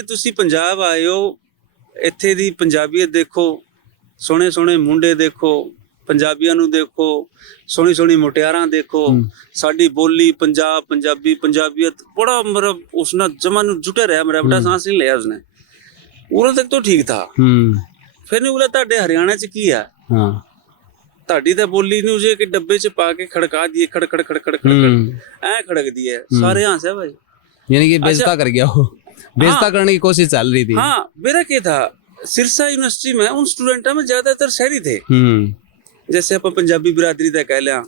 ਬਈ ਤੁਸੀਂ ਪੰਜਾਬ ਆਏ ਹੋ, ਇੱਥੇ ਦੀ ਪੰਜਾਬੀਅਤ ਦੇਖੋ, ਸੋਹਣੇ ਸੋਹਣੇ ਮੁੰਡੇ ਦੇਖੋ, ਪੰਜਾਬੀਆਂ ਨੂੰ ਦੇਖੋ, ਸੋਹਣੀ ਸੋਹਣੀ ਮੁਟਿਆਰਾਂ ਦੇਖੋ, ਸਾਡੀ ਬੋਲੀ ਪੰਜਾਬ ਪੰਜਾਬੀ ਪੰਜਾਬੀਅਤ बड़ा मतलब उसने जमा जुटे रहा, मेरा बेटा सांस नहीं लिया उसने, उन्होंने तक तो ठीक था। फिर नहीं बोला ਤੁਹਾਡੇ ਹਰਿਆਣਾ ਚ ਕੀ ਆ, ਤੁਹਾਡੀ ਤਾਂ ਬੋਲੀ ਨੂੰ ਜੇ ਕਿ ਡੱਬੇ ਚ ਪਾ ਕੇ ਖੜਕਾ ਦਿਏ, ਖੜ ਖੜ ਖੜ ਖੜ ਖੜ ਐ ਖੜਕਦੀ ਹੈ, ਸਾਰੇ हंसे भाई, यानी कि बेइज्जता कर गया वो, बेइज्जता करने की कोशिश चल रही थी। हाँ, मेरा क्या था, सिरसा यूनिवर्सिटी में उन स्टूडेंटों में ज्यादातर शहरी थे, जैसे अपन पंजाबी बिरादरी का कह लिया,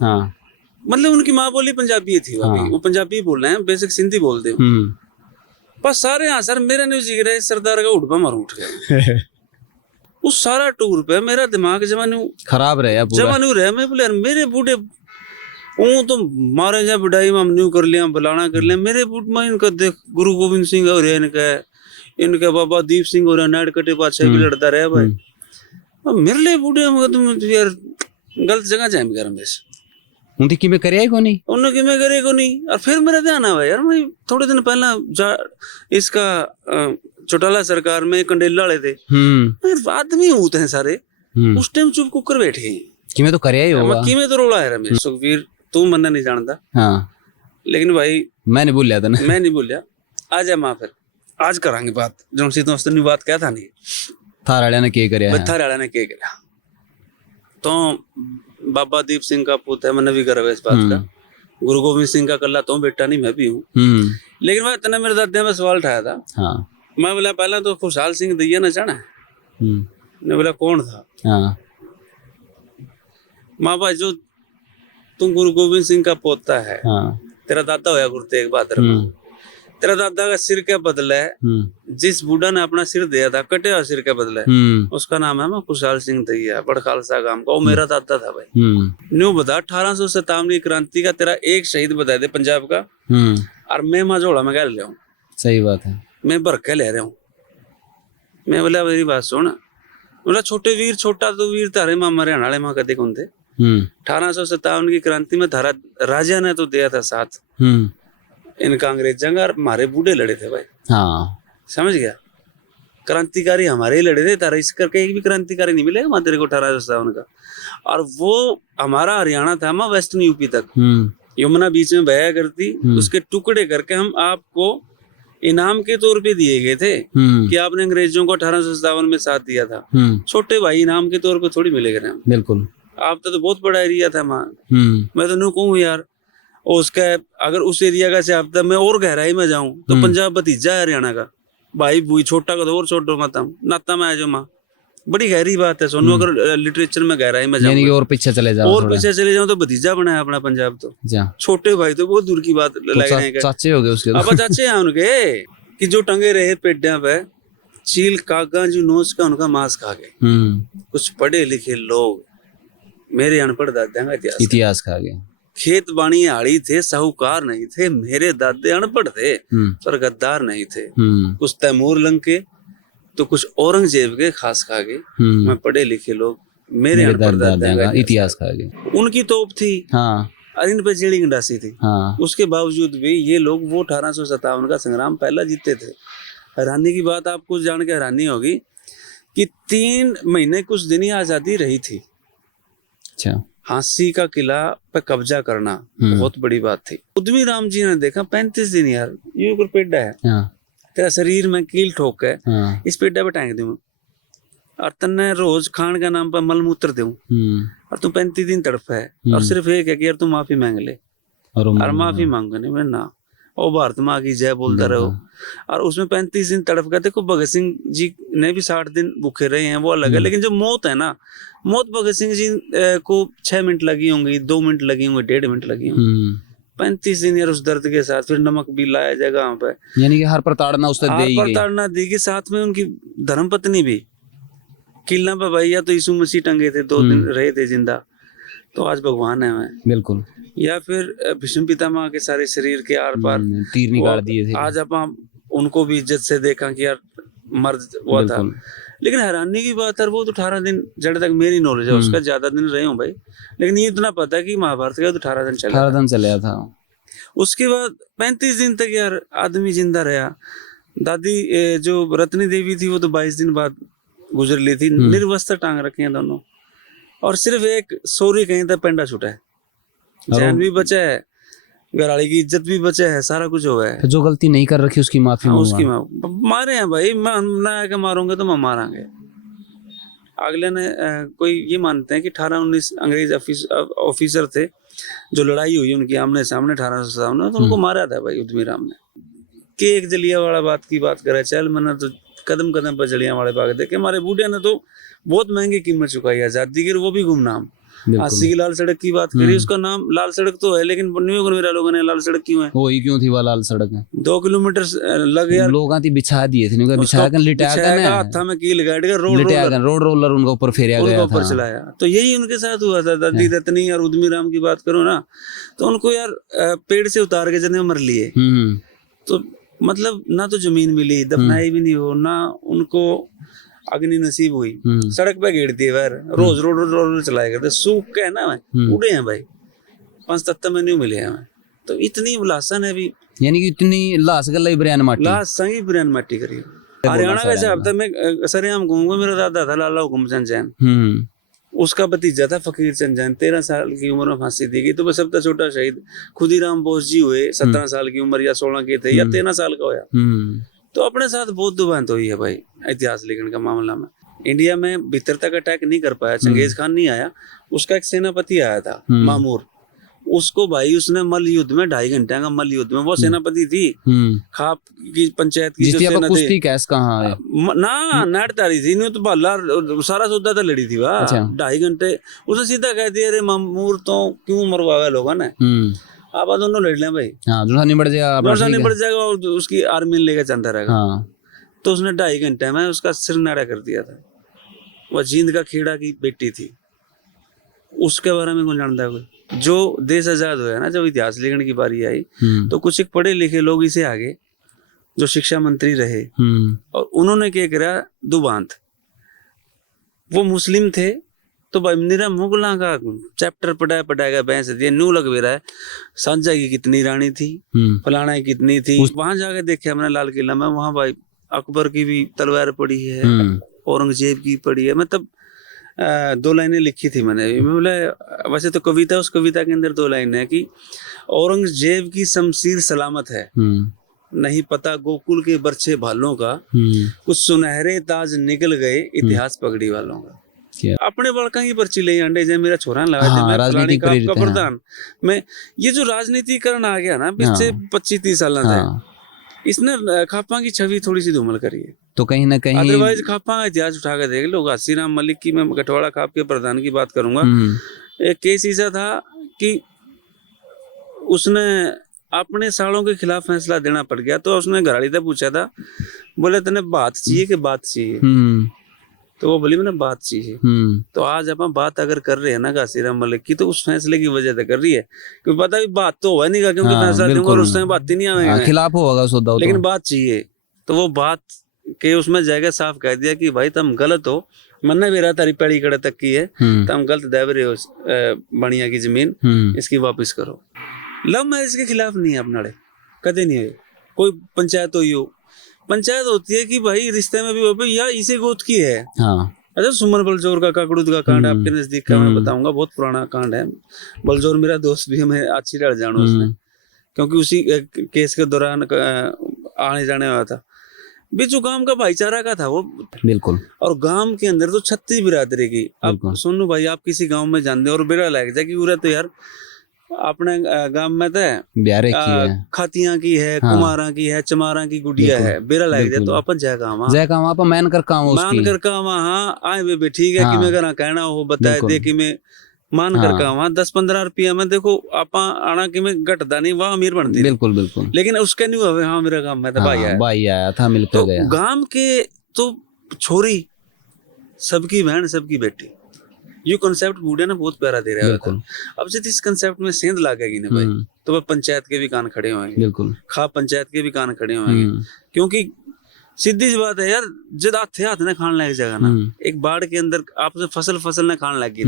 मतलब उनकी माँ बोली पंजाबी थी, वो पंजाबी बोल रहे हैं, बेसिक सिंधी बोलते हो, बस सारे यहाँ सर मेरा न्यूज जिक्र है, सरदार का उठवा मार उठ गया उस सारा टूर पे मेरा दिमाग जमानू खराब रहा, जमानू रहा। मैं बोले मेरे बूढ़े वो तो मारे जा बुढ़ाई में न्यू कर लिया, बुलाना कर लिया, मेरे बूढ़ में इनका देख गुरु गोविंद सिंह और इनका बाबा दीप सिंह और नाड़ कटे पाछे भी लड़ता रहा भाई, मेरे लिए बूढ़े तुम यार गलत जगह जाए मेरा मेरे उनकी किमें करे को नहीं, उन्होंने किमें करे को नहीं। और फिर मेरा ध्यान आया यार, मैं थोड़े दिन पहला इसका चौटाला सरकार में कंडेला वाले थे, आदमी होते हैं सारे, उस टाइम चुप कुकर बैठे हैं, किमें तो करे ही होगा, किमें तो रोला है रमेश। सुखवीर तू मन्ना नहीं जानता, लेकिन भाई मैं नहीं बोलिया था ना, मैं नहीं बोलिया, आ जा मां, फिर आज करांगे बात, जो सी तो उसने बात क्या था नहीं, थाराड़ा ने क्या करया, थाराड़ा ने क्या करया, तो बाबा दीप सिंह का पुत्र है, मैंने भी गर्व है इस बात का, गुरु गोविंद सिंह का कल्ला तो बेटा नहीं, मैं भी हूँ, लेकिन मैं तने मेरे दादा में सवाल उठाया था, मैं बोला पहला तो खुशहाल सिंह दैया ना जाना है, ने बोला कौन था, माँ भाई जो तुम गुरु गोविंद सिंह का पोता है, तेरा दादा होया गुरु तेग बहादुर, तेरा दादा का सिर क्या बदला है, जिस बूढ़ा ने अपना सिर दिया था कटे हुआ सिर क्या बदला है, उसका नाम है खुशहाल सिंह दैया, बड़ खालसा गांव का, वो मेरा दादा था भाई। न्यू बता 1857 की क्रांति का तेरा एक शहीद बता दे पंजाब का, और मैं माजोड़ा में क्या ले रहा हूँ, सही बात है, मैं भर के ले रहा हूँ। मैं बोला मेरी बात सुन, बोला छोटे वीर छोटा तो वीर तारे मामा हरियाणा वाले माँ कदे कौन थे, 1857 की क्रांति में धारा राजा ने तो दिया था साथ, इनका अंग्रेजों का, हमारे बूढ़े लड़े थे भाई, समझ गया, क्रांतिकारी हमारे ही लड़े थे, तारा इस करके एक भी क्रांतिकारी नहीं मिलेगा माँ तेरे को 1857 का। और वो हमारा हरियाणा था माँ वेस्टर्न यूपी तक, यमुना बीच में बहया करती, उसके टुकड़े करके हम आपको इनाम के तौर पे दिए गए थे कि आपने अंग्रेजों को 1857 में साथ दिया था, छोटे भाई इनाम के तौर पे थोड़ी मिलेगा ना, बिल्कुल, आप तो बहुत बड़ा एरिया था माँ, मैं तो नहीं कहूँ यार, और उसका अगर उस एरिया का से आप मैं और गहराई में जाऊं तो पंजाब भतीजा है हरियाणा का, भाई बुई छोटा का तो और छोटा माता नाता में आ जाओ माँ, बड़ी गहरी बात है सोनू, अगर लिटरेचर में गहराई में जाऊं और पीछे चले जाऊं तो भतीजा बना है अपना पंजाब, तो छोटे भाई तो बहुत दूर की बात लग, चाचे हो गए उसके, अब चाचे हैं उनके कि जो टंगे रहे पेड्या पे चील कागा जो नोच का उनका मांस खा गए, कुछ पढ़े लिखे लोग मेरे अनपढ़ दादा का इतिहास खा गए, खेत बाणी आड़ी थे, साहूकार नहीं थे, मेरे दादे अनपढ़ थे पर गद्दार नहीं थे, कुछ तैमूर लंग के तो कुछ औरंगजेब के खास खा गए, मैं पढ़े लिखे लोग मेरे अनपढ़ दादा का इतिहास खा गए, उनकी तोप थी, और इन पे जेड़ी गंडासी थी, उसके बावजूद भी ये लोग वो 1857 का संग्राम पहला जीते थे। हैरानी की बात आपको जान के हैरानी होगी कि 3 महीने कुछ दिन ही आजादी रही थी, हांसी का किला पे कब्जा करना बहुत बड़ी बात थी। उद्यमी राम जी ने देखा 35 दिन यार ये ऊपर पेड्डा है, तेरा शरीर में कील ठोक है, इस पेड्डा पे टांग दूं और तन्ने रोज खान का नाम पर मलमूत्र दूं, और तू 35 दिन तड़प है, और सिर्फ एक है कि यार तू माफी मांग ले, और माफी मांगो नहीं मैं ना, और भारत माँ की जय बोलता रहो, और उसमें 35 दिन तड़प गए। देखो भगत सिंह जी ने भी 60 दिन भूखे रहे हैं, वो अलग है, लेकिन जो मौत है ना, मौत भगत सिंह जी को 6 मिनट लगी होंगी, 2 मिनट लगी होंगी, 1.5 मिनट लगी होंगी, 35 दिन यार उस दर्द के साथ, फिर नमक भी लाया जाएगा वहां पे, यानी कि हर प्रताड़ना उसने दी गई, साथ में उनकी धर्मपत्नी भी किला पे भैया तो यीशु मसीह टंगे थे, 2 दिन रहे थे जिंदा, तो आज भगवान है मैं, बिल्कुल, या फिर भीष्म पितामह के सारे शरीर के आर पार तीर निकाल दिए थे, आज आप उनको भी इज्जत से देखा कि यार मर्द हुआ था। लेकिन हैरानी की बात है वो तो 18 दिन जड़ तक मेरी नॉलेज है उसका, ज्यादा दिन रहे हूँ भाई, लेकिन ये इतना पता है कि महाभारत का तो 18 दिन चला था। उसके बाद 35 दिन तक यार आदमी जिंदा रहा, दादी जो रत्नी देवी थी वो तो 22 दिन बाद गुजर ली थी। निर्वस्त्र टांग रखे हैं दोनों, और सिर्फ एक सोरी कहीं तक पेंडा छूटा है, जान भी बचा है, घरवाली की इज्जत भी बचा है, सारा कुछ हुआ है। तो जो गलती नहीं कर रखी उसकी माफी उसकी मारे हैं भाई, ना आके मारोगे तो मैं मारांगे। अगले ने कोई ये मानते हैं कि 18-19 अंग्रेज ऑफिसर थे जो लड़ाई हुई उनकी आमने सामने 1857 में, तो उनको मारा था भाई उद्यमीराम ने। कि एक जलियांवाला बात की बात करे, चल मैंने तो कदम कदम पर जलियांवाले बाग देखे, हमारे बूढ़े ने तो बहुत महंगी कीमत चुकाई आजादी की, वो भी गुमनाम। 80 की लाल सड़क की बात करी, उसका नाम लाल सड़क तो है, लेकिन मेरा लोगों ने लाल सड़क क्यों है? वही क्यों थी वो लाल सड़क है? 2 किलोमीटर लग यार, लोग आती बिछा दिए थे, उनका बिछा कर लिटाया कर हाथ में कील गाड़ कर रोड रोलर उनका ऊपर फेरिया गया ऊपर चलाया। तो यही उनके साथ हुआ था। दादी रत्नी और उद्यमीराम की बात करो ना, तो उनको यार पेड़ से उतार के जने मर लिए। तो मतलब ना तो जमीन मिली, दफनाई भी नहीं हो, ना उनको अग्नि नसीब हुई, सड़क पे घेर दिए यार, रोज रोड चलाए करते, सूख के है ना उड़े हैं भाई, 5 तत्व में नहीं मिले हमें। तो इतनी उल्लासन है भी, यानी कि इतनी लाश गलाई बरियान माटी, लाश संगी बिरयान माटी करी। हरियाणा का हिसाब था, मैं सरेआम कहूंगा, मेरा दादा था लाला हुकुम चंद जैन, उसका भतीजा था फकीर चंद जैन, 13 साल की उम्र में फांसी दी गई। तो वह सबसे छोटा शहीद खुदीराम बोस जी हुए, 17 साल की उम्र या 16 के थे, या 13 साल का होया। तो अपने साथ बहुत दुबांत हुई है भाई इतिहास लिखने का मामला में। इंडिया में भीतर तक अटैक नहीं कर पाया, चंगेज खान नहीं आया, उसका एक सेनापति आया था मामूर, उसको भाई उसने मल्ल युद्ध में 2.5 घंटे का मल्ल युद्ध में, वो सेनापति थी, खाप की पंचायत की जो सेना थी, कैस कहाँ है ना नाटतारी थी, नहीं तो भाला सारा सौदा तो लड़ी थी वाह। 2.5 घंटे उसने सीधा कह दिया, अरे मामूर तो क्यों मरवाया लोगों ने, आप दोनों लड़ लें भाई, निबट जाएगा और उसकी आर्मी लेकर चलता रहेगा। तो उसने 2.5 घंटे में उसका सिर नाड़ा कर दिया था। वह जींद का खेड़ा की बेटी थी, उसके बारे में कौन जानता है कोई? जो देश आजाद हुआ ना, जब इतिहास लिखने की बारी आई, तो कुछ एक पढ़े लिखे लोग इसे आगे जो शिक्षा मंत्री रहे, और उन्होंने क्या करा, दुबांत, वो मुस्लिम थे, तो भाई मेरा मुगला का चैप्टर पढ़ाएगा भैंस दिए नू लग भी रहा है, सांझा की कितनी रानी थी, फलाना की कितनी थी। वहां जाके देखे हमने लाल किला में, वहां भाई अकबर की भी तलवार पड़ी है, औरंगजेब की पड़ी है। मतलब 2 लाइनें लिखी थी मैंने, बोला वैसे तो कविता, उस कविता के अंदर 2 लाइनें है कि औरंगजेब की शमशीर सलामत है, नहीं पता गोकुल के बरछे भालों का, कुछ सुनहरे ताज निकल गए इतिहास पगड़ी वालों का। अपने बड़का की पर्ची ले अंडे जे मेरा छोरा लगा थे, मैं फलानी का आपका प्रधान। मैं ये जो राजनीतिकरण आ गया ना पिछले 25-30 साल से, इसने खापा की छवि थोड़ी सी धूमल करी है। तो कहीं ना कहीं अदरवाइज खापा का इतिहास उठा कर देख लो, घासीराम मलिक की, मैं गठवाड़ा खाप के प्रधान की बात करूंगा, एक केस ऐसा था कि उसने अपने सालों के खिलाफ फैसला देना पड़ गया, तो उसने घरवाली से पूछा था, बोले तने बात चाहिए कि बात चाहिए, तो वो बोली मैंने बात चाहिए। तो आज अपन बात अगर कर रहे हैं ना घासीराम मलिक की, तो उस फैसले की वजह से कर रही है, क्योंकि पता भी बात तो हुआ नहीं, क्योंकि फैसला दूंगा और उस टाइम बात ही नहीं आएगा, खिलाफ होगा सौदा, लेकिन बात चाहिए। तो वो बात के उसमें जाएगा साफ कह दिया कि भाई तुम गलत हो, मन्ना मेरा तारी पैड़ी कड़े तक की है, तुम गलत दे रहे हो बनिया की जमीन, इसकी वापस करो। लव मैरिज के खिलाफ नहीं है अपना, कदे नहीं है। कोई पंचायत हुई हो, पंचायत होती है कि भाई रिश्ते में भी हो या इसे गोद की है। अच्छा, सुमन बलजोर का काकड़ूद का कांड आपके नजदीक का मैं बताऊंगा, बहुत पुराना कांड है। बलजोर मेरा दोस्त भी है, मैं अच्छी लड़ जानू उसने, क्योंकि उसी केस के दौरान आने जाने वाला था। बिचू गांव का भाईचारा का था वो, बिल्कुल। और गांव के अंदर तो 36 बिरादरी की। अब सोनू भाई आप किसी गांव में जानते हो और बेड़ा लग जाए कि उरा तो यार अपने गांव में तो खातियां की है, कुमारा की है, चमारा की गुड़िया है, बेरा लग जाए तो अपन जय मैन कर वहाँ आए वे ठीक है कि मैं करा कहना हो बताए दे कि मैं मान कर वहाँ 10-15 रुपया में देखो आप आना कि मैं घटता नहीं, वहाँ अमीर बनती। बिल्कुल बिल्कुल। लेकिन उसके नहीं हुआ, हाँ मेरा गाँव में तो भाई आया था, मिलकर गया। गाँव के तो छोरी सबकी बहन सबकी बेटी, ये कॉन्सेप्ट बूढ़े ने बहुत प्यारा दे रहा है। अब जब इस कॉन्सेप्ट में सेंध लागेगी ना भाई, तो वह पंचायत के भी कान खड़े होंगे, बिल्कुल, खाप पंचायत के भी कान खड़े होंगे, क्योंकि सीधी सी बात है यार, जब हाथ ने खान लग जाएगा ना, एक बाढ़ के अंदर आपसे फसल ने खान लगी,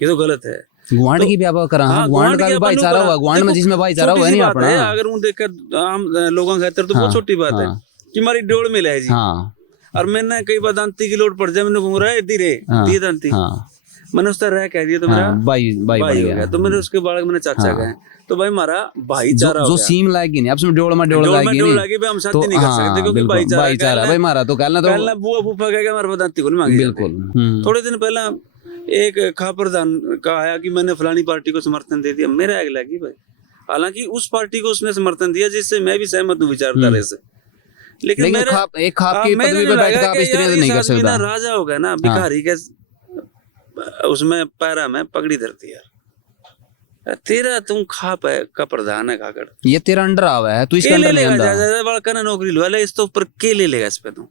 ये तो गलत है। गुआंड की भी आप करा, गुआंड का भी भाईचारा हुआ, गुआंड में जिसमें भाईचारा हुआ नहीं अपना, अगर उन देखकर आम लोगों के तो बहुत छोटी बात है, कि मारी डोल मिला है जी। हाँ और मैंने कई बार दांती की लोड पड़ जाए, मैंने घूम रहा है धीरे दिए दांती, मैंने उस तरह कह दिया तो मेरा भाई भाई हो गया। तो मैंने उसके बालक मैंने चाचा गए, तो भाई हमारा भाईचारा हो जो गया। सीम लाएगी नहीं, अब उसमें डोल में डोल लाएगी डोल नहीं, लागी भाई हम तो शादी नहीं कर सकते, क्योंकि भाईचारा भाई मारा तो कहना तो कहना बुआ फूफा कहेगा हमारे पास दांती को नहीं मांगी। बिल्कुल। थोड़े दिन पहला एक खा प्रधान का आया कि मैंने फलानी पार्टी को समर्थन दे दिया, मेरा आग लगी भाई। हालांकि उस पार्टी को उसने समर्थन दिया जिससे मैं भी सहमत हूँ विचारधारा से, लेकिन मेरा एक खाप की पदवी पे बैठ कर आप इस तरह से नहीं कर सकता। राजा हो गया ना भिखारी के उसमें पैरा में पगड़ी धरती यार, तेरा तुम खाप है का प्रधान है कागड़, ये तेरा अंडर आवा है, तू इसके अंडर नहीं आंदा। ज्यादा बड़ा करना नौकरी लुआ ले, इस तो ऊपर के ले लेगा इस पे तू।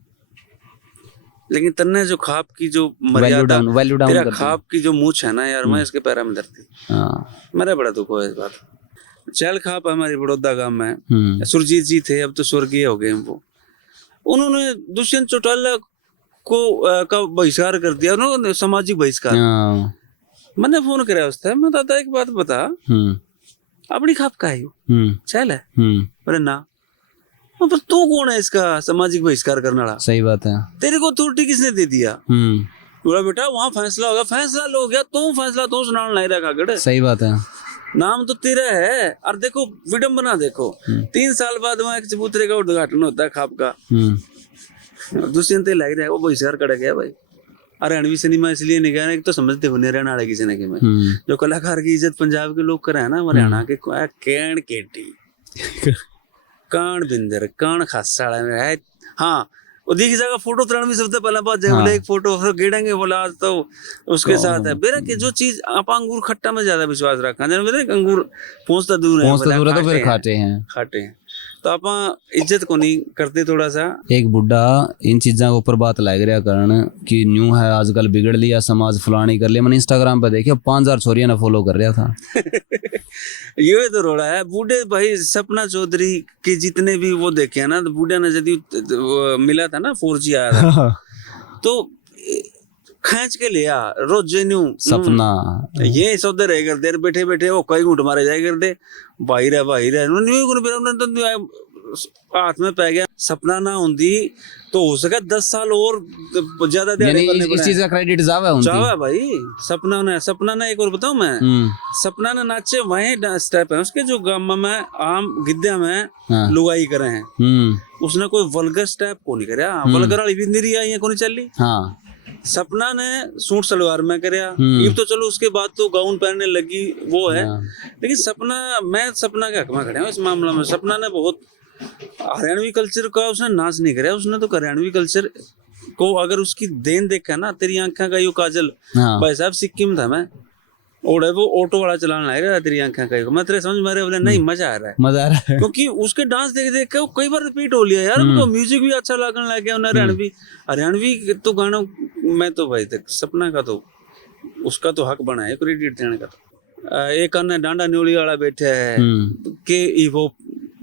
लेकिन तन्ने जो खाप की जो मर्यादा, तेरा खाप की जो मूछ है ना यार, मैं इसके पैरा में धरती। मेरा बड़ा दुख हुआ इस बात। चैल खाप हमारी बड़ौदा गांव में सुरजीत जी थे, अब तो स्वर्गीय हो गए वो। उन्होंने दुष्यंत चौटाला को का बहिष्कार कर दिया, उन्होंने सामाजिक बहिष्कार। मैंने फोन कराया उससे, मैं दादा एक बात बता, अपनी खाप का है चैल है? बोले ना। पर तू कौन है इसका सामाजिक बहिष्कार करने वाला? सही बात है, तेरे को अथॉरिटी किसने दे दिया? बोला बेटा वहाँ फैसला होगा, फैसला लो गया, तू फैसला तू सुनाने नहीं रखा गड़े। सही बात है, नाम तो तेरा है। और देखो विडम्बना देखो, 3 साल बाद वहाँ एक चबूतरे का उद्घाटन होता है खाप का, दुष्यंत लग रहा है वो बहिष्कार कर गया भाई। अरे रणवीर सिनेमा इसलिए नहीं गया ना, एक तो समझते हो नहीं रहना वाले किसी ने कि मैं जो कलाकार की इज्जत पंजाब के लोग कर रहे हैं ना, हरियाणा के कैण केटी कान बिंदर कान खासा है। हाँ वो देखी जाएगा फोटो तुरंत भी सबसे पहले बात जब एक फोटो फिर गेड़ेंगे बोला आज तो उसके साथ है बेरा की जो चीज आप अंगूर खट्टा में ज्यादा विश्वास रखा है, अंगूर पहुंचता दूर है तो फिर खाटे हैं तो आप इज्जत को नहीं करते थोड़ा सा। एक बुढ़ा इन चीजा के ऊपर बात लग रहा कारण कि न्यू है आजकल बिगड़ लिया समाज फलानी कर लिया। मैंने इंस्टाग्राम पे देखिए 5000 छोरियां ने फॉलो कर रहा था। ये तो रोड़ा है बूढ़े भाई। सपना चौधरी के जितने भी वो देखे ना, तो बूढ़े ने यदि मिला था ना 4G आया था तो खींच के लिया रोज सपना ये सौदे रह कर देर बैठे बैठे वो कई घूट मारे जाए कर दे भाई रहा हाथ में पै गया। सपना ना होती तो हो सका 10 साल और ज्यादा इस चीज का क्रेडिट जावा भाई। सपना ने एक और बताऊं मैं, सपना ने नाचे वही स्टेप है उसके जो गामा में आम गिद्दा में लुगाई करे हैं, उसने कोई वल्गर स्टेप को नहीं करे। वल्गर वाली भी नहीं आई को नहीं चल रही। सपना ने सूट सलवार में करया, ये तो चलो उसके बाद तो गाउन पहनने लगी वो है, लेकिन मैं सपना के हक में खड़े हूँ इस मामला में। सपना ने बहुत हरियाणवी कल्चर का उसने नाश नहीं कराया, उसने तो हरियाणवी कल्चर को अगर उसकी देन देखा ना, तेरी आंखों का यो काजल भाई साहब सिक्किम था मैं और वो ऑटो वाला चलाने आएगा तेरी आंखें का, मैं तेरे समझ में बोले नहीं मजा आ रहा है क्योंकि उसके डांस देख देख के कई बार रिपीट हो लिया यार। उनको म्यूजिक भी अच्छा लगने लग गया उन्हें। हरियाणवी तो गाना मैं तो भाई तक सपना का तो उसका तो हक बना है क्रेडिट देने का। तो एक अन्य डांडा न्योली वाला बैठा है के वो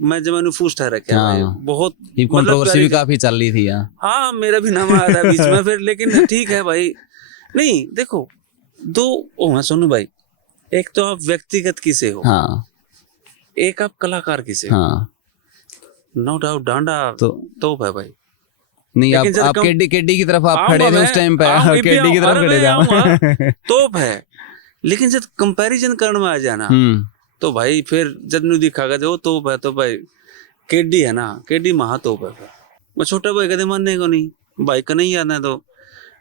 मैं जब मैंने फूस ठहरा रखा है बहुत कंट्रोवर्सी भी काफी चल रही थी। हाँ मेरा भी नाम आया था बीच में फिर, लेकिन ठीक है भाई। नहीं देखो दो सुनो भाई, एक तो आप व्यक्तिगत किसे हो, एक आप कलाकार किसे हो। नो डाउट डांडा तो है भाई। नहीं आप केडी की तरफ आप खड़े थे उस टाइम पे, केडी की तरफ खड़े थे तोप है। लेकिन जब कंपैरिजन करने में आ जाना तो भाई फिर जब नु दिखागा जो तोप है तो भाई केडी है ना, केडी महा तोप है। मैं छोटा भाई कदे मानने को नहीं, भाई का नहीं आना तो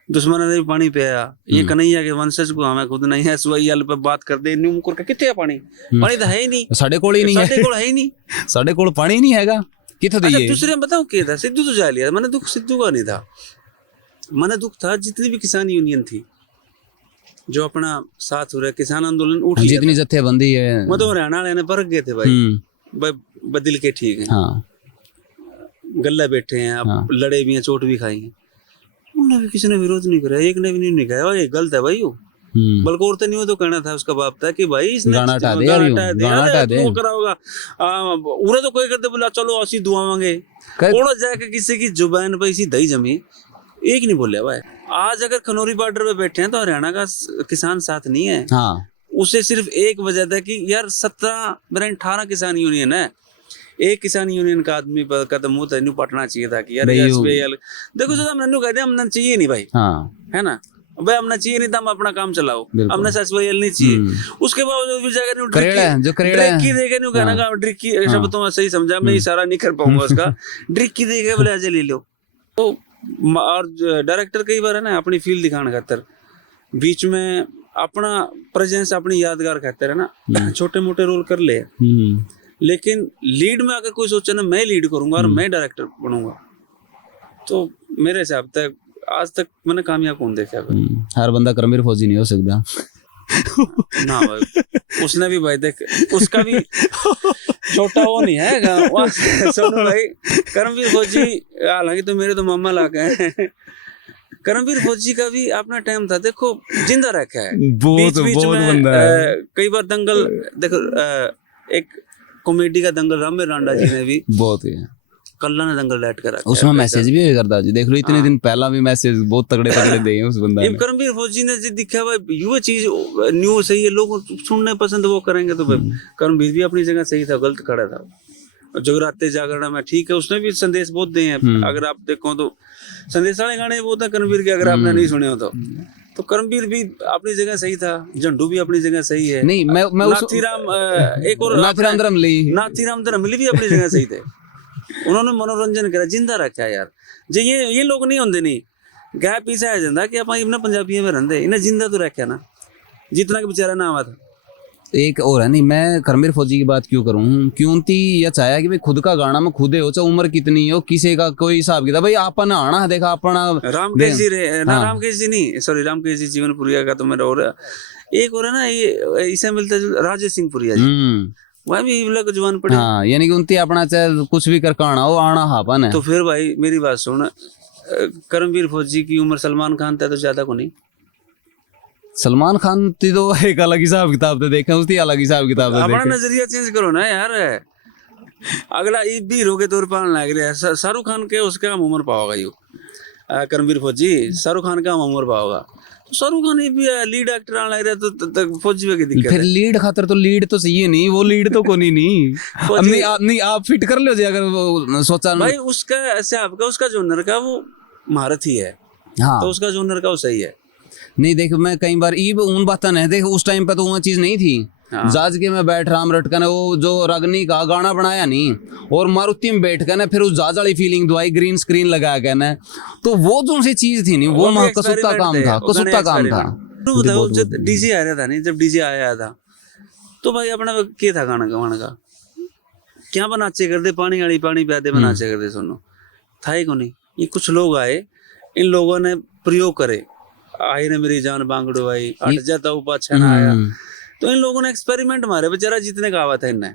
दुश्मन ने भी पानी पिया। ये कन्हैया के वंशज को हमें खुद नहीं है सुवैयल पे बात कर दे न्यू मुकर के कितने पानी तो है ही नहीं, साडे कोल ही नहीं है, साडे कोल है ही नहीं, साडे कोल पानी ही नहीं हैगा किथे दिए। दूसरे बताओ क्या था, सिद्धू तो जा लिया। मैंने दुख सिद्धू का नहीं था, मैंने दुख था जितनी भी किसान यूनियन थी जो अपना साथ हो रहा किसान आंदोलन उठ लिया, जितनी जत्थेबंदी है वो तो हरियाणा वाले ने परख गए थे भाई बदल के ठीक है गल्ला बैठे हैं अब लड़े भी हैं चोट भी खाई है, उन्होंने भी किसी ने विरोध नहीं करा, एक ने भी नहीं कहा ये गलत है भाई। बल्कि और तो नहीं हो तो कहना था उसका बाप था कि भाई इसने गाना हटा दे वो करा होगा उरे तो कोई करते बोला चलो ऐसी दुआवांगे और जाके किसी की जुबान पे इसी दही जमी एक नहीं बोले भाई। आज अगर खनौरी बॉर्डर पे बैठे हैं तो हरियाणा का किसान साथ नहीं है। उसे सिर्फ एक वजह था कि यार 17 18 किसान यूनियन है, एक किसान यूनियन का आदमी कदम मुंह तेन पटना चाहिए था कि यार भाई SBL देखो सर हमने कह दिया हमने चाहिए नहीं भाई, हाँ है ना भाई, हमने चाहिए नहीं था, हम अपना काम चलाओ, बिल्कुल। हमने SBL नहीं चाहिए। उसके बावजूद भी जाकर करेड़ा है, जो करेड़ा है। ड्रिकी देके नहीं कहना का ड्रिकी शब्द तो मैं सही समझा, मैं इशारा नहीं कर पाऊंगा उसका, ड्रिकी देके बोले आज ले लो। तो और डायरेक्टर कई बार है ना अपनी फील दिखाने खातर बीच में अपना प्रेजेंस अपनी यादगार खातर है ना छोटे मोटे रोल कर ले, लेकिन लीड में अगर कोई सोचे ना मैं लीड करूंगा और मैं डायरेक्टर बनूंगा, तो मेरे हिसाब तक आज तक मैंने कामयाब कौन देखा भाई? हर बंदा कर्मवीर फौजी नहीं हो सकता ना भाई, उसने भी भाई देख उसका भी छोटा वो नहीं है सोनू भाई। कर्मवीर फौजी हालांकि तो मेरे तो मामा लाके हैं, कर्मवीर फौजी का भी अपना टाइम था, देखो जिंदा रखा है बहुत बीच बहुत में। बंदा है। कई बार दंगल देखो, एक कॉमेडी का दंगल रामे रांडा जी ने भी, बहुत ही कल्ला ने दंगल लेट कर रखा उसमें मैसेज भी करता जी, देख लो इतने दिन पहला भी मैसेज बहुत तगड़े तगड़े दिए उस बंदा ने। कर्मवीर फौजी ने जो दिखा भाई ये चीज न्यू सही है, लोग सुनने पसंद वो करेंगे, तो भाई कर्मवीर भी अपनी जगह सही था, गलत खड़ा था। जगराते जागरण में ठीक है, उसने भी संदेश बहुत दिए हैं, अगर आप देखो तो संदेश वाले गाने बहुत है कर्मवीर के, अगर आपने नहीं सुने हो तो कर्मवीर भी अपनी जगह सही था, झंडू भी अपनी जगह सही है। नहीं मैं नाथीराम एक और नाथीराम धर्मली भी अपनी जगह सही थे, उन्होंने मनोरंजन करा, जिंदा रखा यार। जे ये लोग नहीं होंगे नहीं गैप पीछे आ जाता कि आप इन्हें पंजाबियों में रहते, इन्हें जिंदा तो रखा ना जितना कि बेचारा ना आवा था। एक और है नहीं, मैं कर्मवीर फौजी की बात क्यों करूं, क्योंकि यह चाहे कि भाई खुद का गाना में खुदे हो, चाहे उम्र कितनी हो, किसी का कोई हिसाब किताब भाई आपन आना देखा अपना रामकेश जी रहे ना, रामकेश जी नहीं सॉरी रामकेश जी जीवनपुरिया का तो मेरा और एक और है ना, ये इसे मिलता है राजेश सिंह पुरिया जी, वह भी लोग जवान पड़े। हाँ यानी कि उनती अपना चाहे कुछ भी कर आना हो आना हापन है। तो फिर भाई मेरी बात सुन, कर्मवीर फौजी की उम्र सलमान खान था तो ज्यादा को नहीं, सलमान खान की तो एक अलग हिसाब किताब तो देखे, उसकी अलग हिसाब किताब अपना नजरिया चेंज करो ना यार। अगला ईद भी हीरो के तौर पर आने लग रहा है, शाहरुख खान के उसका हम उम्र पाओगा यू कर्मवीर फौजी, शाहरुख खान का हम उम्र पाओगा, तो शाहरुख खान भी लीड एक्टर आने लग रहा है, तो फौजी में की दिक्कत फिर लीड खातर तो लीड तो सही है नहीं, वो लीड तो कोनी नहीं नहीं आप फिट कर लो जी अगर वो सोचा भाई उसका ऐसे आपका उसका जोनर का वो महारत ही है, हाँ तो उसका जोनर का वो सही है। नहीं देखो मैं कई बार ईब उन बातें नहीं देखो, उस टाइम पे तो वो चीज नहीं थी। जाज के में बैठ राम रटका ने वो जो रगनी का गाना बनाया नहीं, और मारुति में बैठ कर ना फिर उस जाज वाली फीलिंग दुआई, ग्रीन स्क्रीन लगा के ना, तो वो जो सी चीज थी नहीं, वो कसूता काम था, कसूता काम था। जब डीजे आ रहा था नहीं, जब डीजे आया था तो भाई अपना क्या था गाना गवाने का, क्या बनाचे करते पानी वाली पानी प्यादे बनाचे करते, सुनो था ही को नहीं। ये कुछ लोग आए, इन लोगों ने प्रयोग करे, आई ने मेरी जान बांगड़ो आई हट जाता ऊपर अच्छा ना आया, तो इन लोगों ने एक्सपेरिमेंट मारे, बेचारा जितने का आवा था इनने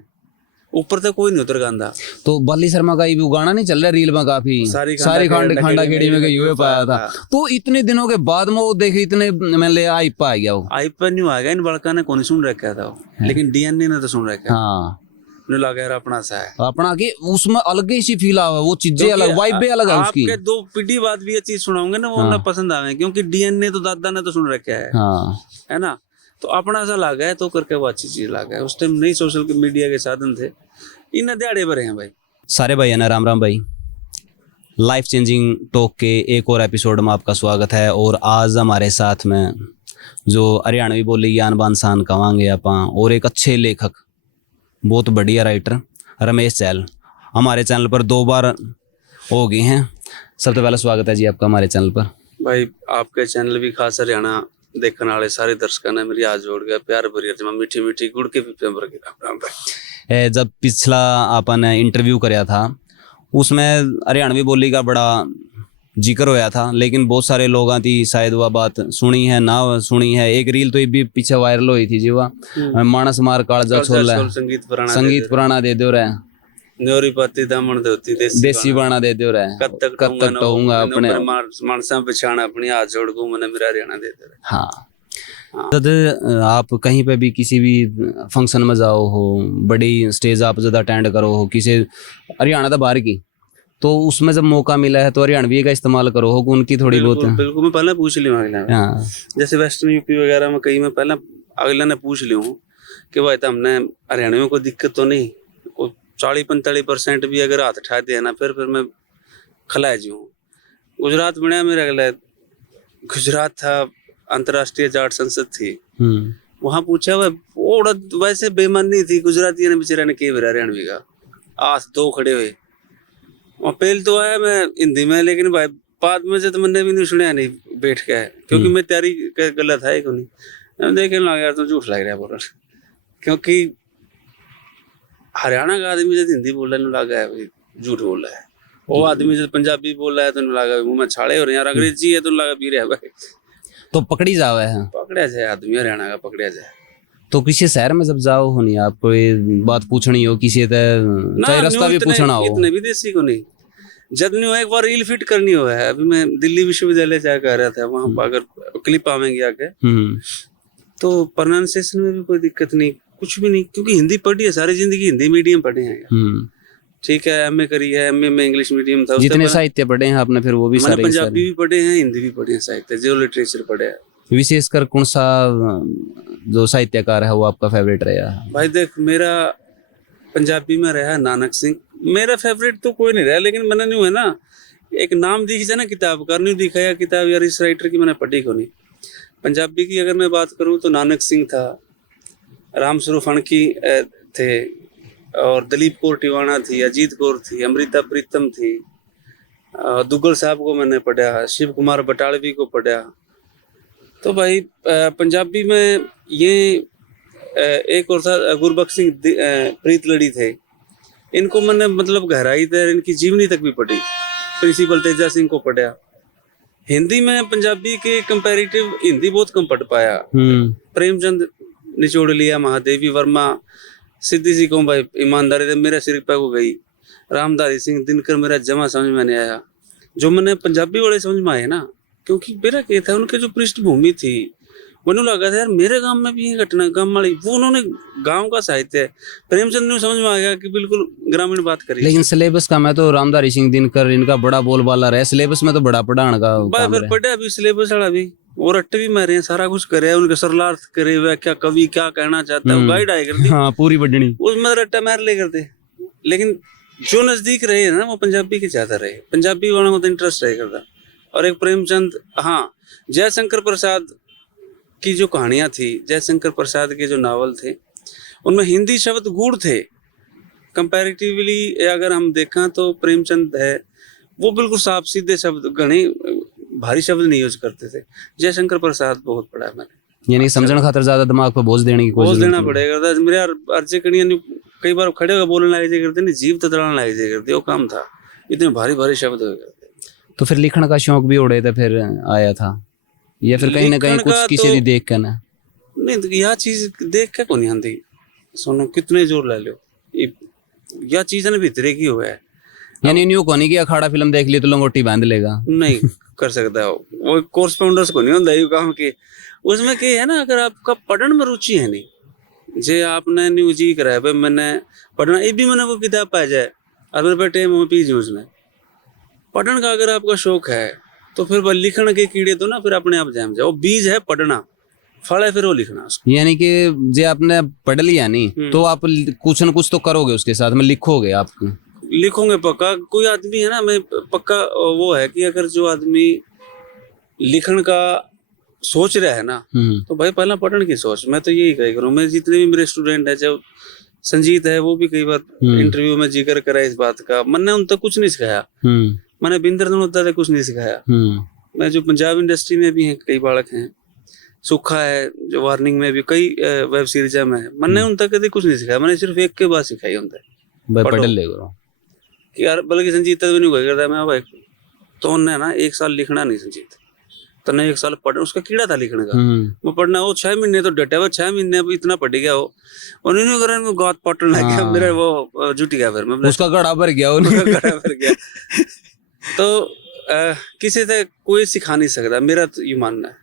ऊपर तक कोई नहीं उतर गांधा। तो बाली शर्मा का ये गाना नहीं चल रहा रील में काफी, सारी खांडा गेड़ी में यूए पाया था, तो इतने दिनों के बाद में वो देखे इतने मैंने आईपा आ गया, वो आईपा नहीं आ गया, इन बड़का ने कौन सुन रखा था, लेकिन डीएनए ने तो सुन रखा। हाँ लगा यार अपना सा है, अपना की उसमें अलग ही सी फील आवे, वो चीजें अलग, वाइब भी अलग है उसकी। आपके 2 पीढ़ी बाद भी ये चीज सुनाऊंगे ना, वो उन्हें पसंद आवे, क्योंकि डीएनए तो दादा ने तो सुन रखा है, है ना, तो अपना सा लगा है तो करके वो अच्छी चीज लगा है। उस टाइम नहीं सोशल मीडिया के साधन थे, इन दिहाड़े भरे हैं भाई सारे भाई है ना। राम राम भाई, लाइफ चेंजिंग टॉक के एक और एपिसोड में आपका स्वागत है। और आज हमारे साथ में जो हरियाणवी बोली ज्ञान बान सान कवांगे आपा, और एक अच्छे लेखक, बहुत बढ़िया राइटर रमेश चहल हमारे चैनल पर 2 बार हो गए हैं। सबसे पहले स्वागत है जी आपका हमारे चैनल पर। भाई आपके चैनल भी खास हरियाणा देखने वाले सारे दर्शकों ने मेरी आज जोड़ गया प्यार भरी मीठी मीठी गुड़ के भर के राम भाई। जब पिछला आपन इंटरव्यू कराया था उसमें हरियाणवी बोली का बड़ा जिक्र होया था, लेकिन बहुत सारे लोगों की शायद वह बात सुनी है ना सुनी है। एक रील तो भी पीछे वायरल हुई थी जी, वह मानस मार कालजा छोला संगीत पुराना दे दो रहा, न्योरी पत्ती दामन देती देसी बाणा दे दो रहा, कब तक कहूंगा अपने मानसा बिछाना अपनी हाथ जोड़ को मैंने मेरा हरियाणा दे दे। हाँ जब आप कहीं पे भी किसी भी फंक्शन में जाओ हो, बड़ी स्टेज आप ज्यादा अटेंड करो हो किसी हरियाणा तो बाहर की, तो उसमें जब मौका मिला है तो हरियाणवी का इस्तेमाल करो हो, उनकी थोड़ी बहुत। बिल्कुल मैं पहले पूछ ली अगला, जैसे वेस्टर्न यूपी वगैरह में कहीं मैं पहले अगला ने पूछ ली हूँ कि भाई तो हमने हरियाणवियों को दिक्कत तो नहीं, 40-45% भी अगर हाथ उठा दिया ना फिर मैं खला जी हूँ। गुजरात बनया मेरा अगला, गुजरात था, अंतर्राष्ट्रीय जाट संसद थी, वहां पूछा वह वैसे बेईमानी थी गुजराती ने बेचारा ने के बेरा हरियाणवी का आस दो खड़े हुए। वहाँ पहले तो आया मैं हिंदी में, लेकिन भाई बाद में से तो मैंने भी नहीं सुना नहीं बैठ के, क्योंकि मैं तैयारी गलत है क्यों नहीं देखे लगा यार तो झूठ लग रहा है बोल, क्योंकि हरियाणा का आदमी जब हिंदी बोल रहा लगा है भाई झूठ बोल रहा है, वो आदमी जब पंजाबी बोल रहा है तो लगा मुंह में छाड़े हो रहे हैं, अंग्रेजी है तो लगा पी रहा है भाई, तो पकड़ी जाओ है, पकड़ा जाए आदमी हरियाणा का पकड़ा जाए। तो किसी शहर में जब जाओ हो नहीं आपको ये बात पूछनी हो किसी चाहे रास्ता भी पूछना हो, इतने विदेशी को नहीं, जब नहीं एक बार रील फिट करनी हो है। अभी मैं दिल्ली विश्वविद्यालय जा कर रहा था, वहां अगर क्लिप आवेंगे आके तो प्रोनाउंसिएशन में भी कोई दिक्कत नहीं, कुछ भी नहीं, क्योंकि हिंदी पढ़ी है, सारी जिंदगी हिंदी मीडियम पढ़े हैं। ठीक है, एमए करी है, एमए में इंग्लिश मीडियम था, जितने साहित्य पढ़े हैं आपने फिर वो भी सारे, पंजाबी भी पढ़े हैं, हिंदी भी पढ़े हैं, साहित्य जो लिटरेचर पढ़े हैं। विशेषकर कौन सा जो साहित्यकार है वो आपका फेवरेट रहा? भाई देख, मेरा पंजाबी में रहा नानक सिंह, मेरा फेवरेट तो कोई नहीं रहा, लेकिन मैंने नहीं है ना एक नाम दिखी है ना किताब का, नहीं दिखाया किताब यार इस राइटर की मैंने पढ़ी को नहीं। पंजाबी की अगर मैं बात करूं तो नानक सिंह था, राम स्वरूप फणकी थे, और दलीप कौर टिवाणा थी, अजीत कौर थी, अमृता प्रीतम थी, दुग्गल साहब को मैंने पढ़ा, शिव कुमार बटालवी को पढ़ा। तो भाई पंजाबी में ये एक और था गुरबख्श सिंह प्रीत लड़ी थे, इनको मैंने मतलब गहराई तक इनकी जीवनी तक भी पढ़ी, प्रिंसिपल तेजा सिंह को पढ़ा। हिंदी में पंजाबी के कंपैरेटिव हिंदी बहुत कम पढ़ पाया, प्रेमचंद निचोड़ लिया, महादेवी वर्मा, सिद्धि सी कहूँ भाई ईमानदारी से मेरा सिर पे को गई, रामधारी सिंह दिनकर मेरा जमा समझ में नहीं आया, जो मैंने पंजाबी वाले समझ में आए ना, क्योंकि मेरा क्या था उनके जो पृष्ठभूमि थी, मैंने लगा था यार मेरे गांव में भी ये घटना गांव वाली, वो उन्होंने गांव का साहित्य है, प्रेमचंद ने समझ में आ गया कि बिल्कुल ग्रामीण बात करी। लेकिन सिलेबस का मैं तो रामधारी सिंह दिनकर इनका बड़ा बोलबाला रहा, सिलेबस में तो बड़ा पढ़ाने का भाई फिर पढ़ा भी सिलेबस वाला भी, और रट्टे भी मारे हैं, सारा कुछ करे हैं, उनके सरलार्थ करे हुए, क्या कवि क्या कहना चाहता है गाइड आए करती, हाँ पूरी बढ़नी उसमें रट्टा मार ले करते। लेकिन जो नजदीक रहे ना वो पंजाबी के ज्यादा रहे, पंजाबी वालों को तो इंटरेस्ट रहे करता। और एक प्रेमचंद, हाँ जयशंकर प्रसाद की जो कहानियां थी, जयशंकर प्रसाद के जो नावल थे, उनमें हिंदी शब्द गूढ़ थे कंपैरेटिवली। अगर हम देखा तो प्रेमचंद है वो बिल्कुल साफ सीधे शब्द, घने भारी शब्द नहीं यूज करते थे। जयशंकर प्रसाद बहुत पढ़ा है मैंने, यानी समझने खातर ज्यादा दिमाग पर बोझ देने की कोशिश देना पड़ेगा। मेरे अर्जे कड़ियां कई बार खड़े होकर बोलने लगे करते नहीं, जीव तो तड़ाने लगे जाए करते, वो काम था, इतने भारी भारी शब्द हो करते। तो फिर लिखने का शौक भी उड़े थे फिर आया था, या फिर कहीं ना कहीं कुछ किसी ने देख कर ना? नहीं तो यह चीज देख के को नहीं आती, सुनो कितने जोर ले लो, यह चीज ना भीतरे की हुआ है। यानी न्यू को नहीं कि अखाड़ा फिल्म देख ली तो लंगोटी बांध लेगा, नहीं कर सकता वो कोर्सपोंडेंस को नहीं होता ये काम के। उसमें क्या है ना, अगर आपका पढ़ने में रुचि है नहीं, जे आपने न्यू जी कराया भाई मैंने पढ़ना, ये भी मैंने कोई किताब पा जाए और मेरे बेटे में पी जी, उसमें पढ़ने का अगर आपका शौक है तो फिर वह लिखने के कीड़े तो ना फिर अपने आप जम जाओ। बीज है पढ़ना, फल है फिर वो लिखना उसको। यानी कि जे आपने पढ़ लिया नहीं तो आप कुछ न कुछ तो करोगे उसके साथ में, लिखोगे आप, लिखोगे पक्का। कोई आदमी है ना, मैं पक्का वो है कि अगर जो आदमी लिखने का सोच रहा है ना, तो भाई पहला पढ़ने की सोच। मैं तो यही कही करूँ, मैं जितने भी मेरे स्टूडेंट है, जब संजीत है वो भी कई बार इंटरव्यू में जिक्र करा इस बात का, मैंने उन तक कुछ नहीं सिखाया, मैंने बिंदर धनोता कुछ नहीं सिखाया। मैं जो पंजाब इंडस्ट्री में भी हैं कई बालक हैं, सुखा है जो वार्निंग में भी कई वेब सीरीज में है, मैंने उन तक कभी कुछ नहीं सिखाया, मैंने सिर्फ एक के बाद सिखाई उन तक पढ़ ले करो कि यार। बल्कि संजीत तक भी नहीं हुआ करता मैं भाई, तो उन्हें ना 1 साल लिखना नहीं संजीत, तो नहीं 1 साल पढ़, उसका कीड़ा था लिखने का, वो पढ़ना, वो 6 महीने तो डटे हुआ, 6 महीने इतना पढ़ गया वो, और इन्होंने करा मैं गात पटने लग गया, मेरा वो जुट गया, फिर मैं उसका गड़ा भर गया, गड़ा भर गया। तो किसी से कोई सिखा नहीं सकता, मेरा तो ये मानना है।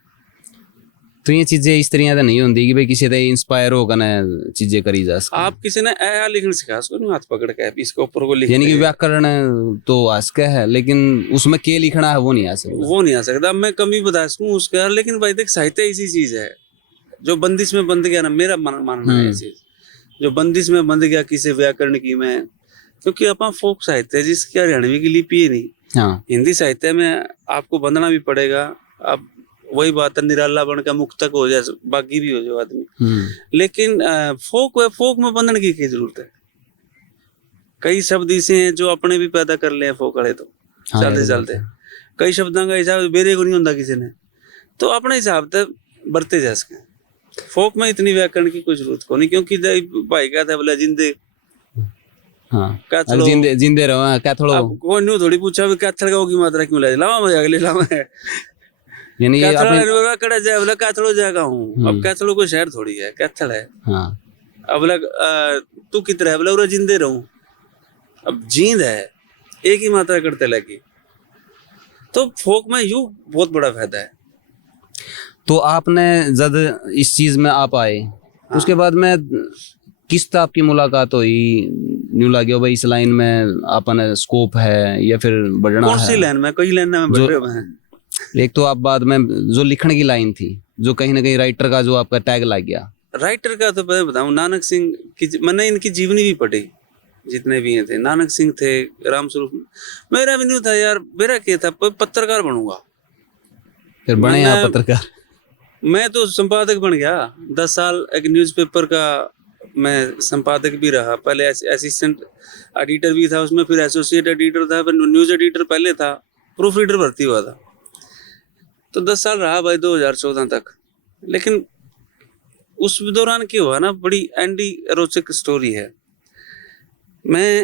तो ये चीजें इस तरह तो नहीं होती कि भाई किसी से इंस्पायर होकर ना चीजें करी जा सके। आप किसी ने ऐ लिखना सिखा उसको नहीं, हाथ पकड़ के इसके ऊपर को लिख, यानी कि व्याकरण तो आसका है लेकिन उसमें क्या लिखना है वो नहीं आ सकता, वो नहीं आ सकता। मैं कमी बता सकूं उसका, लेकिन भाई देख साहित्य ऐसी चीज है जो बंदिश में बंध गया ना, मेरा मानना है चीज, जो बंदिश में बंध गया किसी व्याकरण की में, क्योंकि अपना फोक साहित्य है जिसकी हरियाणवी की लिपि है नहीं। हाँ हिंदी साहित्य में आपको बंधना भी पड़ेगा। अब वही बात है, निराला बन का मुक्तक हो जाए, बागी भी हो जाए आदमी, लेकिन फोक है, फोक में बंधन की जरूरत है। कई शब्द ऐसे हैं जो अपने भी पैदा कर ले फोक वाले, तो हाँ, चलते चलते कई शब्दों का हिसाब मेरे को नहीं होता किसी ने, तो अपने हिसाब से बरते जा सके। फोक में इतनी व्याकरण की कोई जरूरत को नहीं, क्योंकि भाई क्या था बोला जिंदे हाँ कैथलो जिंदे जिंदे रहो हाँ, कैथलो अब कोई न्यू थोड़ी पूछा भी कैथल का की मात्रा क्यों ले लावा मैं अगले लावा है यानी ये कैथल अपने बोला कड़ा जाए बोला कैथलो जाएगा हूँ। अब कैथलो कोई शहर थोड़ी है, कैथल है। हाँ अब बोला तू किधर है बोला जिंदे रहूं। अब जींद है एक ही मात्रा करते लगी, तो फोक में यूं बहुत बड़ा फायदा है। तो आपने जब इस चीज में आप आए उसके बाद में किस तरह आपकी मुलाकात हुई, न्यू लगे भाई इस लाइन में आपने स्कोप है या फिर बढ़ना कौन सी है? लाइन में, कई लाइन में बढ़ रहे हैं। एक तो आप बाद में जो लिखने की लाइन थी, जो कहीं ना कहीं राइटर का जो आपका टैग लग गया। राइटर का तो पहले बताऊं, नानक सिंह की मैंने इनकी जीवनी भी पढ़ी, जितने भी थे। नानक सिंह थे, रामस्वरूप, मेरा भी नहीं था यार, मेरा क्या था पत्रकार बनूंगा। फिर बने आप पत्रकार? मैं तो संपादक बन गया 10 साल, एक न्यूज़पेपर का मैं संपादक भी रहा, पहले असिस्टेंट एडिटर भी था उसमें, फिर एसोसिएट एडिटर था, फिर न्यूज़ एडिटर पहले था, प्रूफ रीडर भर्ती हुआ था। तो 10 साल रहा भाई 2014 तक। लेकिन उस दौरान क्या हुआ ना, बड़ी एंडी रोचक स्टोरी है। मैं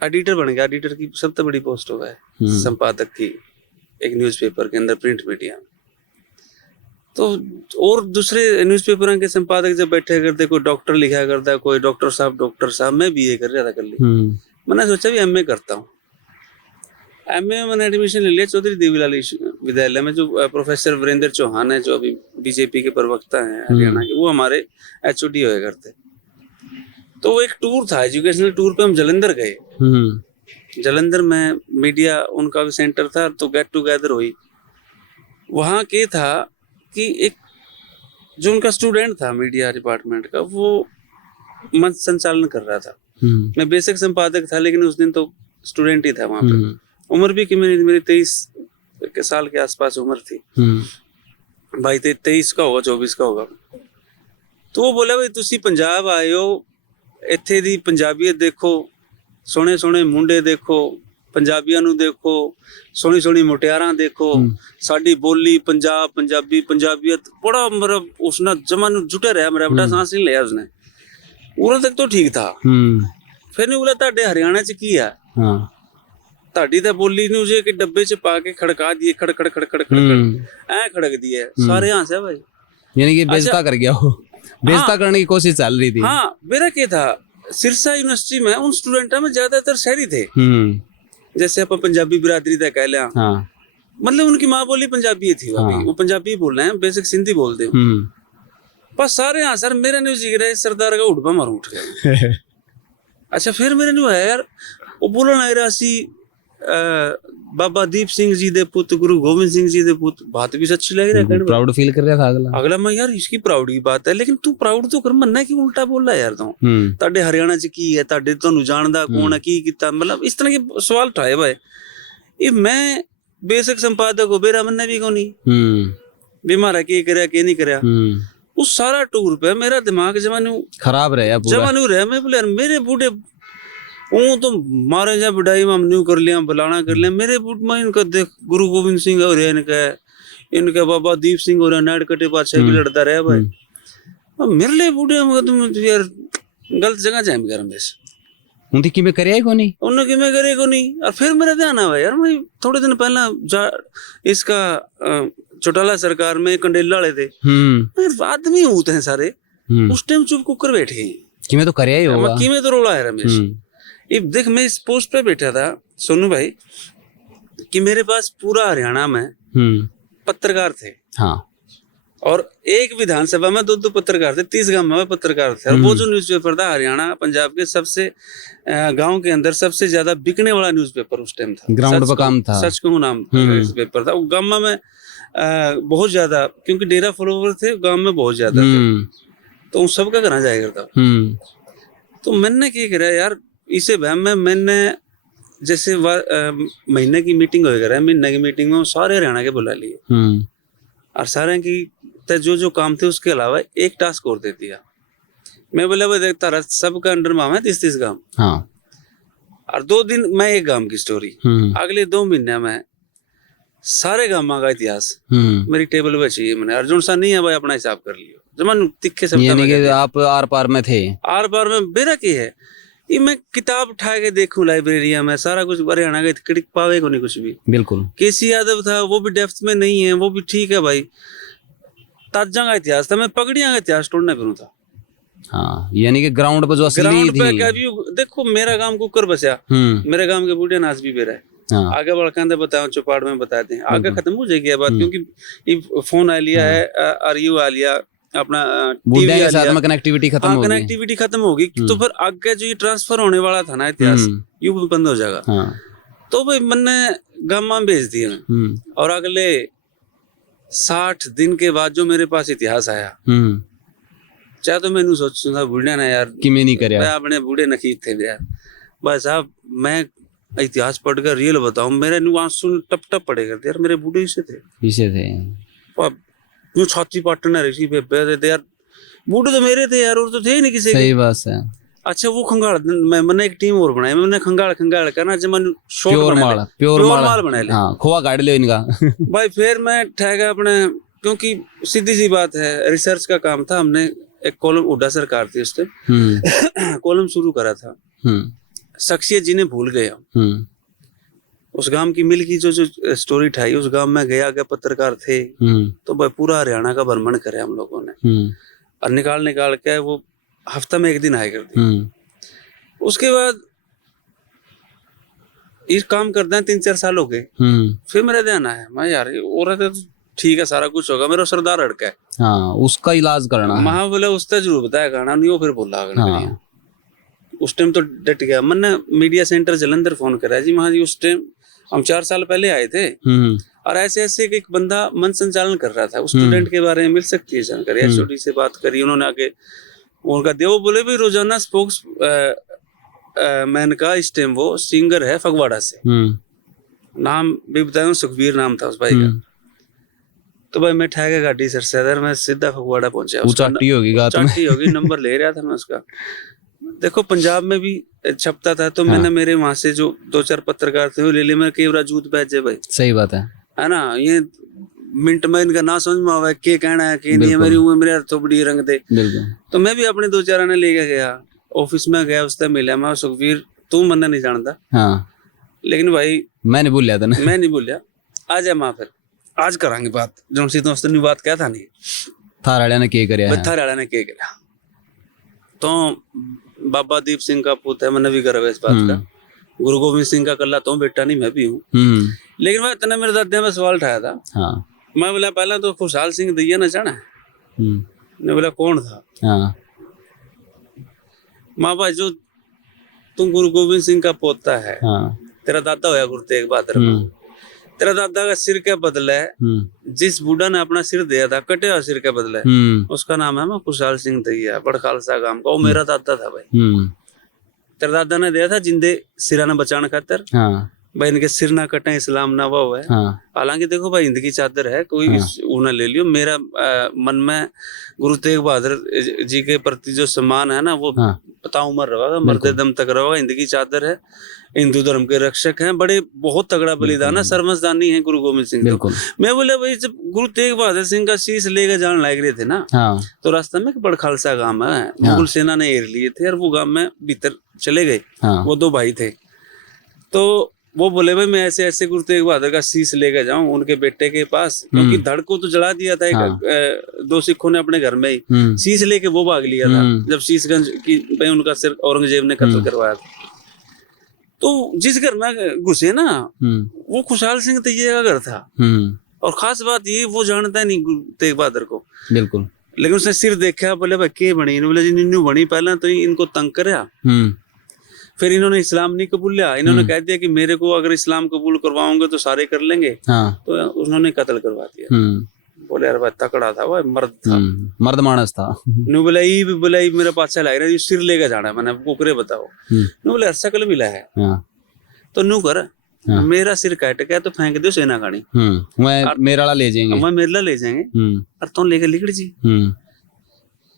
एडिटर बन गया, एडिटर की सबसे बड़ी पोस्ट हुआ है संपादक की एक न्यूज़पेपर के अंदर, प्रिंट मीडिया। तो और दूसरे न्यूज़पेपर के संपादक जब बैठे करते, कोई डॉक्टर लिखा करता, कोई डॉक्टर साहब, मैं बीए कर रहा था कर ली। मैंने सोचा भी एमए करता हूँ। एमए में मैंने एडमिशन ले लिया चौधरी देवीलाल विद्यालय में, जो प्रोफेसर वीरेंद्र चौहान है, जो अभी बीजेपी के प्रवक्ता हैं हरियाणा के, वो हमारे एचओडी हुए करते। तो वो एक टूर था, एजुकेशनल टूर पे हम जालंधर गए। जालंधर में मीडिया उनका भी सेंटर था, तो गेट टुगेदर हुई। वहाँ के था कि एक जो उनका स्टूडेंट था मीडिया डिपार्टमेंट का, वो मंच संचालन कर रहा था। मैं बेसिक संपादक था, लेकिन उस दिन तो स्टूडेंट ही था वहाँ पे। उम्र भी कि मेरी 23 के साल के आसपास उम्र थी। भाई 23 का होगा, 24 का होगा। तो वो बोला भाई तुसी पंजाब आए हो, ਇੱਥੇ ਦੀ पंजाबियत देखो, सोने सोने मुंडे देखो, पंजाबियां नू देखो, सोनी सोनी मुटियारां देखो, साडी बोली पंजाब, पंजाबी, पंजाबियत, बड़ा मतलब उसने जमाने जुटे रहा। मेरा बेटा सांस नहीं लिया उसने, उन्होंने तक तो ठीक था। फिर नहीं बोला ताडे हरियाणा च की है, ताडी तो बोली नहीं उसे कि डब्बे च पा के खड़का दिए, खड़ खड़ खड़ खड़ खड़ ऐ खड़क दिए, सारे हंसे भाई। यानी कि बेइज्जता कर गया हो, बेइज्जता करने की कोशिश चल रही थी। हाँ, मेरा क्या था, सिरसा यूनिवर्सिटी में उन स्टूडेंटों में ज्यादातर शहरी थे। जैसे अपन पंजाबी बिरादरी तक कह लिया, मतलब उनकी माँ बोली पंजाबी थी, वो पंजाबी बोल रहे हैं, बेसिक सिंधी बोलते हो। बस सारे हाँ सर, मेरा न्यूज जिक्र है सरदार का उठबा मार उठ गया। अच्छा, फिर मेरे न्यू है यार, वो बोलन आ रहा सी बाबा दीप सिंह जी दे पुत, गुरु गोविंद सिंह जी दे पुत। बात भी अच्छी लग रही है, प्राउड फील कर रहा था अगला। मैं यार इसकी प्राउड की बात है, लेकिन तू प्राउड तो कर, मन्ना की उल्टा बोल रहा है यार। तू ताडे हरियाणा च की है, ताडे तुहानू जानदा कौन है, की कीता, मतलब इस तरह के सवाल उठाए भाई। ये मैं बेसिक संपादक हो, मेरा मन्ना भी को नहीं भी मारा की करया के नहीं करया। उस सारा टूर पे मेरा दिमाग जमानू खराब रहा, जमानू रहा। मैं बोले यार मेरे बूढ़े वो तो मारे जा बुढ़ाई में न्यू कर लिया, बुलाना कर लिया। मेरे बूढ़ में इनका देख गुरु गोविंद सिंह और इनका बाबा दीप सिंह और नाड़ कटे पाछे भी लड़ता रहा भाई। मेरे लिए बूढ़े तुम यार गलत जगह जाए मेरा मेस उनकी किमें करे को नहीं, उन्होंने किमें करे को नहीं। और फिर मेरा ध्यान आया यार, मैं थोड़े दिन पहला इसका चौटाला सरकार में कंडेला वाले थे, आदमी होते हैं सारे, उस टाइम चुप कुकर बैठे किमें तो करे ही होगा, किमें तो रोला है रमेश। ये देख, मैं इस पोस्ट पे बैठा था सोनू भाई कि मेरे पास पूरा हरियाणा में पत्रकार थे। हाँ। और एक विधानसभा में 2 पत्रकार थे, 30 गांव में पत्रकार थे। और वो जो न्यूज़पेपर था हरियाणा पंजाब के सबसे गांव के अंदर सबसे ज्यादा बिकने वाला न्यूज़पेपर उस टाइम था, ग्राउंड पर काम था, सच कहूं नाम न्यूज़पेपर था। वो गांव में बहुत ज्यादा, क्योंकि डेरा फॉलोवर थे गांव में बहुत ज्यादा थे, तो उन सबका करना जाया करता। तो मैंने क्या करा यार, इसे वहम में मैंने जैसे महीने की मीटिंग हो गया, महीने की मीटिंग में वो सारे हरियाणा के बुला लिए और सारे की जो काम थे उसके अलावा एक टास्क और दे दिया। मैं बोला भाई देख तारा सबका अंडर में है 30 गांव। हाँ। और 2 दिन मैं एक गांव की स्टोरी, अगले 2 महीने में सारे गांव का इतिहास मेरी टेबल पे चाहिए। मैंने अर्जुन सा नहीं है भाई, अपना हिसाब कर लियो। जमान तिखे सब यानी कि आप आर पार में थे। आर पार में बेरा की है ये, मैं किताब उठा के देखूं लाइब्रेरिया में सारा कुछ हरियाणा का टिकट पावे को नहीं कुछ भी। बिल्कुल। केसी यादव था वो भी डेप्थ में नहीं है, वो भी ठीक है भाई। ताजा का इतिहास था, मैं पगड़ियां का इतिहास तोड़ने फिरूं था। हाँ, यानी कि ग्राउंड पर जो असली ग्राउंड पे थी। क्या भी देखो, मेरा गांव कुकर बचा, मेरे गांव के बूढ़े नाच भी बेरा है। हाँ। आगे बढ़कर बताओ चौपाड़ में बताते हैं, आगे खत्म हो जाएगी बात, क्योंकि ये फोन आ लिया है और यू आ लिया अपना टीवी के साथ में कनेक्टिविटी खत्म होगी। कनेक्टिविटी खत्म होगी तो फिर आगे जो ये ट्रांसफर होने वाला था ना इतिहास, यू भी बंद हो जाएगा। तो भाई मैंने गामा भेज दिया और अगले 60 दिन के बाद जो मेरे पास इतिहास आया, चाहे तो मैंने सोचता था बूढ़े ना यार कि मैं नहीं कर मैं अपने बूढ़े नकीब थे यार। भाई साहब मैं इतिहास पढ़कर रियल बताऊं, मेरे आंसू टप टप पड़े करते यार, मेरे बूढ़े इसे थे यूं छाती पाटना रही थे यार। बूढ़े तो मेरे थे यार, और तो थे ही नहीं किसी के। सही बात है। अच्छा वो खंगाल मैंने एक टीम और बनाई, मैंने खंगाल करना जब मैंने प्योर माल बना ले। हाँ, खोआ काट लियो इनका। भाई फिर मैं ठहरा अपने, क्योंकि सीधी सी बात है रिसर्च का काम था। हमने एक कॉलम, उड्डा सरकार थी उस टाइम, कॉलम शुरू करा था शख्सियत जिन्हें भूल गया। उस गांव की मिल की जो स्टोरी ठाई, उस गांव में गया के पत्रकार थे तो भाई पूरा हरियाणा का भ्रमण करे हम लोगों ने, और निकाल के वो हफ्ता में 1 दिन आया करती। उसके बाद ये काम करते हैं 3-4 साल हो गए। फिर मेरा ध्यान आया, मैं यार औरत है ठीक है सारा कुछ होगा, मेरा सरदार अड़का है। हाँ, उसका इलाज करना है। महा बोले उसने जरूर बताया गाना नहीं, वो फिर बोला हाँ। उस टाइम तो डट गया। मैंने मीडिया सेंटर जलंधर फोन करा जी, वहां जी उस टाइम हम 4 साल पहले आए थे और ऐसे एक बंदा मन संचालन कर रहा था, उस स्टूडेंट के बारे में मिल सकती है जानकारी। एचओडी से बात करी उन्होंने, आगे उनका देव बोले भी रोजाना स्पोक्स मैन का इस टाइम वो सिंगर है फगवाड़ा से, नाम भी बताया सुखबीर नाम था उस भाई का। तो भाई मैं ठहर गाड़ी सर मैं सीधा फगवाड़ा पहुंचा। चाटी होगी नंबर ले रहा था मैं उसका। देखो पंजाब में भी छपता था तो मैंने मेरे वहां से जो 2-4 पत्रकार थे वो ले लिए, मैं केवरा जूत बैठ जाए भाई। सही बात है ना। ये मिनट में इनका ना समझ में आवा के कहना है कि नहीं, मेरी उम्र मेरे तो बड़ी रंग दे। तो मैं भी अपने 2-4 आने लेके गया, ऑफिस में गया, उससे मिला। मैं सुखबीर तू मन्ना नहीं जानता लेकिन भाई मैं नहीं भूलिया था ना, मैं नहीं भूलिया। आ जाए मां, फिर आज करांगे बात जो सी दोस्त ने बात क्या था नहीं थाराड़ा ने के करया है, थाराड़ा ने के करा। तो बाबा दीप सिंह का पुत्र है, मैंने भी गर्व है इस बात का। गुरु गोविंद सिंह का कल्ला तो बेटा नहीं, मैं भी हूँ। लेकिन मैं इतना मेरे दादा में सवाल उठाया था। मैं बोला पहला तो खुशहाल सिंह दैया ना जाना है। ने बोला कौन था? माँ भाई जो तुम गुरु गोविंद सिंह का पोता है, तेरा दादा होया गुरु तेग बहादुर, तेरा दादा का सिर क्या बदला है? जिस बूढ़ा ने अपना सिर दिया था, कटे हुआ सिर क्या बदला है, उसका नाम है मैं खुशहाल सिंह दैया, बड़ खालसा गांव का। वो मेरा दादा था भाई। तेरा दादा ने दिया था जिंदे सिरा ने बचाने खातर, भाई इनके सिर ना कटे, इस्लाम ना वो है। हालांकि देखो भाई हिंद की चादर है, कोई उन्हें ले लियो। मेरा मन में गुरु तेग बहादुर जी के प्रति जो सम्मान है ना, वो पता उम्र रहेगा, मरते दम तक रहेगा। हिंद की चादर है, हिंदू धर्म के रक्षक हैं, बड़े बहुत तगड़ा बलिदान है, सर्वस्दानी है गुरु गोविंद सिंह। मैं बोला भाई जब गुरु तेग बहादुर सिंह का शीश लेकर जाने लायक रहे थे ना, तो रास्ते में बड़ खालसा गांव है, मुगल सेना ने घेर लिए थे और वो गांव में भीतर चले गए। वो 2 भाई थे, तो वो बोले भाई मैं ऐसे ऐसे गुरु तेग बहादुर का शीश लेकर जाऊं उनके बेटे के पास, क्योंकि धड़ को तो जला दिया था 2 सिखों ने अपने घर में ही। शीश लेके वो भाग लिया था जब शीशगंज की भाई उनका सिर औरंगजेब ने कत्ल करवाया था। तो जिस घर में घुसे ना, वो खुशहाल सिंह दैया का घर था। और खास बात ये, वो जानता नहीं गुरु तेग बहादुर को बिल्कुल, लेकिन उसने सिर देखा, बोले भाई के बनी? बोले जी निन्नू बनी। पहले तो इनको तंग करया, फिर इन्होंने इस्लाम नहीं कबूल लिया। इन्होंने कह दिया कि मेरे को अगर इस्लाम कबूल करवाओगे तो सारे कर लेंगे। तो उन्होंने कत्ल करवा दिया। बोले यार भाई तकड़ा था, वो मर्द था, मर्द मानस था। नु बोला ई बोला ई मेरे पास लग रहा है सिर लेके जाना है, मैंने कुकरे बताओ। नु बोले शकल मिला है तो नु कर मेरा सिर काट गया तो फेंक दो सेना खानी, मैं मेरा वाला ले जाएंगे, मैं मेरे ला ले जाएंगे और तुम लेके लिकड़ जी।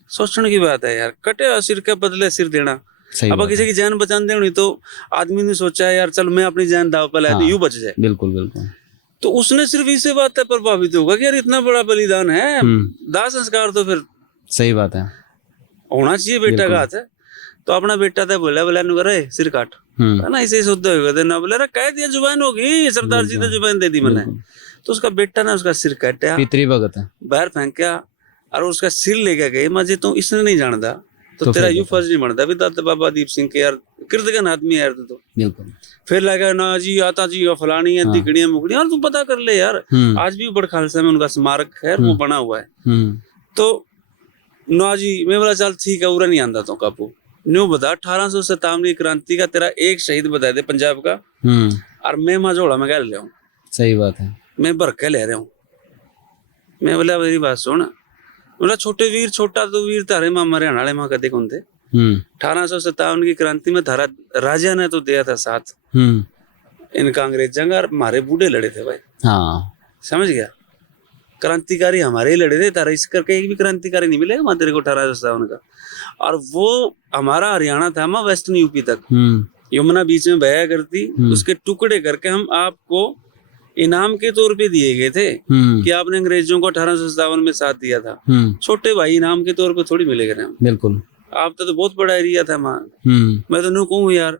सोचने की बात है यार, कटे सिर के बदले सिर देना। अब किसी की जान बचाने देनी तो आदमी ने सोचा है यार चल मैं अपनी जान दाव पर लाया तो यूं बच जाए। बिल्कुल बिल्कुल। तो उसने सिर्फ इसी बात पर प्रभावित होगा कि यार इतना बड़ा बलिदान है, दाह संस्कार तो फिर सही बात है होना चाहिए बेटा का हाथ है। तो अपना बेटा था बोला बोला नु करे सिर काट ना, ऐसे शुद्ध होगा ना, बोला कह दिया जुबान होगी, सरदार जी ने जुबान दे दी मैंने। तो उसका बेटा ना उसका सिर काटा, पितरी भगत है, बाहर फेंका और उसका सिर लेके गए। मजे तो इसने नहीं जानता तो तेरा यू फर्ज नहीं बनता भी दादा बाबा दीप सिंह के यार कृतज्ञ आदमी यार तू तो। बिल्कुल। फिर लगा ना जी आता जी फलानी है दिखड़ी मुकड़ी, यार तू पता कर ले यार, आज भी बड़ खालसा में उनका स्मारक है वो बना हुआ है। तो ना जी मैं बोला चल ठीक है उरा नहीं आंदा तो कापू न्यू बता 1857 की क्रांति का तेरा एक शहीद बता दे पंजाब का, और मैं माजोड़ा में कह ले हूँ। सही बात है, मैं भर के ले रहा हूँ। मैं बोला मेरी बात सुन, बोला छोटे वीर छोटा तो वीर तारे मामा हरियाणा वाले माँ कदे कौन थे। 1857 की क्रांति में थारा राजा ने तो दिया था साथ, इनका अंग्रेजों का हमारे बूढ़े लड़े थे भाई। हाँ समझ गया, क्रांतिकारी हमारे ही लड़े थे, तारा इस करके एक भी क्रांतिकारी नहीं मिलेगा माँ तेरे को 1857 का। और वो हमारा हरियाणा था माँ वेस्टर्न यूपी तक, यमुना बीच में बहया करती, उसके टुकड़े करके हम आपको इनाम के तौर पे दिए गए थे कि आपने अंग्रेजों को 1857 में साथ दिया था। छोटे भाई इनाम के तौर पे थोड़ी मिलेगा ना। बिल्कुल, आप तो बहुत बड़ा एरिया था वहाँ। मैं तो नहीं कहूँ यार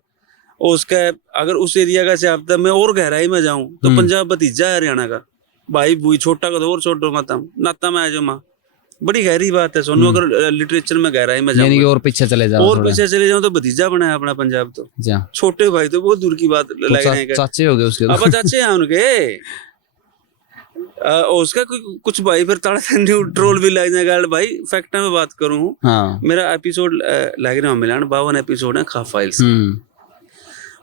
उसका, अगर उस एरिया का चाहता मैं और गहराई में जाऊं तो पंजाब भतीजा है हरियाणा का, भाई बुई छोटा का तो और छोटो मत नाता में आ जाओ माँ, बड़ी गहरी बात है सोनू। अगर लिटरेचर में गहराई में जाऊं और पीछे चले जाओ, और पीछे चले जाऊं तो भतीजा बना है अपना पंजाब। तो छोटे भाई तो बहुत दूर की बात लग रहे हैं, चाचे हो गए उसके, अब चाचे हैं उनके। उसका कुछ भाई फिर ट्रोल भी लग जाएगा भाई। फैक्ट में बात करूं, मेरा एपिसोड लग रहा है मिलान 52 एपिसोड है खाफ फाइल्स।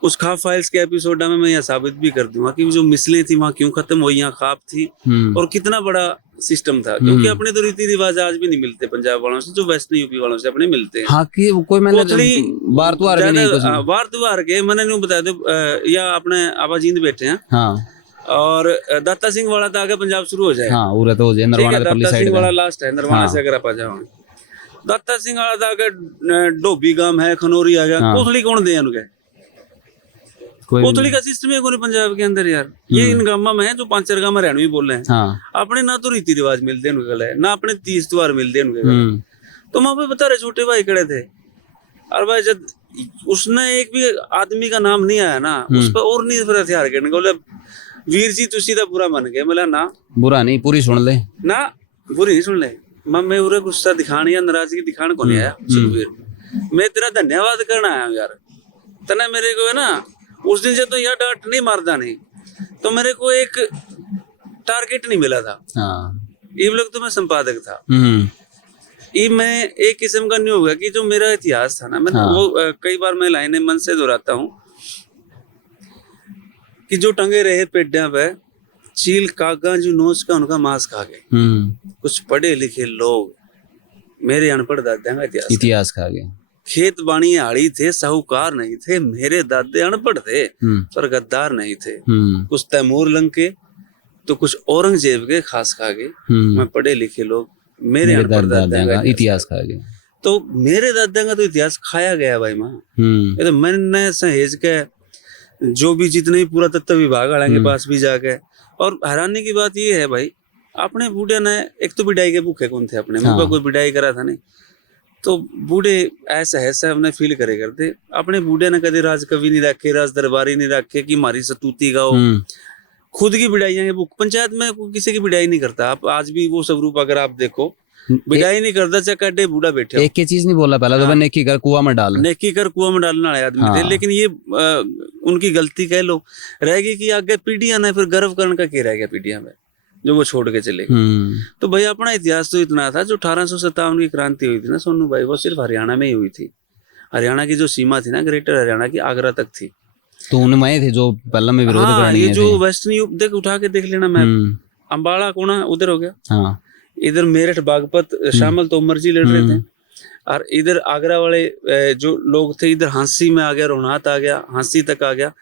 उस खाफ फाइल्स के एपिसोड में मैं यह साबित भी कर दूंगा कि जो मिसलें थी वहाँ क्यों खत्म हुई, यहाँ खाप थी और कितना बड़ा सिस्टम था। क्योंकि अपने तो रीति रिवाज आज भी नहीं मिलते पंजाब वालों से, जो वेस्टर्न यूपी वालों से अपने मिलते हैं। हाँ कि कोई मैंने बार त्योहार के मैंने नहीं बताया दो, या अपने आबाजींद बैठे हैं। हाँ। और दाता सिंह वाला था आगे पंजाब शुरू हो जाए। हाँ, उरे तो हो जाए, नरवाना दाता सिंह वाला लास्ट है, नरवाना से अगर आप आ जाओ। दाता सिंह वाला था आगे डोबी गांव है, खनौरी आ गया, कोथली कौन दे उनके, कोथली का सिस्टम है पंजाब के अंदर यार। ये इन गांव में है जो 5-4 गांव में हरियाणवी बोल रहे हैं। हाँ। अपने ना तो रीति रिवाज मिलते हैं उनके गले, ना अपने तीज त्योहार मिलते हैं उनके गले। तो वहां पे बता रहे छोटे भाई खड़े थे, और भाई जब उसने एक भी आदमी का नाम नहीं आया ना उस पर और नहीं फिर हथियार गिरने बोले वीर जी तुसी दा बुरा मन गए। बोला ना बुरा नहीं, पूरी सुन ले ना, बुरी नहीं सुन ले। मैं उरे गुस्सा दिखाने या नाराजगी दिखाने को नहीं आया सुखबीर, मैं तेरा धन्यवाद करना आया यार। तना मेरे को है ना उस दिन से तो यह डांट नहीं मारता नहीं, तो मेरे को एक टारगेट नहीं मिला था। ये लोग तो मैं संपादक था, ये मैं एक किस्म का नहीं होगा कि जो मेरा इतिहास था ना, मैं वो कई बार मैं लाइनें मन से दोहराता हूँ कि जो टंगे रहे पेड्या पे चील कागा जो नोच का उनका मांस खा गए। कुछ पढ़े लिखे लोग मेरे अनपढ़ दादा का इतिहास खा गए। खेत बाणी आड़ी थे, साहूकार नहीं थे, मेरे दादे अनपढ़ थे पर गद्दार नहीं थे। कुछ तैमूर लंग के तो कुछ औरंगजेब के खास खा गए। मैं पढ़े लिखे लोग मेरे अनपढ़ दादा का इतिहास खा गए। तो मेरे दादा का तो इतिहास खाया गया भाई माँ। ये तो मैंने सहेज के जो भी जितने भी पुरातत्व विभाग वाले के पास भी जाके, और हैरानी की बात ये है भाई अपने बूढ़े ने एक तो बिडाई के भूखे कौन थे अपने मुंह पर कोई बिडाई करा था नहीं, तो बूढ़े ऐसा हमने फील करे करते। अपने बूढ़े ने कभी राज कवि नहीं रखे, राज दरबारी नहीं रखे कि हमारी सतूती गाओ, खुद की बिडाइयां बुक पंचायत में किसी की बिडाई नहीं करता। आप आज भी वो सब रूप अगर आप देखो बिडाई नहीं करता, चाहे कड्डे बूढ़ा बैठे। एक चीज नहीं बोला पहला तो नेकी कर कुआं में डाल, नेकी कर कुआं में डालने वाले आदमी थे। लेकिन ये उनकी गलती कह लो रहेगी कि आगे पीढ़ियां ने फिर गर्व करने का क्या रह गया पीढ़ियां में जो वो छोड़ के चले गए। तो भाई अपना इतिहास तो इतना था, जो 1857 की क्रांति हुई थी ना सोनू भाई, वो सिर्फ हरियाणा में ही हुई थी। हरियाणा की जो सीमा थी ना ग्रेटर हरियाणा की आगरा तक थी। तो उनमें थे जो पहले में विरोध करनी है, ये जो वेस्टर्न देख उठा के देख लेना मैप, अम्बाड़ा कोना उधर हो गया, हाँ इधर मेरठ बागपत शामल तोमर जी लड़ रहे थे, और इधर आगरा वाले जो लोग थे इधर हांसी में आ गया, रोहनात आ गया, हांसी तक आ गया,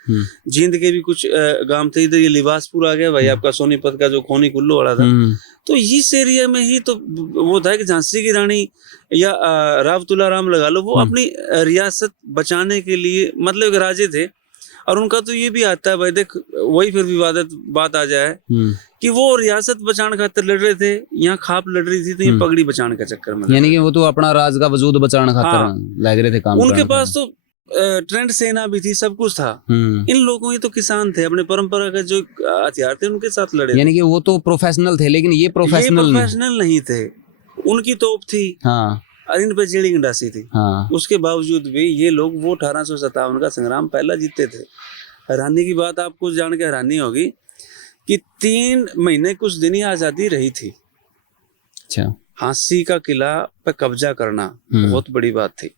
जींद के भी कुछ गांव थे, इधर ये लिबासपुर आ गया भाई आपका सोनीपत का जो खोनी कुल्लू वाला था। तो इस एरिया में ही तो वो था कि झांसी की रानी या राव तुलाराम लगा लो, वो अपनी रियासत बचाने के लिए मतलब एक राजे थे, और उनका तो ये भी आता है भाई देख, वही फिर विवादित बात आ जाए कि वो रियासत बचाने खातिर लड़ रहे थे, यहाँ खाप लड़ रही थी, तो ये पगड़ी बचाने का चक्कर में, यानी कि वो तो अपना राज का वजूद बचाने खातिर हाँ, लग रहे थे काम उनके करने पास तो ट्रेंड सेना भी थी, सब कुछ था। इन लोगों ये तो किसान थे, अपने परंपरा का जो हथियार थे उनके साथ लड़े, यानी कि वो तो प्रोफेशनल थे, लेकिन ये प्रोफेशनल नहीं थे। उनकी तोप थी, हाँ, और इन पे जेड़ी गंडासी थी, हाँ। उसके बावजूद भी ये लोग वो 1857 का संग्राम पहला जीते थे। हैरानी की बात आपको जान के हैरानी होगी कि 3 महीने कुछ दिन ही आजादी रही थी। अच्छा, हांसी का किला पे कब्जा करना बहुत बड़ी बात थी,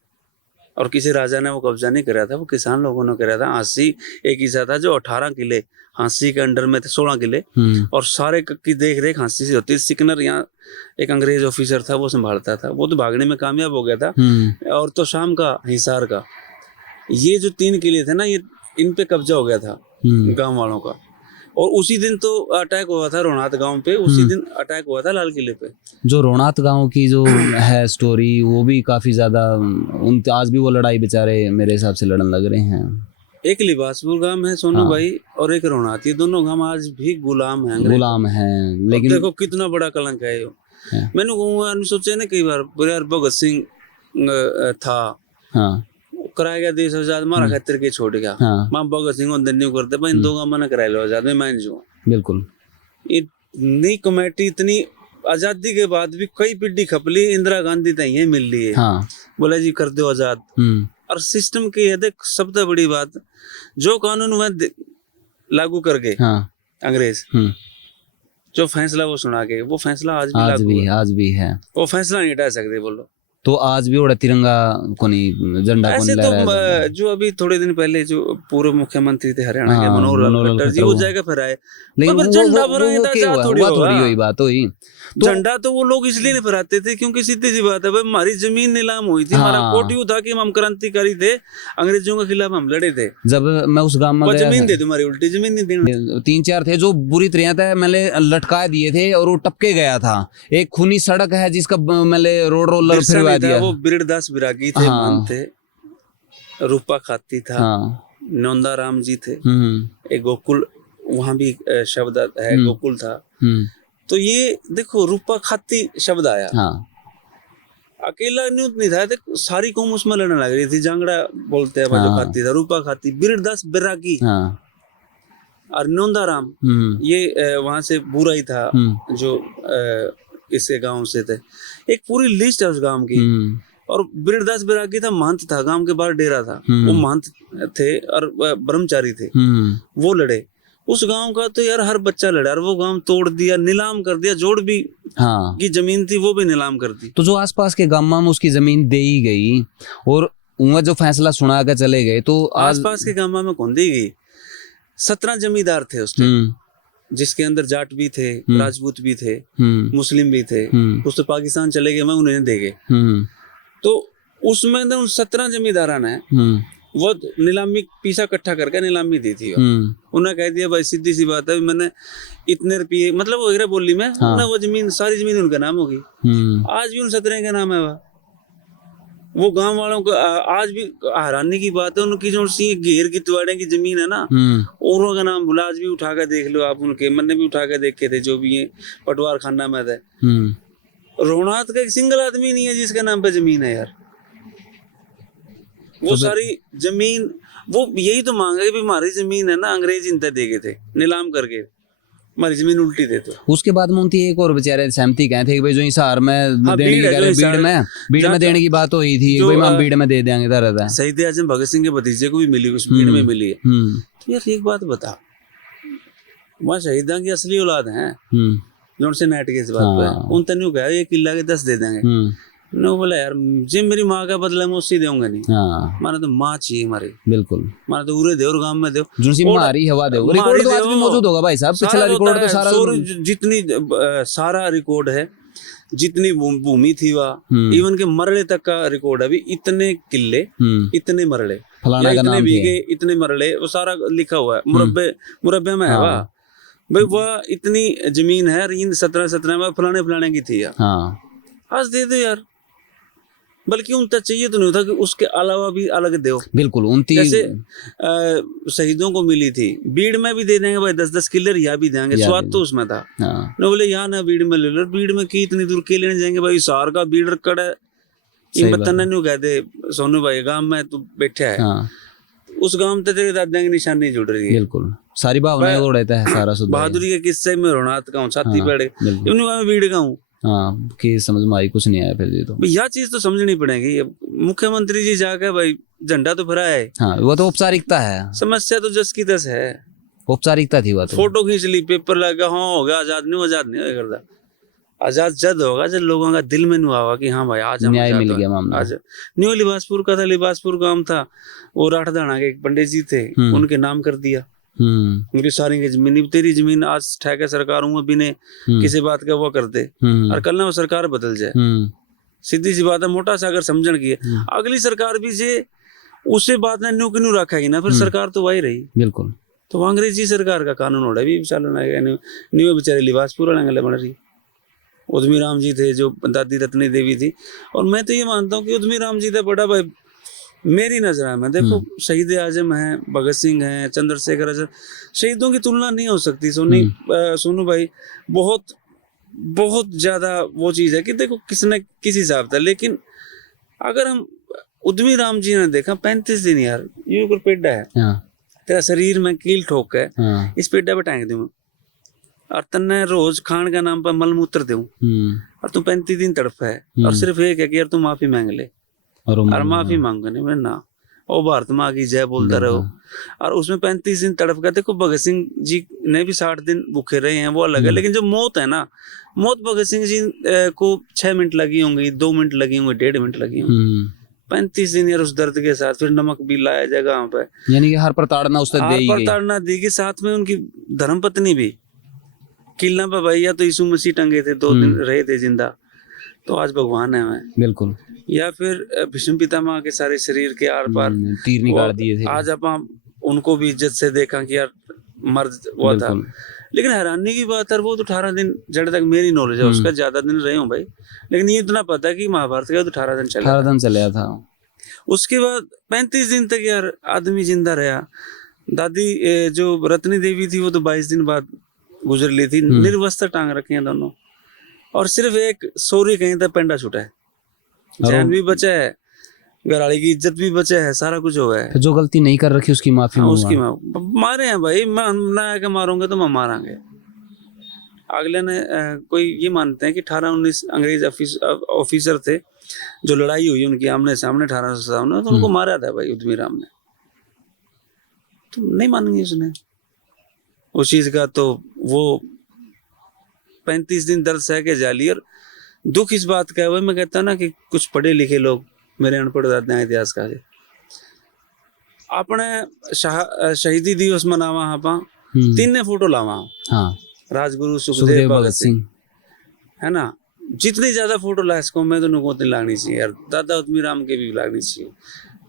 और किसी राजा ने वो कब्जा नहीं कराया था, वो किसान लोगों ने कराया था। हांसी एक हिस्सा था जो 18 किले हांसी के अंडर में थे, 16 किले, और सारे की देख रेख हांसी से होती। सिकनर यहाँ एक अंग्रेज ऑफिसर था, वो संभालता था, वो तो भागने में कामयाब हो गया था। और तो शाम का हिसार का ये जो 3 किले थे ना, ये इन पे कब्जा हो गया था गांव वालों का। और उसी दिन तो अटैक हुआ था रोहनात गांव पे, उसी दिन अटैक हुआ था लाल किले पे। जो रोहनात गांव की जो है स्टोरी, वो भी काफी ज्यादा आज भी वो लड़ाई बेचारे मेरे हिसाब से लड़न लग रहे हैं। एक लिबासपुर गांव है सोनू भाई, और एक रोहनात, ये दोनों गांव आज भी गुलाम हैं, लेकिन देखो कितना बड़ा कलंक है ये। मैंने कहूँगा सोचे ना कई बार यार, भगत सिंह था, हाँ, कराया गया देश आजाद, मारा खातिर के छोड़ गया, मां भगत सिंह अंदर नहीं करते भाई, इन 2 गांव में कराया लो आजाद, मैं मान जू बिल्कुल। इतनी कमेटी, इतनी आजादी के बाद भी कई पीढ़ी खपली, इंदिरा गांधी तक ये मिल रही है, बोला जी कर दो आजाद। और सिस्टम की है देख, सबसे बड़ी बात, जो कानून वह लागू कर गए अंग्रेज, जो फैसला वो सुना के, वो फैसला आज भी है, वो फैसला नहीं हटा सकते बोलो। तो आज भी उड़ा तिरंगा को नहीं, झंडा को नहीं लहराया। तो जो अभी थोड़े दिन पहले जो पूर्व मुख्यमंत्री थे हरियाणा के मनोहर लाल खट्टर जी, वो जगह फहराए, लेकिन झंडा फहराए बात हुई। झंडा तो वो लोग इसलिए नहीं फहराते थे क्योंकि सीधी सी बात है भाई, हमारी जमीन नीलाम हुई थी, हमारा कोट यूं था कि हम क्रांतिकारी थे, अंग्रेजों के खिलाफ हम लड़े थे। जब मैं उस गांव में जमीन दे तुम्हारी, उल्टी जमीन नहीं देनी। 3-4 थे जो बुरी तरह मैंने लटका दिए थे, और वो टपके गया था। एक खूनी सड़क है जिसका मैंने रोड रोलर फिरवा दिया, वो बिरदास बिरागी थे, मान थे, रूपा खाती था, नौंदा राम जी थे, एक गोकुल, वहां भी शब्द है गोकुल था। तो ये देखो रूपा खाती शब्द आया, अकेला न्यूज नहीं था, देख सारी कौम उसमें लड़ने लग रही थी। जांगड़ा बोलते हैं जो खाती था, रूपा खाती, बिरदास बिरागी, और नौंदा राम, ये वहां से बुरा ही था, जो इसके गांव से थे। एक पूरी लिस्ट है उस गांव की। और बिरदास बिरागी था, महंत था, गांव के बाहर डेरा था, वो महंत थे और ब्रह्मचारी थे, वो लड़े। उस गांव का तो यार हर बच्चा लड़ा, और वो गांव तोड़ दिया, नीलाम कर दिया, जोड़ भी की जमीन थी वो भी नीलाम कर दी। तो जो आसपास के गांव में उसकी जमीन दे ही गई, और उनका जो फैसला सुना कर चले गए, तो आसपास के गांव में कौन दी गई? 17 जमींदार थे उस टाइम, जिसके अंदर जाट भी थे, राजपूत भी थे, मुस्लिम भी थे। कुछ तो पाकिस्तान चले गए, मैं उन्हें दे गए। तो उसमें उन 17 जमींदारा ने वो नीलामी पीसा इकट्ठा करके नीलामी दी थी। उन्हें कह दिया भाई सीधी सी बात है, मैंने इतने रुपये, मतलब वो बोली में वो जमीन, सारी जमीन उनका नाम होगी। आज भी उन 17 के नाम है। वो गांव वालों को आज भी हैरानी की बात है, उनकी जो घेर की तिवाड़े की जमीन है ना, औरों का नाम भुला, आज भी उठा कर देख लो आप, उनके मैंने भी उठा कर देखे थे, जो भी है पटवार खाना में थे। रोहनात का एक सिंगल आदमी नहीं है जिसके नाम पे जमीन है यार। वो सारी जमीन, वो यही तो मांग है कि हमारी जमीन है ना, अंग्रेज इनते दे गए थे नीलाम करके, हमारी जमीन उल्टी देते। उसके बाद मुंती एक और बेचारे सहमति कहे थे कि भाई जो हिसार में देने की, बीड़ में देने की बात हुई थी, भाई हम बीड़ में दे देंगे तरह। शहीद आजम भगत सिंह के भतीजे को भी मिली, उस बीड़ में मिली है। तो यार एक बात बता, वहाँ शहीदा की असली औलाद है जो उनसे नेट के इस बात पे, उन तनु कहा ये किला के 10 दे देंगे, ने बोला यार जी मेरी माँ का बदला मैं उससे दूंगा नहीं, हाँ माने तो माँ चाहिए हमारी, बिल्कुल, माने तो उरे दे और गांव में दो जुनसी मारी हवा दो, रिकॉर्ड तो आज भी मौजूद होगा भाई साहब, पिछला रिकॉर्ड तो सारा जितनी सारा रिकॉर्ड है, जितनी भूमि थी वह, इवन के मरले तक का रिकॉर्ड है, अभी इतने किले, इतने मरले, फलाना का इतने नाम बीघे, इतने मरले, वो सारा लिखा हुआ है, मुरब्बे में है वह भाई, वह इतनी जमीन है, इन 17 में फलाने फलाने की थी यार, आज दे दो यार, बल्कि उन तक चाहिए तो नहीं था कि उसके अलावा भी अलग दो, बिल्कुल 29 जैसे शहीदों को मिली थी, बीड़ में भी दे देंगे भाई 10-10 किले, यहाँ भी देंगे, स्वाद तो उसमें था, न बोले यहाँ ना बीड़ में ले लो, बीड़ में की इतनी दूर के लेने जाएंगे भाई, सार का बीड़ कड़ इन बतन नहीं कहते सोनू भाई गांव में तू बैठा है, उस गांव तक तेरे दादा की निशानी जुड़ रही है, बिल्कुल सारी भावनाएं उड़ाता है सारा सुध बहादुरी के किस्से में रोनात का हूँ, छाती पेड़ में बीड़ का हूँ, हाँ कि समझ में आई कुछ नहीं आया फिर ये तो, यह चीज तो समझनी पड़ेगी, मुख्यमंत्री जी जाकर भाई झंडा तो फहराया है, हाँ वो तो औपचारिकता है, समस्या तो 10 की 10 है, औपचारिकता थी, वो तो फोटो खींच ली, पेपर लगा, हाँ हो गया, आजाद नहीं करता, आजाद जद होगा जब लोगों का दिल में नहीं आवा कि हाँ भाई आज न्याय मिल गया मामला, आज न्यू लिबासपुर का था, लिबासपुर गांव था, वो राठदाना के एक पंडित जी थे, उनके नाम कर दिया, उनकी सारी की जमीन, तेरी जमीन आज ठेका सरकार हूँ बिना किसी बात का वो कर दे, और कल ना वो सरकार बदल जाए, सीधी सी बात है, मोटा सा अगर समझण की है, अगली सरकार भी जे उसे बात ने न्यू की न्यू रखेगी ना, फिर सरकार तो वही रही, बिल्कुल, तो अंग्रेजी सरकार का कानून हो रहा है भी चलन है, न्यू बेचारे लिबासपुर वाले बन रही, उद्यमी राम जी थे जो दादी रत्नी देवी थी, और मैं तो ये मानता हूँ कि उद्यमी राम जी था बड़ा भाई, मेरी नजर में देखो शहीद आजम है, भगत सिंह है, चंद्रशेखर आजाद, शहीदों की तुलना नहीं हो सकती सोनू भाई, बहुत बहुत ज्यादा वो चीज है कि देखो किसने किस हिसाब था, लेकिन अगर हम उद्यमी राम जी ने देखा 35 दिन यार ये ऊपर पेड़ा है, तेरा शरीर में कील ठोक है, इस पेड़ा पे टांग दूं और तन्ने रोज खान का नाम पर मलमूत्र दूं, और तू 35 दिन तड़प है, और सिर्फ एक है कि यार तू माफी मांग ले, और माफी मांगो नहीं मैं ना, ओ भारत माँ की जय बोलता रहो, और उसमें 35 दिन तड़प का, देखो भगत सिंह जी ने भी 60 दिन भूखे रहे हैं, वो अलग है, लेकिन जो मौत है ना, मौत भगत सिंह जी को 6 मिनट लगी होंगी, 2 मिनट लगी होंगी, 1.5 मिनट लगी होंगी, 35 दिन यार उस दर्द के साथ, फिर नमक भी लाया जाएगा वहां पे, यानी कि हर प्रताड़ना उससे देगी, साथ में उनकी धर्मपत्नी भी किला पे भाई, या तो यीशु मसीह टंगे थे, 2 दिन रहे थे जिंदा, तो आज भगवान है मैं, बिल्कुल, या फिर भीष्म पितामह के सारे शरीर के आर पार तीर निकाल दिए थे, आज आप उनको भी इज्जत से देखा कि यार मर्द हुआ था, लेकिन हैरानी की बात है वो तो 18 दिन जड़ तक मेरी नॉलेज है उसका, ज्यादा दिन रहे हूँ भाई, लेकिन ये इतना पता है कि महाभारत का तो 18 दिन चला था, उसके बाद 35 दिन तक यार आदमी जिंदा रहा, दादी जो रत्नी देवी थी वो तो 22 दिन बाद गुजर ली थी, निर्वस्त्र टांग रखे हैं दोनों, और सिर्फ एक सोरी कहीं तक पेंडा छूटा है, जान भी बचा है, घरवाली की इज्जत भी बचा है, सारा कुछ हुआ है, जो गलती नहीं कर रखी उसकी माफी उसकी मारे हैं भाई, ना आके मारोगे तो मैं मारांगे, अगले ने कोई ये मानते हैं कि 18-19 अंग्रेज ऑफिसर थे जो लड़ाई हुई उनकी आमने सामने 1857 में, तो उनको मारा था भाई उद्यमी राम ने, तो नहीं मानेंगे उसने उस चीज का, तो वो 35 दिन दर्द सह के जाली, और दुख इस बात का है, वही मैं कहता ना कि कुछ पढ़े लिखे लोग, मेरे अनपढ़ दादा हैं इतिहास का, अपने शहीदी दिवस मनावा हाँ 3 ने फोटो लावा, राजगुरु सुखदेव भगत सिंह है ना, जितनी ज्यादा फोटो ला सको मैं तो नुको उतनी लागनी चाहिए यार, दादा उद्यमी राम के भी लागनी चाहिए,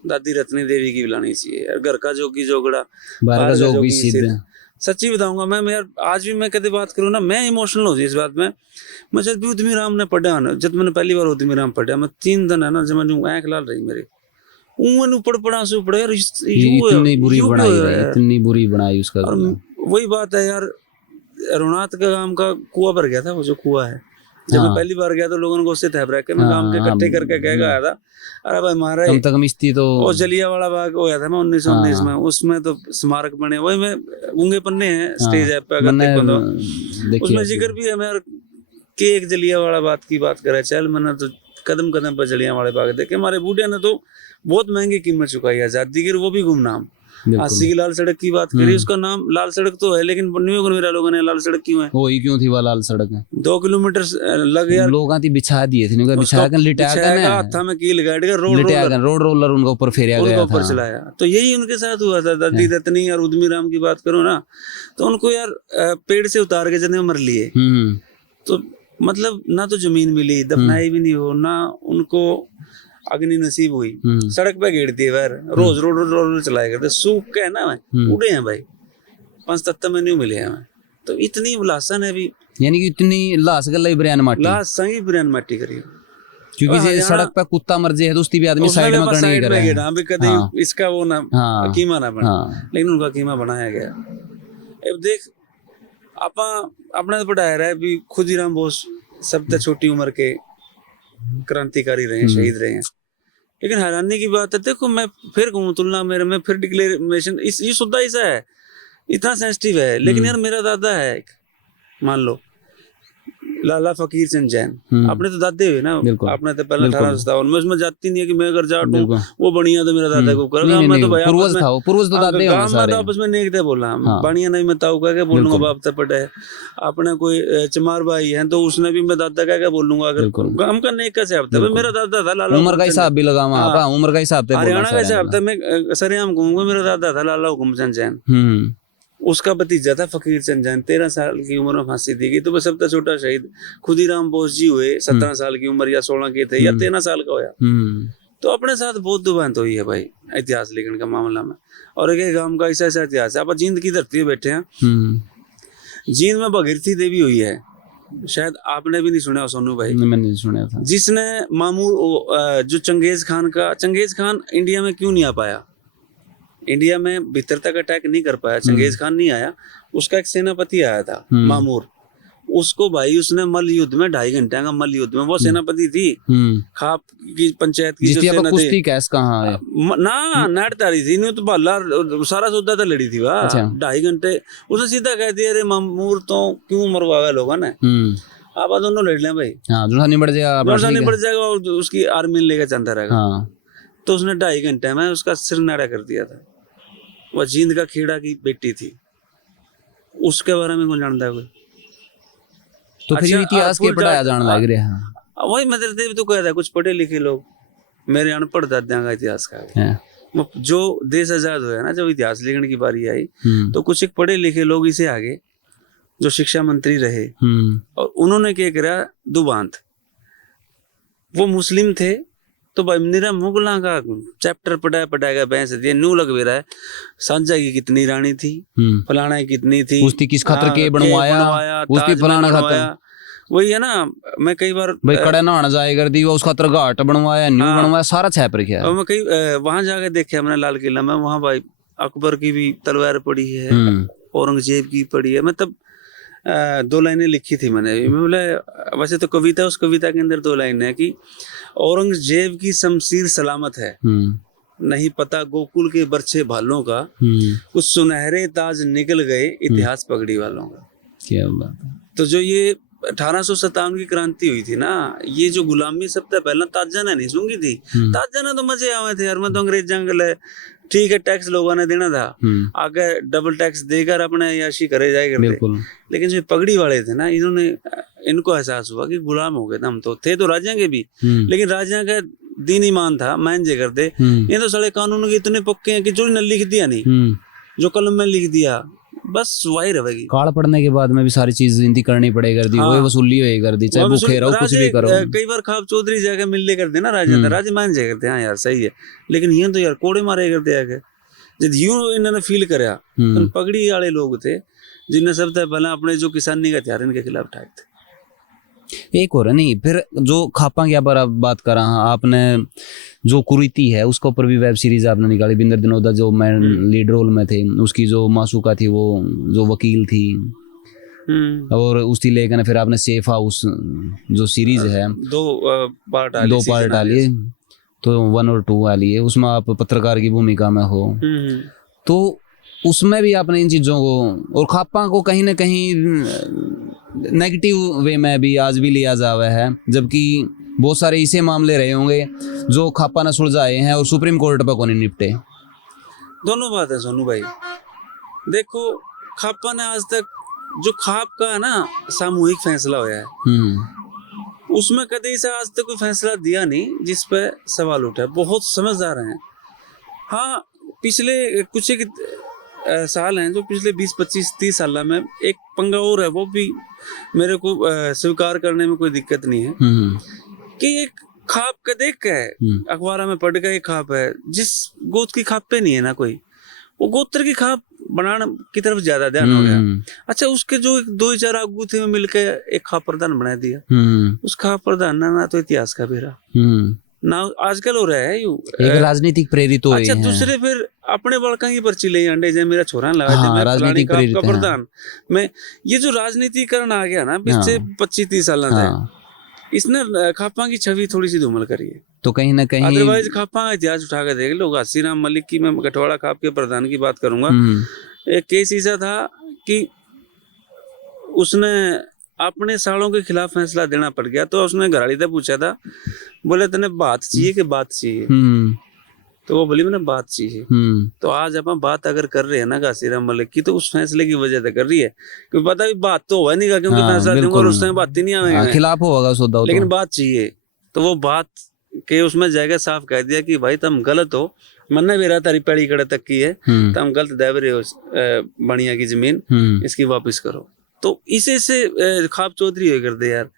दादी रत्नी देवी की भी लानी चाहिए यार, घर का जोगी जोगड़ा, बाहर का जोगी सिद्ध, सच्ची बताऊंगा मैं यार, आज भी मैं कभी बात करूँ ना मैं इमोशनल हो जाए इस बात में, मैं जब भी उद्यमी राम ने पढ़ा ना, जब मैंने पहली बार उद्यमी राम पढ़ा, मैं 3 दिन है ना जब मैंने आँख लाल रही मेरे, मैंने पढ़ा से पढ़ा यार, इतनी बुरी बनाई उसका, और वही बात है यार, रोनात का गांव का कुआं भर गया था, वो जो कुआं है, जब मैं पहली बार गया तो लोगों को उससे थैप रख के मैं गांव के इकट्ठे करके कह आया था, अरे भाई मारा तो जलियांवाला बाग होया था मैं 1919 में, उसमें तो स्मारक बने, वही में गूंगे पन्ने हैं स्टेज ऐप पे, अगर उसमें जिक्र भी है मेरे कि एक जलियांवाला बाग की बात करे, चल मैंने तो कदम कदम पर जलियांवाला बाग देखे, हमारे बूढ़े ने तो बहुत महंगी कीमत चुकाई आजादी की, वो भी गुमनाम, 80 की लाल सड़क की बात करिए, उसका नाम लाल सड़क तो है, लेकिन न्यू गनवेरा लोगों ने लाल सड़क क्यों है? वही क्यों थी वो लाल सड़क है? 2 किलोमीटर लग यार, लोगां ती बिछा दिए थे, उनका बिछा कर लिटाया बिछाएगा, हाथा में कील गाड़ के रोड रोलर उनका ऊपर फेरिया गया ऊपर चलाया। तो यही उनके साथ हुआ था। दादी रत्नी और उद्यमी राम की बात करो ना, तो उनको यार पेड़ से उतार के जने मर लिए। तो मतलब ना तो जमीन मिली, दफनाई भी नहीं हो, ना उनको अग्नि नसीब हुई, सड़क पे घेर दिए यार, रोज रोड चलाए करते, सूख के है ना उड़े हैं भाई, 5 तत्व में नहीं मिले हैं। तो इतनी लाशन है भी, यानी कि इतनी लाश गल ब्रियान माटी, लाश संगी बिरयान माटी करी, क्योंकि जे सड़क पे कुत्ता मर जाए तो उसकी भी आदमी साइड में करने ही करे ना भी कदे इसका वो ना कीमा ना बना, लेकिन उनका कीमा बनाया गया। अब देख आपा अपने पढ़ाया रहा है भी खुदीराम बोस सबसे छोटी उम्र के क्रांतिकारी रहे, शहीद रहे हैं। लेकिन हैरानी की बात है, देखो मैं फिर कहूँ तुलना मेरे में फिर डिक्लेरेशन ये सुद्धा ऐसा है, इतना सेंसिटिव है। लेकिन यार मेरा दादा है, मान लो लाला फकीर चंद जैन, अपने तो दादे हुए ना, आपने तो पहले 1857 में, उसमें जाती नहीं है कि मैं अगर जाट हूँ वो बढ़िया तो मेरा दादा को कर, मैं तो भाई पूर्वज तो दादे गांव में तो आपस में नहीं थे बोला बढ़िया नहीं, मैं ताऊ कह के बोलूंगा बाप तक पटे, अपने कोई चमार भाई है तो उसने भी मैं दादा कह के बोलूंगा, अगर गांव का नेक कैसे हफ्ते मेरा दादा था लाला, उम्र का हिसाब भी लगावा, उम्र का हिसाब हरियाणा का हिसाब था, मैं सरेआम कहूंगा मेरा दादा था लाला हुकुम चंद जैन, उसका भतीजा था फकीर चंद जैन, 13 साल की उम्र में फांसी दी गई। तो वह सबसे छोटा शहीद खुदीराम बोस जी हुए, 17 साल की उम्र या 16 के थे या 13 साल का होया। तो अपने साथ बहुत दुबांत हुई है भाई इतिहास लिखने का मामला में। और एक गांव का ऐसा ऐसा इतिहास है, आप जींद की धरती पे बैठे हैं, जींद में भगीरथी देवी हुई है, शायद आपने भी नहीं सुना, सोनू भाई मैंने नहीं सुना था, जिसने मामूर जो चंगेज खान इंडिया में क्यों नहीं आ पाया, इंडिया में भीतर तक अटैक नहीं कर पाया, चंगेज खान नहीं आया, उसका एक सेनापति आया था मामूर, उसको भाई उसने मल्ल युद्ध में 2.5 घंटे का मल्ल युद्ध में, वो सेनापति थी खाप की पंचायत की जो सेना थी, ना नाटतारी थी, नहीं तो भाला सारा सौदा तो लड़ी थी वाह, 2.5 घंटे उसने सीधा कह दिया, अरे मामूर तो क्यों मरवाया लोगों ने, आप दोनों लड़ लें भाई, निपट जाएगा और उसकी आर्मी लेकर चलता रहेगा। तो उसने 2.5 घंटे में उसका सिर नाड़ा कर दिया था। वह जींद का खेड़ा की बेटी थी, उसके बारे में कौन जानता है कोई? तो फिर इतिहास के पढ़ाया जाने लग रहा है, वही मतलब देव तो कहता है, कुछ पढ़े लिखे लोग, मेरे अनपढ़ दादियां का इतिहास का जो देश आजाद हुआ ना, जब इतिहास लिखने की बारी आई तो कुछ एक पढ़े लिखे लोग इसे आगे जो शिक्षा मंत्री रहे, और उन्होंने क्या करा, दुबांत वो मुस्लिम थे, तो भाई मेरा मुगला का चैप्टर पढ़ाएगा भैंस दिया न्यू लग भी रहा है, सांझा की कितनी रानी थी, फलाना की कितनी थी, उसकी किस खातर के बनवाया, उसकी फलाना खातर, वही है ना। मैं कई बार भाई कड़े नहाना जाए कर दी, उस खातर घाट बनवाया, न्यू बनवाया, सारा छाप रखा है। मैं कई वहां जाके देखा मैंने लाल किला में, वहां भाई अकबर की भी तलवार पड़ी है, औरंगजेब की पड़ी है, मतलब 2 लाइनें लिखी थी मैंने, बोला वैसे तो कविता, उस कविता के अंदर 2 लाइनें है कि औरंगजेब की शमशीर सलामत है, नहीं पता गोकुल के बरछे भालों का, कुछ सुनहरे ताज निकल गए इतिहास पगड़ी वालों का। क्या बात है। तो जो ये 1857 की क्रांति हुई थी ना, ये जो गुलामी सबसे पहले ताजा ने नहीं सूंघी थी, ताजा ने तो मजे आवे थे यार, मैं तो अंग्रेज जंगल है, ठीक है टैक्स लोगों ने देना था, आगे डबल टैक्स देकर अपने याशी करे जाए करते, लेकिन जो पगड़ी वाले थे ना, इन्होंने इनको एहसास हुआ कि गुलाम हो गए थे हम, तो थे तो राजा के भी, लेकिन राजा का दीन ईमान था, मान जे करते, ये तो सारे कानून के इतने पक्के हैं कि जो न लिख दिया नहीं, जो कलम में लिख दिया बस वही रहेगी। काल पड़ने के बाद में भी सारी चीज इनकी करनी पड़े कर दी, वही वसूली होए कर दी, चाहे भूखे रहो कुछ भी करो। कई बार खाब चौधरी जाके मिलने करते ना राजा, राजा मान जाए करते, हाँ यार सही है, लेकिन ये तो यार कोड़े मारे करते आगे, जब यूं इन्होंने फील करा, तो पगड़ी वाले लोग थे जिन्हें सबसे पहले अपने जो किसानी का हथियार इनके खिलाफ उठाए थे। एक और नहीं, फिर जो खापा की बात करा आपने, जो कुरीति है उसके ऊपर भी वेब सीरीज आपने निकाली, बिंदर दिनोदा जो मैं लीड रोल में थे, उसकी जो मासूका थी वो जो वकील थी, और उसकी लेकर फिर आपने सेफ हाउस जो सीरीज है 2 पार्ट डाली, तो 1 और 2 वाली है, उसमें आप पत्रकार की भूमिका में हो, तो उसमें भी आपने इन चीजों को और खापा को कहीं ना कहीं नेगेटिव वे में भी आज भी लिया जा रहा है, जबकि बहुत सारे ऐसे मामले रहे होंगे जो खापा ने सुलझाए हैं और सुप्रीम कोर्ट पर को नहीं निपटे। दोनों बात है सोनू भाई। देखो खापा ने आज तक जो खाप का है ना सामूहिक फैसला होया है, उसमें कभी से आज तक कोई फैसला दिया नहीं जिस पे सवाल उठा है। बहुत समझदार हैं। हाँ, पिछले कुछ एक साल हैं, जो पिछले 20 25 30 साल में एक पंगा और है, वो भी मेरे को स्वीकार करने में कोई दिक्कत नहीं है कि एक खाप का देख के अखबार में पढ़ गए खाप है, जिस गोत्र की खाप पे नहीं है ना कोई, वो गोत्र की खाप बनाने की तरफ ज्यादा ध्यान हो गया। अच्छा, उसके जो 2-4 आगू थे मिलके एक खाप प्रधान बना दिया। उस खाप प्रधान ना तो इतिहास का बेरा ना आजकल हो रहा है यू एक राजनीतिक प्रेरित हो। अच्छा, दूसरे फिर अपने बड़का की पर्ची ले अंडे जे मेरा छोरा लगा थे, मैं फलानी खाप का प्रधान। मैं ये जो राजनीतिकरण आ गया ना पिछले 25-30 साल से, इसने खापा की छवि थोड़ी सी धूमल करी है। तो कहीं ना कहीं अदरवाइज खापा का इतिहास उठा कर देख लो। घासीराम मलिक की, मैं गठवाड़ा खाप के प्रधान की बात करूंगा। एक केस ऐसा था कि उसने अपने सालों के खिलाफ फैसला देना पड़ गया, तो उसने घराड़ी से पूछा था, बोले तने बात चाहिए कि बात चाहिए? तो वो बोली मैंने बात चाहिए। तो आज अपन बात अगर कर रहे हैं ना घासीराम मलिक की, तो उस फैसले की वजह से कर रही है, क्योंकि पता भी बात तो हुआ नहीं, क्योंकि फैसला दूंगा और उस टाइम बात ही नहीं आएगा, खिलाफ होगा सौदा, लेकिन बात चाहिए। तो वो बात के उसमें जाएगा साफ कह दिया कि भाई तुम गलत हो, मन्ना मेरा तारी पैड़ी कड़े तक की है, तुम गलत दे रहे हो बनिया की जमीन, इसकी वापस करो। तो इसे से खाप चौधरी हो कर दे यार।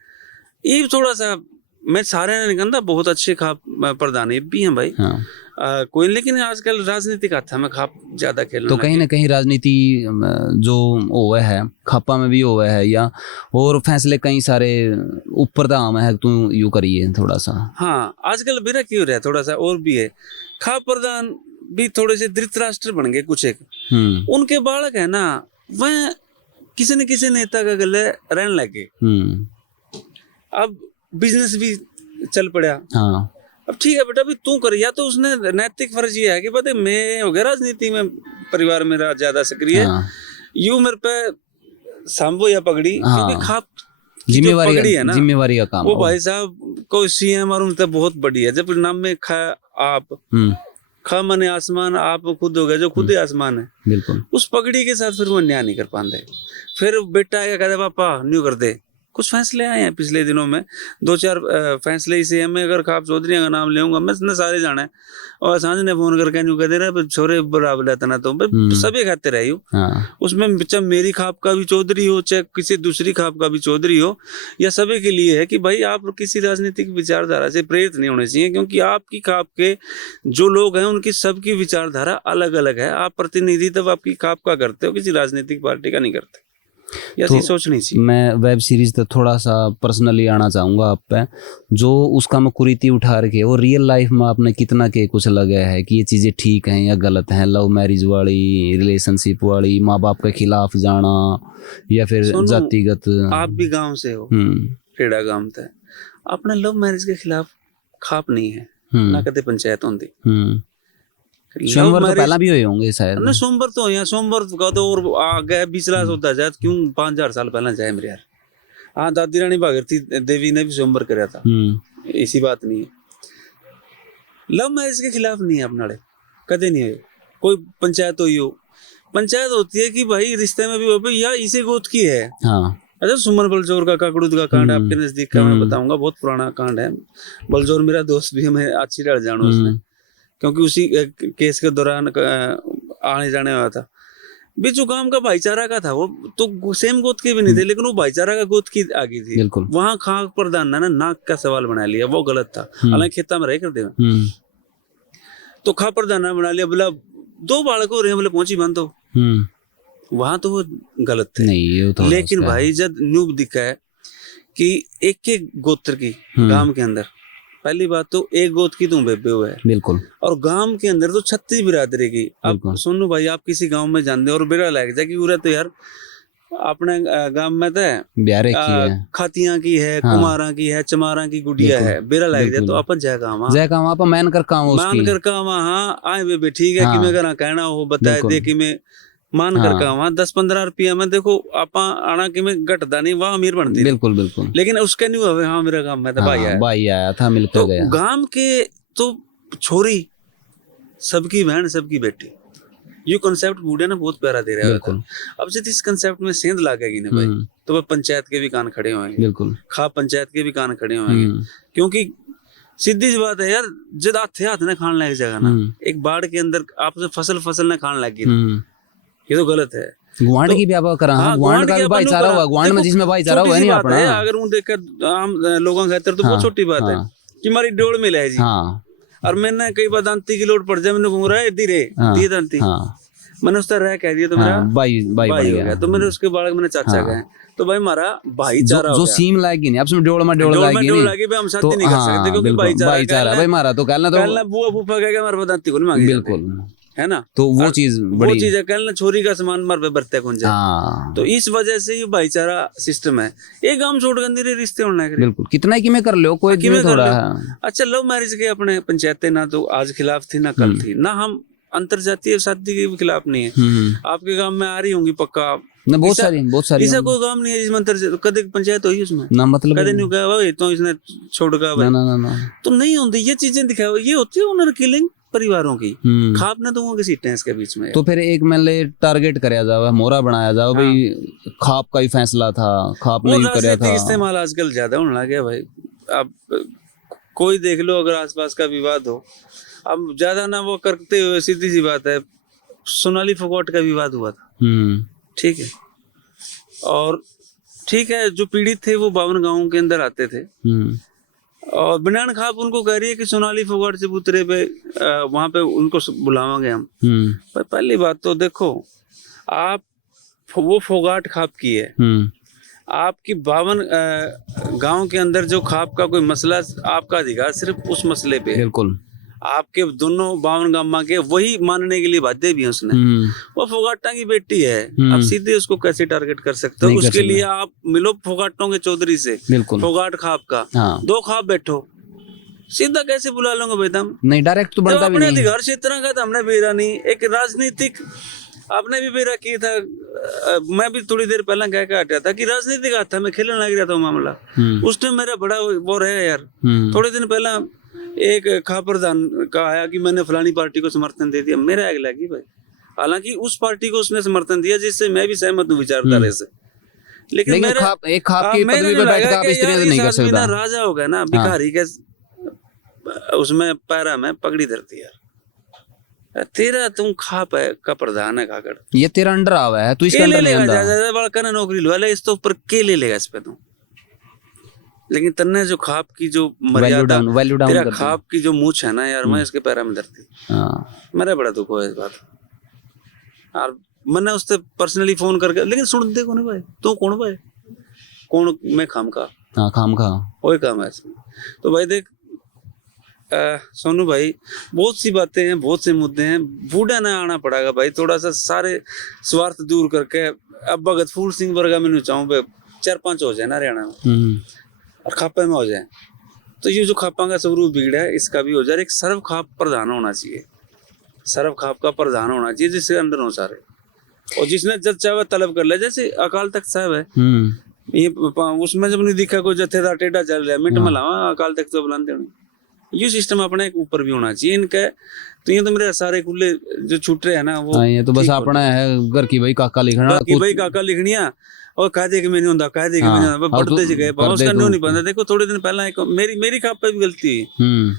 ये थोड़ा सा मैं सारे ने कहता बहुत अच्छे खाप प्रधान भी हैं भाई। कोई, लेकिन आजकल राजनीतिक हाथा में खाप ज्यादा खेलना, तो कहीं ना कहीं राजनीति जो हुआ है खापा में भी हुआ है, या और फैसले कई सारे ऊपर दाम है तू यू करिए थोड़ा सा। हाँ, आजकल बेरा क्यों रहा है थोड़ा सा और भी है। खाप प्रधान भी थोड़े से धृतराष्ट्र बन गए कुछ एक। उनके बालक है ना, वह किसी न किसी नेता का गले रहने लगे। अब बिजनेस भी चल पड़ा। अब ठीक है बेटा, भी तू कर, या तो उसने नैतिक फर्ज ये है कि पता मैं हो गया राजनीति में, परिवार मेरा ज्यादा सक्रिय, यू मेरे पे सांभो या पगड़ी, क्योंकि खाप जिम्मेवारी है ना, जिम्मेवारी का काम वो भाई साहब को सीएम और उनसे बहुत बड़ी है। जब नाम में खा आप खा मने आसमान, आप खुद हो गए जो खुद ही आसमान है, बिल्कुल। उस पगड़ी के साथ फिर वो न्याय नहीं कर पाते। फिर बेटा आएगा कहते पापा न्यू कर दे। कुछ फैसले आए हैं पिछले दिनों में, 2-4 फैसले इसे हमें, अगर खाप चौधरी का नाम लेऊंगा मैं, सारे जाना है, और सांझ ने फोन करके न्यू कह दे रहे छोरे बराबर लेता ना, तो सभी खाते रहे हूँ। उसमें चाहे मेरी खाप का भी चौधरी हो, चाहे किसी दूसरी खाप का भी चौधरी हो, या सभी के लिए है कि भाई आप किसी राजनीतिक विचारधारा से प्रेरित नहीं होने चाहिए, क्योंकि आपकी खाप के जो लोग हैं उनकी सबकी विचारधारा अलग अलग है। आप प्रतिनिधित्व आपकी खाप का करते हो, किसी राजनीतिक पार्टी का नहीं करते। तो सोचनी चाहिए। मैं वेब सीरीज तक थोड़ा सा पर्सनली आना चाहूँगा आप पे, जो उसका मैं कुरीति उठा के, और रियल लाइफ में आपने कितना के कुछ लगा है कि ये चीज़ें ठीक हैं या गलत हैं? लव मैरिज वाली, रिलेशनशिप वाली, माँ बाप के खिलाफ जाना, या फिर जातिगत। आप भी गांव से हो, खेड़ा गांव थे, अपने लव मैरिज के खिलाफ खाप नहीं है ना, कदे पंचायत होती। सोमवार तो पहला भी हुए होंगे शायद ना, सोमवार तो यहाँ सोमवार का तो और आगे 20 लाख होता जाए, क्यों 5000 साल पहले जाए मेरे यार। हाँ, दादी रानी भागीरथी देवी ने भी सोमवार कराया था, ऐसी बात नहीं है। लव मैरिज के खिलाफ नहीं है अपनाड़े, कदे नहीं है। कोई पंचायत हुई हो, पंचायत होती है कि भाई रिश्ते में भी हो भाई या इसे गोद की है। अच्छा, सुमन बलजोर का काकड़ूद का कांड आपके नजदीक का मैं बताऊंगा, बहुत पुराना कांड है। बलजोर मेरा दोस्त भी है, मैं अच्छी लड़ जानू उसने, क्योंकि उसी केस के दौरान आने जाने वाला था। बिचू गांव का भाईचारा का था वो, तो सेम गोद के भी नहीं थे, लेकिन वो भाईचारा का गोद की आ गई थी। वहां खाक प्रधान ने नाक का सवाल बना लिया, वो गलत था, हालांकि खेता में रह कर दे। तो खा प्रधान ने बना लिया, बोला 2 बालक हो रहे हैं, बोले पहुंची बांध दो। वहां तो वो गलत थे नहीं, तो लेकिन भाई जब न्यूब दिखा है कि एक गोत्र की गांव के अंदर, पहली बात तो एक गोद की तुम बेबे हुआ है, बिल्कुल, और गांव के अंदर तो 36 बिरादरी की। अब सुनो भाई, आप किसी गांव में जानते हो और बेड़ा लग जाए कि पूरा तो यार अपने गांव में तो खातियां की है, कुमारा की है, चमारा की गुड़िया है, बेड़ा लग जाए तो अपन जाएगा मान कर काम हाँ आए बेबे ठीक है कि मैं अगर कहना हो बताए दे कि मैं मान कर का वहाँ 10-15 रुपया में देखो आपा आना कि मैं घटदा नहीं, वहाँ अमीर बनती। बिल्कुल बिल्कुल, लेकिन उसके नहीं हुआ। हाँ, मेरा गांव में तो भाई आया था, मिलकर तो गया। गांव के तो छोरी सबकी बहन सबकी बेटी, ये कंसेप्ट बूढ़े ने बहुत प्यारा दे रहा है। बिल्कुल। अब जब इस कंसेप्ट में सेंध लागेगी ना भाई, तो वह पंचायत के भी कान खड़े होंगे, बिल्कुल। खा पंचायत के भी कान खड़े होंगे, क्योंकि सीधी सी बात है यार, जब हाथ ने खाने लग जाएगा ना, एक बाढ़ के अंदर आपसे फसल ने खाने लगी ना, ये तो गलत है। गुआंढ की भी आप करा, गुआंढ का भी भाईचारा हुआ, गुआंढ में जिसमें भाईचारा हुआ नहीं अपना। अगर वो देखकर आम लोगों का तो बहुत छोटी बात है कि हमारी डोल मिला है जी, और मैंने कई बार दांती की लोड पड़ जाए, मैंने घूम रहा है धीरे दिए दांती, मैंने उस तरह कह दिया तो मेरा भाई हो गया, तो मैंने उसके बालक मैंने चाचा गए, तो भाई हमारा भाईचारा जो सीम लाएगी नहीं, अब उसमें डोल में डोल लाएगी भाई, हम शादी नहीं कर सकते क्योंकि भाईचारा भाई हमारा तो कहना तो बुआ फूफा कहेगा हमारे दांती को नहीं मांगी, बिल्कुल है ना। तो वो चीज है, कहना छोरी का सामान मार पे बरते कौन जाए, तो इस वजह से ये भाईचारा सिस्टम है। एक गांव छोड़ कर नहीं रिश्ते होना है, बिल्कुल कितना की में कर लो कोई थोड़ा है। अच्छा लव मैरिज के अपने पंचायतें ना तो आज खिलाफ थी ना कल थी, ना हम अंतरजातीय शादी के खिलाफ नहीं है। आपके गांव में आ रही होंगी पक्का ना, बहुत सारी ऐसा कोई गांव नहीं है जिसमें अंतर कदे पंचायत हुई उसमें ना, मतलब कदे नहीं कहा तो इसने छोड़ का ना तो नहीं होती ये चीजें दिखाओ, ये होती है ओनर किलिंग परिवारों की, खापने तो की सीटें इसके बीच में। तो फिर एक मैंने टारगेट कराया जाओ, मोहरा बनाया जाओ भाई, खाप का ही फैसला था, खाप नहीं कराया था। इस्तेमाल आजकल ज्यादा होने लग गया भाई। अब कोई देख लो अगर आसपास का विवाद हो, अब ज्यादा ना वो करते हुए, सीधी सी बात है, सोनाली फोगाट का विवाद हुआ था, ठीक है, और ठीक है जो पीड़ित थे वो 52 गांवों के अंदर आते थे, और बनान खाप उनको कह रही है कि सोनाली फोगाट से पुतरे पे वहां पे उनको बुलावांगे हम। पर पहली बात तो देखो, आप वो फोगाट खाप की है, आपकी 52 गांव के अंदर जो खाप का कोई मसला, आपका अधिकार सिर्फ उस मसले पे, बिल्कुल आपके दोनों 52 गांव के वही मानने के लिए बाध्य भी है उसने, वो फोगाटा की बेटी है, आप सीधे उसको कैसे टारगेट कर सकते हो? उसके लिए आप मिलो फोगाटों के चौधरी से, फोगाट खाप का, 2 खाप बैठो, सीधा कैसे बुला लोगे भाई तुम? नहीं डायरेक्ट तो बनता भी नहीं। अपने अधिकार क्षेत्र का तो हमने बेरा नहीं, एक राजनीतिक आपने भी बेरा की था, मैं भी थोड़ी देर पहले कह के हटा था कि राजनीतिक हाथ में खेलने लग रहा था मामला, उसने मेरा बड़ा वो रहा यार। थोड़े दिन पहला एक खाप प्रधान का आया कि मैंने फलानी पार्टी को समर्थन दे दिया, मेरा आग लगी भाई, हालांकि उस पार्टी को उसने समर्थन दिया जिससे मैं भी सहमत हूँ विचारधारा से, लेकिन मेरा एक खाप की पदवी पे बैठ कर आप इस तरह नहीं कर सकता। राजा होगा ना भिखारी के उसमें पैरा में पगड़ी धरती यार, तेरा तुम खाप है का प्रधान है कागड़, ये तेरा अंडर आवा है, तू इसके अंडर नहीं आंदा, बड़ा ना नौकरी लवा ले, इस तो ऊपर के ले लेगा इस पे तू, लेकिन तन्ने जो खाप की जो मर्यादा, तेरा खाप की जो मूछ है ना यार, मैं इसके पैरा में धरती, मेरा बड़ा दुख हुआ इस बात। और मैंने उससे पर्सनली फोन करके, लेकिन सुन दे कौन भाई, तू कौन भाई, कौन मैं खाम का वही काम है इसमें। तो भाई देख सोनू भाई, बहुत सी बातें हैं, बहुत से मुद्दे हैं, बूढ़ा ना आना पड़ेगा भाई, थोड़ा सा सारे स्वार्थ दूर करके। अब भगत फूल सिंह वर्गा मैंने चाहूँ 4-5 हो जाए ना हरियाणा में और खापे में हो जाए, तो ये जो खापा का स्वरूप बिगड़ा है इसका भी हो जाए। एक सर्व खाप प्रधान होना चाहिए, सर्व खाप का प्रधान होना चाहिए जिसके अंदर हो सारे, और जिसने जज चाहे तलब कर ले, जैसे अकाल तख्त साहब है, ये उसमें जब नहीं दिखा कोई जत्थेदार टेढ़ा चल रहा है, मिट मिलावा अकाल तख्त तो बुलाते हैं, ये सिस्टम अपने ऊपर भी होना चाहिए इनका। तो ये तो मेरे सारे खुले जो छूट रहे हैं ना, वो ये तो बस अपना है घर की भाई काका लिखना, घर की भाई काका लिखनिया, और कायदे के में नहीं होता, कायदे के में नहीं होता, बढ़ते जगह उसका नहीं बनता। देखो थोड़े दिन पहला एक मेरी खाप पे भी गलती हुई,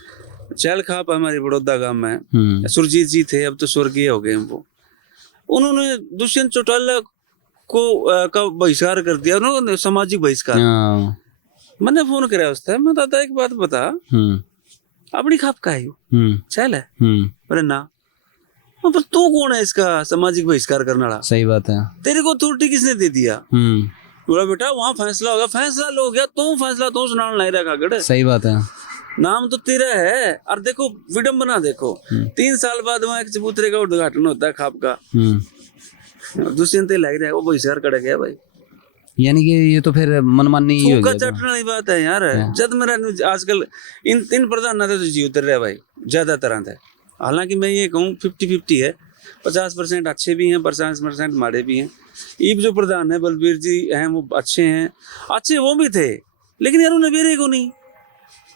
चैल खाप हमारी बड़ौदा गांव में, सुरजीत जी थे, अब तो स्वर्गीय हो गए वो, उन्होंने दुष्यंत चौटाला को का बहिष्कार कर दिया, उन्होंने सामाजिक बहिष्कार। मैंने फोन कराया उससे, मैं दादा एक बात बता, अपनी खाप का है चल है, अरे ना मतलब तू कौन है इसका सामाजिक बहिष्कार करने वाला? सही बात है, तेरे को अथॉरिटी किसने दे दिया? बोला बेटा वहाँ फैसला होगा, फैसला लो गया, तू फैसला तू सुनाने नहीं रखा गड़े। सही बात है, नाम तो तेरा है। और देखो विडम्बना देखो, 3 साल बाद वहाँ एक चबूतरे का उद्घाटन होता है खाप का, दुष्यंत लग रहा है वो बहिष्कार कर गया भाई, यानी कि ये तो फिर मनमानी ही हो गया। चटने वाली बात है यार, जब मेरा आजकल इन प्रधान ना तो जी उतर रहा भाई ज्यादातर है। हालांकि मैं ये कहूँ 50-50 है, 50% अच्छे भी हैं, 50% माड़े भी हैं। ईब जो प्रधान है बलबीर जी हैं वो अच्छे हैं, अच्छे वो भी थे, लेकिन यार उन्हें बेरे को नहीं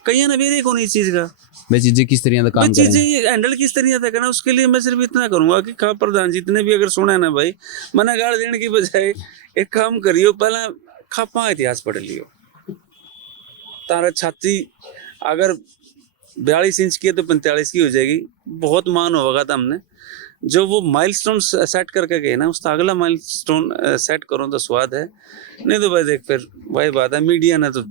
कहीं ना फिर कौन इस चीज का वे चीजें किस तरह का काम चीजें करें। हैंडल किस तरह से करना, उसके लिए मैं सिर्फ इतना करूंगा कि खा प्रधान जितने भी अगर सुना है ना भाई, मना गाड़ देने की बजाय एक काम करियो, पहला खापा इतिहास पढ़ लियो। तारा छाती अगर 42 इंच की है तो 45 की हो जाएगी, बहुत मान होगा था हमने जो वो माइलस्टोन सेट करके गए ना, उसका अगला माइलस्टोन सेट करो तो स्वाद है, नहीं तो भाई देख फिर वही बात है, मीडिया ने तो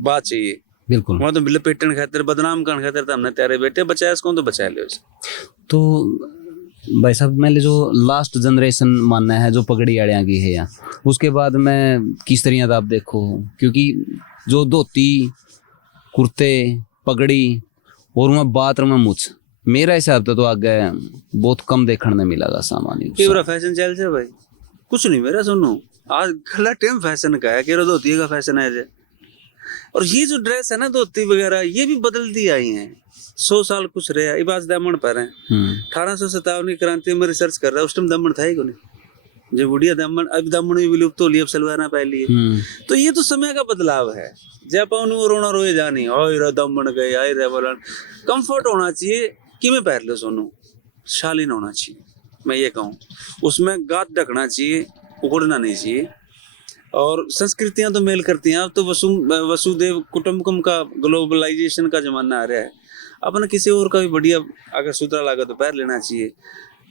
बात चाहिए बिल्कुल। वहाँ तो लपेटन खातिर बदनाम करने खातिर तो हमने तेरे बेटे बचाया, इसको तो बचा ले उसे। तो भाई साहब मैंने जो लास्ट जनरेशन मानना है जो पगड़ी आड़ियाँ की है यहाँ, उसके बाद में किस तरह का आप देखो, क्योंकि जो धोती कुर्ते पगड़ी और मैं बात में मुझ मेरा हिसाब तो आगे बहुत कम देखने मिलेगा सामान्य पूरा फैशन चल से भाई, कुछ नहीं मेरा सुनो, आज गला टाइम फैशन का है, केरो धोती का फैशन है जे। और ये जो ड्रेस है ना धोती वगैरह ये भी बदलती आई हैं, 100 साल कुछ रहे, ये बात दामन पर है। 1857 की क्रांति में रिसर्च कर रहा है, उस टाइम दामन था ही को नहीं, जो बुढ़िया दामन, अब दामन भी विलुप्त हो लिया, अब सलवार ना पहन लिए। तो ये तो समय का बदलाव है, जब रोना रोए जानी और दामन गए आए रे बोलन, कंफर्ट होना चाहिए कि मैं पहन लो सोनू, शालीन होना चाहिए, मैं ये कहूँ, उसमें गात ढकना चाहिए, उगड़ना नहीं चाहिए। और संस्कृतियां तो मेल करती हैं, अब तो वसुदेव कुटुंबकम का ग्लोबलाइजेशन का जमाना आ रहा है, अपने किसी और का भी बढ़िया अगर सूत्रा लगा तो पैर लेना चाहिए।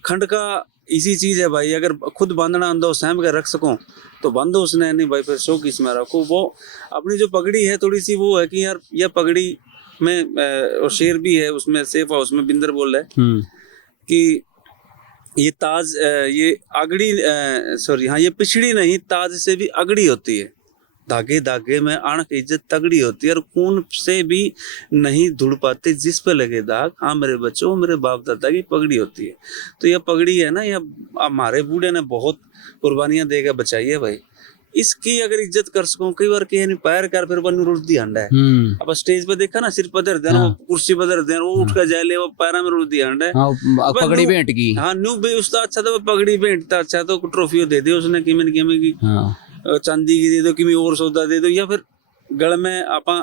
खंड का इसी चीज है भाई, अगर खुद बांधना अंदर सहम कर रख सको तो बांधो उसने, नहीं भाई फिर शौक इसमें रखो। वो अपनी जो पगड़ी है थोड़ी सी वो है कि यार यह पगड़ी में और शेर भी है उसमें, सेफ है उसमें, बिंदर बोल रहा है कि ये ताज ये अगड़ी सॉरी हाँ ये पिछड़ी नहीं ताज से भी अगड़ी होती है, धागे धागे में आणक इज्जत तगड़ी होती है, और खून से भी नहीं धुड़ पाते जिस पे लगे दाग, हाँ मेरे बच्चों मेरे बाप दादा की पगड़ी होती है। तो यह पगड़ी है ना, यह हमारे बूढ़े ने बहुत कुर्बानियां देकर बचाई है भाई, इसकी अगर इज्जत कर सको, कई बार कहे नहीं पैर कर फिर बन रुड़ती हंडा है। अब स्टेज पे देखा ना, सिर पधर देना, वो कुर्सी पधर देना, वो उठ कर जाए ले, वो पैरा में रुड़ती हंडा है, पगड़ी भेंट की। हाँ न्यू भी उसका अच्छा तो पगड़ी भेंटता, अच्छा तो ट्रॉफी दे दी उसने, किमें किमें की चांदी की दे दो, किमें और सौदा दे दो, या फिर गल में आपा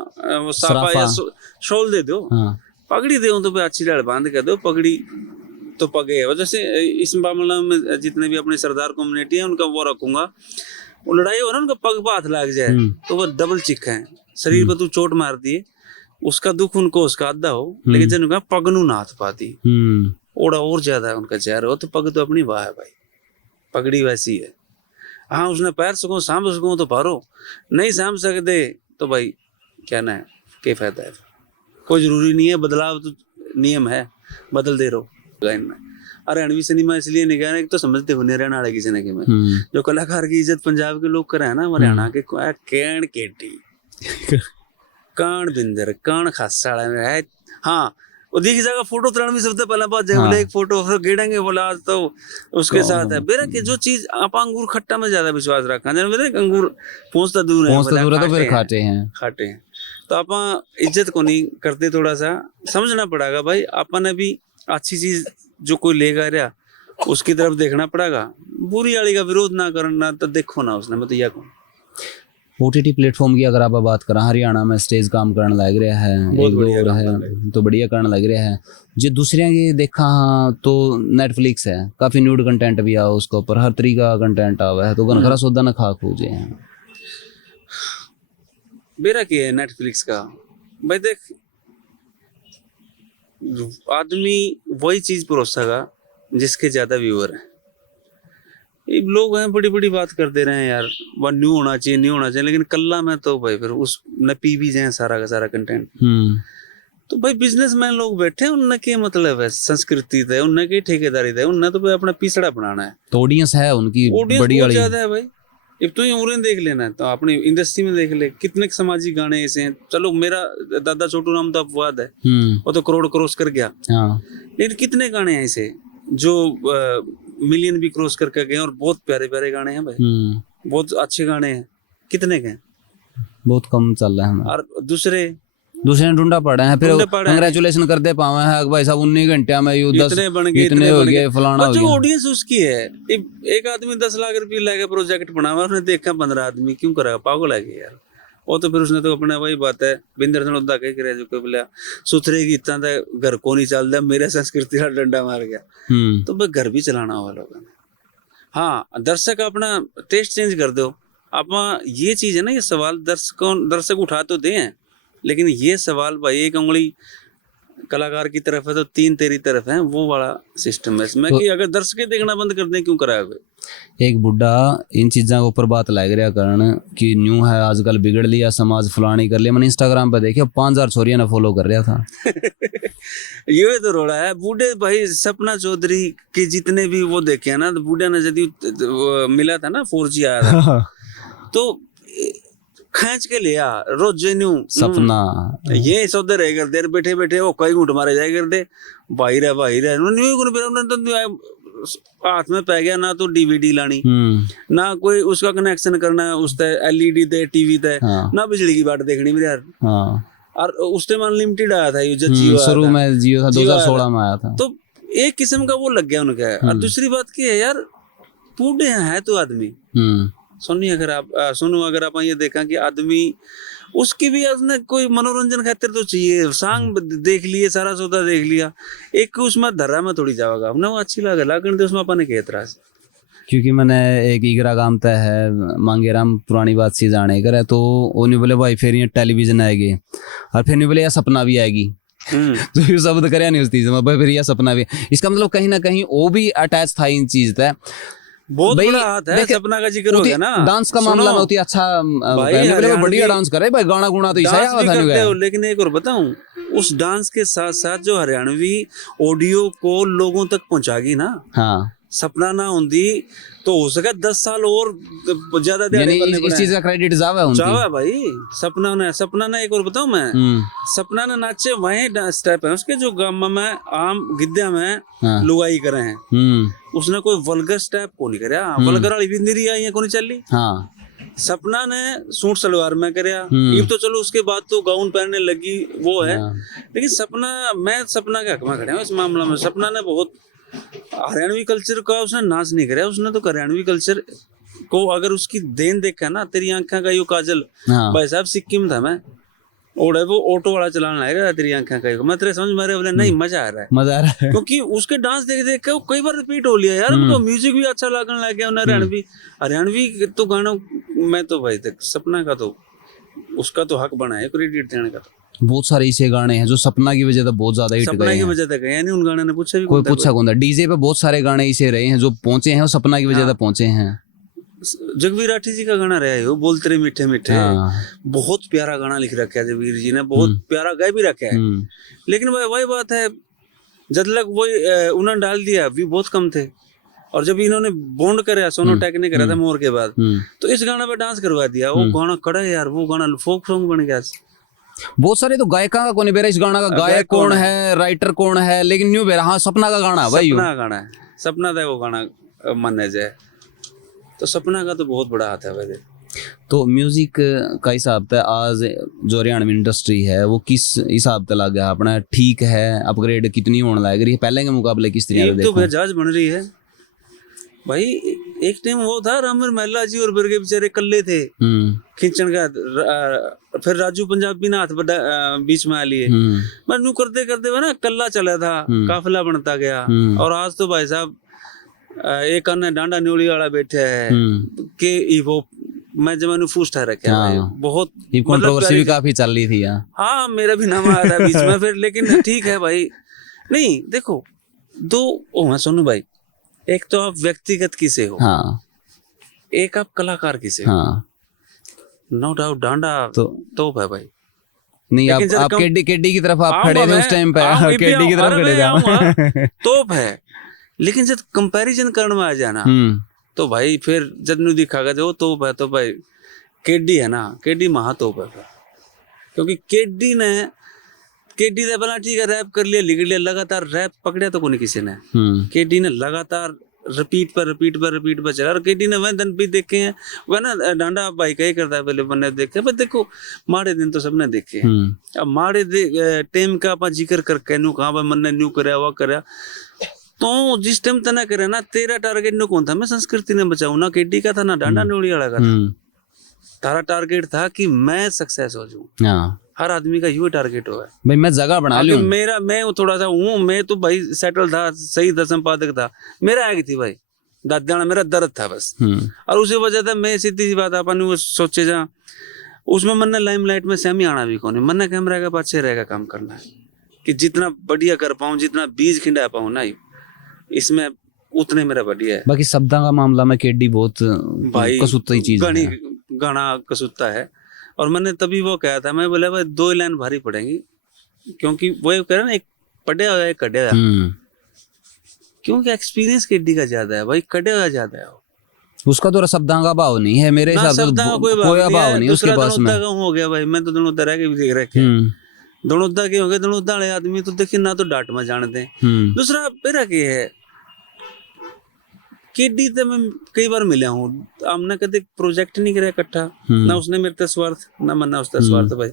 साफा या शॉल दे दो, पगड़ी दे तो अच्छी डाल बांध कर दो, पगड़ी तो पगे है। जैसे इस मामले में जितने भी अपने सरदार कम्युनिटी है उनका वो रखूंगा, वो लड़ाई हो ना उनका पग पे हाथ लग जाए तो वो डबल चिक है, शरीर पर तू चोट मार दिए उसका दुख उनको उसका आधा हो, लेकिन जब उनका पग नू ना हाथ पाती ओड़ा और ज्यादा है उनका चेहरा हो, तो पग तो अपनी वाह है भाई, पगड़ी वैसी है। हाँ उसने पैर सको साम सको तो पारो, नहीं साम सकते तो भाई क्या ना है, क्या फायदा है, कोई जरूरी नहीं है, बदलाव तो नियम है, बदल दे रहो। हरियाणवी सिनेमा इसलिए नहीं कह रहे, तो समझते हो नहीं हरियाणा की सिनेमा में जो कलाकार की इज्जत पंजाब के लोग करे ना, हरियाणा के कैण केटी कान बिंदर कान खासा है। हाँ वो देखी जाएगा फोटो तुरंत भी सबसे पहले बात जब एक फोटो फिर गेड़ेंगे बोला आज तो उसके साथ है बेरा के जो चीज आप अंगूर खट्टा में ज्यादा विश्वास रखा, अंगूर पहुंचता दूर है तो फिर खाटे हैं तो आप इज्जत को नहीं करते, थोड़ा सा समझना पड़ेगा भाई, अपन भी अच्छी चीज जो कोई लेगा रहा उसकी तरफ देखना पड़ेगा, बुरी वाली का विरोध ना करना, तो देखो ना उसने, मैं तो यह कहूँ। OTT प्लेटफॉर्म की अगर आप बात करें, हरियाणा में स्टेज काम करने लग रहा है, एक दो है तो बढ़िया करने लग रहा है। जो दूसरे की देखा तो नेटफ्लिक्स है, काफी न्यूड कंटेंट भी आओ उसके ऊपर, हर तरीका का कंटेंट आवा है, तो गनखरा सौदा न खा खूजे हैं। मेरा क्या है नेटफ्लिक्स का भाई, देख आदमी वही चीज परोसेगा जिसके ज्यादा व्यूअर है। ये लोग हैं बड़ी बड़ी बात कर दे रहे हैं यार, वह न्यू होना चाहिए न्यू होना चाहिए, लेकिन कल्ला में तो भाई फिर उस न पी भी जाए सारा का सारा कंटेंट। तो भाई बिजनेसमैन लोग बैठे, उनने क्या मतलब है, संस्कृति थे उनने की ठेकेदारी थे, उनने तो भाई अपना पीछड़ा बनाना है, तो ऑडियंस है उनकी बड़ी वाली ज्यादा है भाई। अब तो उन्हें देख लेना है, तो अपनी इंडस्ट्री में देख ले कितने सामाजिक गाने ऐसे हैं। चलो मेरा दादा छोटू राम तो अपवाद है, वो तो करोड़ क्रॉस कर गया, लेकिन कितने गाने हैं ऐसे जो मिलियन भी क्रॉस करके गए, और बहुत प्यारे प्यारे गाने हैं भाई, बहुत अच्छे गाने हैं, कितने के बहुत कम चल रहा है। और दूसरे ढूंढा पड़ा है, फिर कंग्रेचुलेशन कर दे पावे है भाई साहब 19 घंटे में यू 10 इतने हो गए फलाना हो गया। ऑडियंस उसकी है, एक आदमी 10 लाख रुपए लेके प्रोजेक्ट बनावा, उसने देखा 15 आदमी, क्यों करेगा, पागल है यार, वो तो फिर उसने तो अपना वही बात है बिंदर ने उदा कह करे जो बोला सुथरे की इतना घर को नहीं चलता मेरे संस्कृति का डंडा मार गया। तो भाई घर भी चलाना हुआ लोगों ने। हाँ दर्शक अपना टेस्ट चेंज कर दो। आप ये चीज है ना, ये सवाल दर्शक उठा तो दे हैं, लेकिन ये सवाल भाई एक उंगली कलाकार की तरफ है तो 3 तेरी तरफ है, वो वाला सिस्टम है इसमें। कि अगर दर्शक देखना बंद कर दें क्यों कराया। एक बुढ़ा इन चीज़ों के ऊपर बात लग रहा कारण कि न्यू है आजकल बिगड़ लिया समाज फलानी कर लिया। मैंने इंस्टाग्राम पे देखिए 5000 छोरियां ने फॉलो कर रहा था। ये तो रोड़ा है बूढ़े भाई। सपना चौधरी के जितने भी वो देखे हैं ना, तो बूढ़े ने यदि मिला था ना 4G आया था तो खींच के लिया रोज जेन्यू सपना ये सौदे रह कर देर बैठे बैठे वो कई घूट मारे जाए कर दे भाई रहे तो हाथ में पै गया ना तो DVD लानी ना कोई उसका कनेक्शन करना है उस LED थे टीवी थे ना बिजली की बाट देखनी मेरे यार। और उस टाइम अनलिमिटेड आया था ये जियो शुरू में जियो था 2016 में आया था। तो एक किस्म का वो लग गया उनका। और दूसरी बात क्या है यार, बूढ़े है तो आदमी सुनिए अगर आप ये देखा कि आदमी उसकी भी उसने कोई मनोरंजन खातिर तो चाहिए। सांग देख लिए सारा सौदा देख लिया, एक उसमें धर्रा में थोड़ी जाएगा अपने वो अच्छी लगे लागण उसमें अपने के एतराज। क्योंकि मैंने एक ईगरा काम तय है मांगेराम पुरानी बात सी जाने करे तो वो नहीं बोले भाई फिर ये टेलीविजन आएगी और फिर नहीं बोले यह सपना भी आएगी। तो ये शब्द करे नहीं उस चीज में भाई फिर यह सपना भी। इसका मतलब कहीं ना कहीं वो भी अटैच था इन चीज तय। बहुत बड़ा हाथ है सपना का जिक्र हो गया ना। डांस का मामला में होती अच्छा बढ़िया डांस करे भाई गाना गुना तो ऐसा। लेकिन एक और बताऊं, उस डांस के साथ साथ जो हरियाणवी ऑडियो को लोगों तक पहुंचागी ना, हाँ सपना ना होती तो हो सके 10 साल और ज्यादा इस चीज का क्रेडिट जावा भाई। सपना ने एक और बताऊं मैं, सपना ने नाचे वही स्टेप है उसके जो गामा में आम गिद्दा में लुगाई करे हैं। उसने कोई वल्गर स्टेप को नहीं करया, वल्गर वाली भी नहीं आई को नहीं चली। सपना ने सूट सलवार में करया। ये तो चलो उसके बाद तो गाउन पहनने लगी वो है, लेकिन मैं सपना के हक में खड़े हूँ इस मामला में। सपना ने बहुत हरियाणवी कल्चर का उसने नाश नहीं कराया। उसने तो हरियाणवी कल्चर को अगर उसकी देन देखा ना, तेरी आंखों का यो काजल भाई साहब सिक्किम था मैं और वो ऑटो वाला चलाने आएगा तेरी आंखों का मैं तेरे समझ में बोले नहीं मजा आ रहा है क्योंकि उसके डांस देख देख के कई बार रिपीट हो लिया यार। उनको म्यूजिक भी अच्छा लगने लग गया उन्हें। हरियाणवी तो गाना मैं तो भाई तक सपना का तो उसका तो हक बना है क्रेडिट देने का। तो बहुत सारे ऐसे गाने हैं जो सपना की वजह से बहुत ज्यादा हिट गए हैं। सपना की वजह से गए, यानी उन गाने ने पूछा भी कोई पूछा कौन था। डीजे पे बहुत सारे गाने ऐसे रहे हैं जो पहुंचे हैं, सपना की वजह से पहुंचे हैं। जगवीर राठी जी का गाना रहा है वो बोलते रहे मीठे मीठे, बहुत प्यारा गाना लिख रखा है जगवीर जी ने, बहुत प्यारा गा भी रखा है। लेकिन वही बात है जब तक वही उन्होंने डाल दिया भी बहुत कम थे। और जब इन्होंने बॉन्ड कराया सोनोटेक ने करा था मोर के बाद तो इस गाना पे डांस करवा दिया। वो गाना कड़ा यार, वो गाना फोक सॉन्ग बन गया। बहुत सारे तो गायका का कौन है इस गाना का गायक कौन है, राइटर कौन है, लेकिन न्यू बेरा हाँ सपना का गाना भाई, सपना गाना है, सपना था वो गाना माने जाए तो सपना का तो बहुत बड़ा हाथ है भाई। तो म्यूजिक का हिसाब से आज जो हरियाणवी इंडस्ट्री है वो किस हिसाब से लग गया अपना, ठीक है, अपग्रेड कितनी होने लग रही है पहले के मुकाबले किस तरह? तो जहाज बन रही है भाई। एक टाइम वो था रामवीर महिला जी और बिरगे बेचारे कल्ले थे खींचन का, फिर राजू पंजाबी ने हाथ बीच में आ लिए। मैं नू करते करते ना कल्ला चला था, काफिला बनता गया। और आज तो भाई साहब एक अन्य डांडा न्योली वाला बैठे है कि वो मैं जब मैंने फूस ठहरा रखा भाई, बहुत कंट्रोवर्सी भी काफी चल रही थी। हाँ मेरा भी नाम आया था बीच में फिर, लेकिन ठीक है भाई। नहीं देखो दो सुनो भाई, एक तो आप व्यक्तिगत किसे हो, एक आप कलाकार किसे हो। नो डाउट डांडा तो है भाई। नहीं आप केडी की तरफ आप खड़े थे उस टाइम पे, केडी की तरफ खड़े थे तोप है। लेकिन जब कंपैरिजन करने में आ जाना तो भाई फिर जब नु दिखागा जो तोप है तो भाई केडी है ना, केडी महातोप है। क्योंकि केडी ने बना ठीक है रैप कर लिया लिख लिया, लगातार रैप पकड़ा तो कोई किसी ने। केडी ने लगातार रिपीट पर चला। और केडी ने वह दिन भी देखे हैं, वह ना डांडा भाई कही करता है पहले बने देखे। पर देखो माड़े दिन तो सबने देखे हैं। अब माड़े टाइम का आप जिक्र करके नू कहा मन ने न्यू कराया वह कराया, तो जिस टाइम तना करे ना तेरा टारगेट नु कौन था, मैं संस्कृति ने बचाऊं ना, केडी का था ना डांडा न्योली वाला का था। तारा टारगेट था कि मैं सक्सेस हो जाऊं। हाँ हर आदमी का यही टारगेट हुआ है भाई, मैं जगह बना लूं। मेरा मैं थोड़ा सा हूँ, मैं तो भाई सेटल था, सही था, संपादक था, मेरा आएगी थी भाई दादाना, मेरा दर्द था बस। और उसी वजह से मैं सीधी सी बात अपन वो सोचे जा उसमें मन लाइमलाइट में सेमी आना भी कौन है, मन कैमरा का पाछे रहेगा काम करना है कि जितना बढ़िया कर पाऊं, जितना बीज खिंडा पाऊं ना इसमें उतने मेरा बढ़िया है। बाकी शब्दां का मामला में केडी बहुत भाई कसूता ही चीज है, गाना कसूता है। और मैंने तभी वो कहा था, मैं बोला भाई 2 लाइन भारी पड़ेंगी, क्योंकि वो कह रहा ना एक पढ़े हुआ एक कढ़े हुआ, क्योंकि एक्सपीरियंस केडी का ज्यादा है भाई, कढ़े हुआ ज्यादा है। उसका तो शब्दां का भाव नहीं है मेरे हिसाब से, कोई भाव नहीं उसके पास में। हो गया भाई, मैं तो दनोदा रह के भी देख रखे, दनोदा के हो गए, दनोदा वाले आदमी तो देखिए ना तो डांट में जानते हैं। दूसरा मेरा क्या है, केडी तो मैं कई बार मिला हूँ, हमने कभी प्रोजेक्ट नहीं करा इकट्ठा, ना उसने मेरे ते स्वार्थ, ना मन्ना उसका स्वार्थ। भाई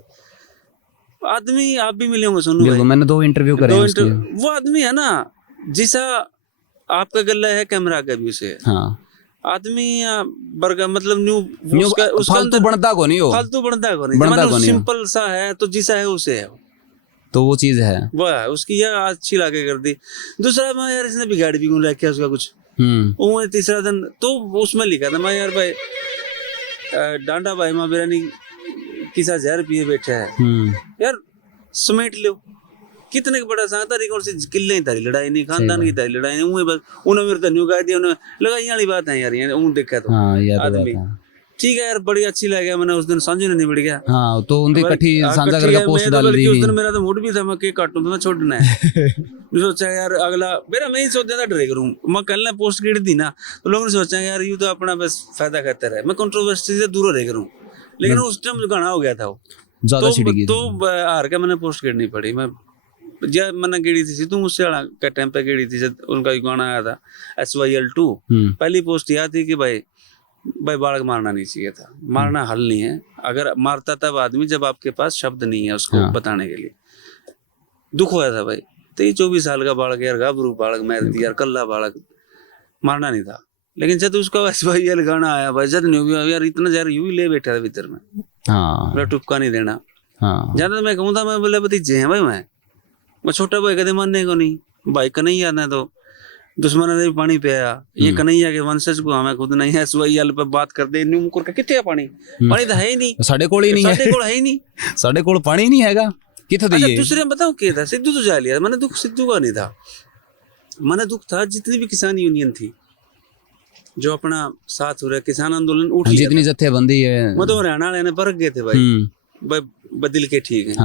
आदमी आप भी मिले होंगे सोनू भाई, मैंने 2 इंटरव्यू करे हैं उसके। वो आदमी है ना जिसा आपका गला है कैमरा का भी उसे। हाँ। आदमी बर्गर मतलब न्यू उसका फालतू बनता को नहीं हो, फालतू बनता को नहीं, सिंपल सा है तो जिसा है उसे है, तो वो चीज है वो है उसकी, यह अच्छी लागे कर दी। दूसरा मैं यार इसने बिगाड़ भी क्यों रखा उसका कुछ। वो तीसरा दिन तो उसमें लिखा था मैं यार भाई डांडा भाई माँ बिरानी किसा जहर पिए बैठा है यार, समेट लो। कितने का बड़ा सांग तारी कौन सी किले ही तारी लड़ाई नहीं, खानदान की तारी लड़ाई नहीं, उन्हें बस उन्हें मेरे तो न्यू कह दिया, उन्हें लगाई वाली बात है यार, ये उन देखा तो आदमी ठीक है यार, बड़ी अच्छी लगे। मैंने उस दिन सांझे नहीं बढ़ गया। हाँ, तो उनकी कठी सांझा करके पोस्ट डाल दी। उस दिन मेरा तो मूड भी था, मैं केक काटूं तो मैं छोड़ना है। सोचा यार अगला मेरा, मैं ही सोचा था डरे करूं, मैं कल ने पोस्ट गिर दी ना तो लोगों ने सोचा यार ये तो अपना बस फायदा करता रहे, मैं कंट्रोवर्सी से दूर रह करूं। लेकिन उस टाइम गाना हो गया था वो तो हार के मैंने पोस्ट गिरनी पड़ी। मैं जब मैंने गिरी थी सिद्धू मूसेवाला के टाइम पे गिरी थी, जब उनका गाना आया था SYL2, पहली पोस्ट यह थी कि भाई बालक मारना नहीं चाहिए था, मारना हल नहीं है। अगर मारता तब आदमी जब आपके पास शब्द नहीं है उसको बताने के लिए। दुख हुआ था भाई, 23-24 साल का बालक यार, गाभरू बालक मार दिया यार, कल्ला बालक, मारना नहीं था। लेकिन जब उसका SYL गाना आया भाई, जब नहीं यार इतना जहर यूं ही ले बैठा था भीतर में, बोला टुपका नहीं देना। ज्यादा मैं कहूँ था, मैं बोला भतीजे हैं भाई, मैं छोटा भाई कदे मानने को नहीं, भाई कन्हैया ने तो दुश्मन ने भी पानी पिया, ये कन्हैया के वंशज को हमें खुद नहीं है। SYL पे बात कर दे न्यू मुकर के कितने पानी तो है ही नहीं, साढ़े कोल ही नहीं है, साढ़े कोल है ही नहीं, साढ़े कोल पानी नहीं हैगा किथे दिए। दूसरे बताओ क्या था, सिद्धू तो जा लिया, मैंने दुख सिद्धू का नहीं था, मैंने दुख था जितनी भी किसान यूनियन थी जो अपना साथ हो रहा किसान आंदोलन उठ लिया, जितनी जत्थेबंदी है, मैं तो हरियाणा लेने पर गए थे भाई, बदल के ठीक है,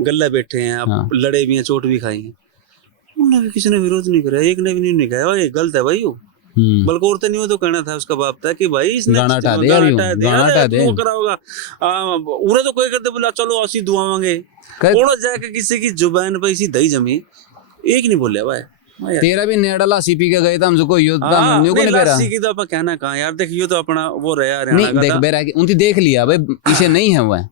गल्ला बैठे हैं, आप लड़े भी हैं, चोट भी खाई है, उन्होंने किसी ने विरोध नहीं करा, एक ने भी नहीं कहा ये गलत है भाई, वो बल्कि औरतें नहीं हो तो कहना था उसका बाप था कि भाई इसने गाना हटा दे करा होगा, उन्हें तो कोई करते बोला चलो ऐसी दुआ मांगे, और जाके किसी की जुबान पे इसी दही जमी, एक नहीं बोले भाई। तेरा भी नेड़ा लासी पी के गए था हमको यो काम न्यू को नहीं बेरा लासी की तो अपन कहना कहां यार, देखियो तो अपना वो रहा हरियाणा का, देख बेरा उनकी देख लिया भाई, इसे नहीं है वो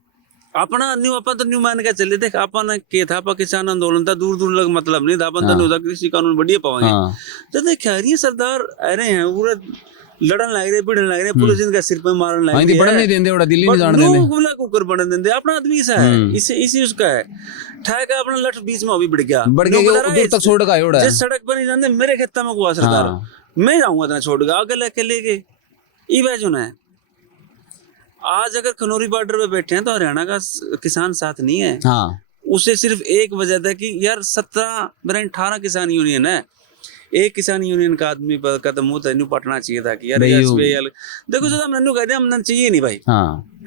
अपना न्यू, अपन तो न्यू मान के चले, देख अपन के था किसान आंदोलन था, दूर दूर लग मतलब नहीं था, अपन तो नहीं होता कृषि कानून बढ़िया पाएंगे। तो देख रही सरदार आ रहे हैं पूरा लड़न लग रहे, भिड़न लग रहे, पुलिस इनका सिर पे मारन लग रही है, बढ़ने नहीं देंदे, बड़ा दिल्ली नहीं जाने देंदे, गुला कुकर बढ़ने देंदे, अपना आदमी ऐसा है, इसी उसका है, ठाका अपना लठ बीच में अभी बढ़ गया दूर तक छोड़ का है, जिस सड़क पर नहीं जानते मेरे खेता में हुआ सरदार, मैं जाऊंगा इतना छोड़ के आगे लेके लेके ई बाजू ना है। आज अगर खनौरी बॉर्डर पे बैठे हैं तो हरियाणा का किसान साथ नहीं है। उसे सिर्फ एक वजह था कि यार 18 किसान यूनियन है, एक किसान यूनियन का आदमी पर कदम होता है, पटना चाहिए था कि यार SYL देखो सर, हमने कह दिया हमने चाहिए नहीं भाई,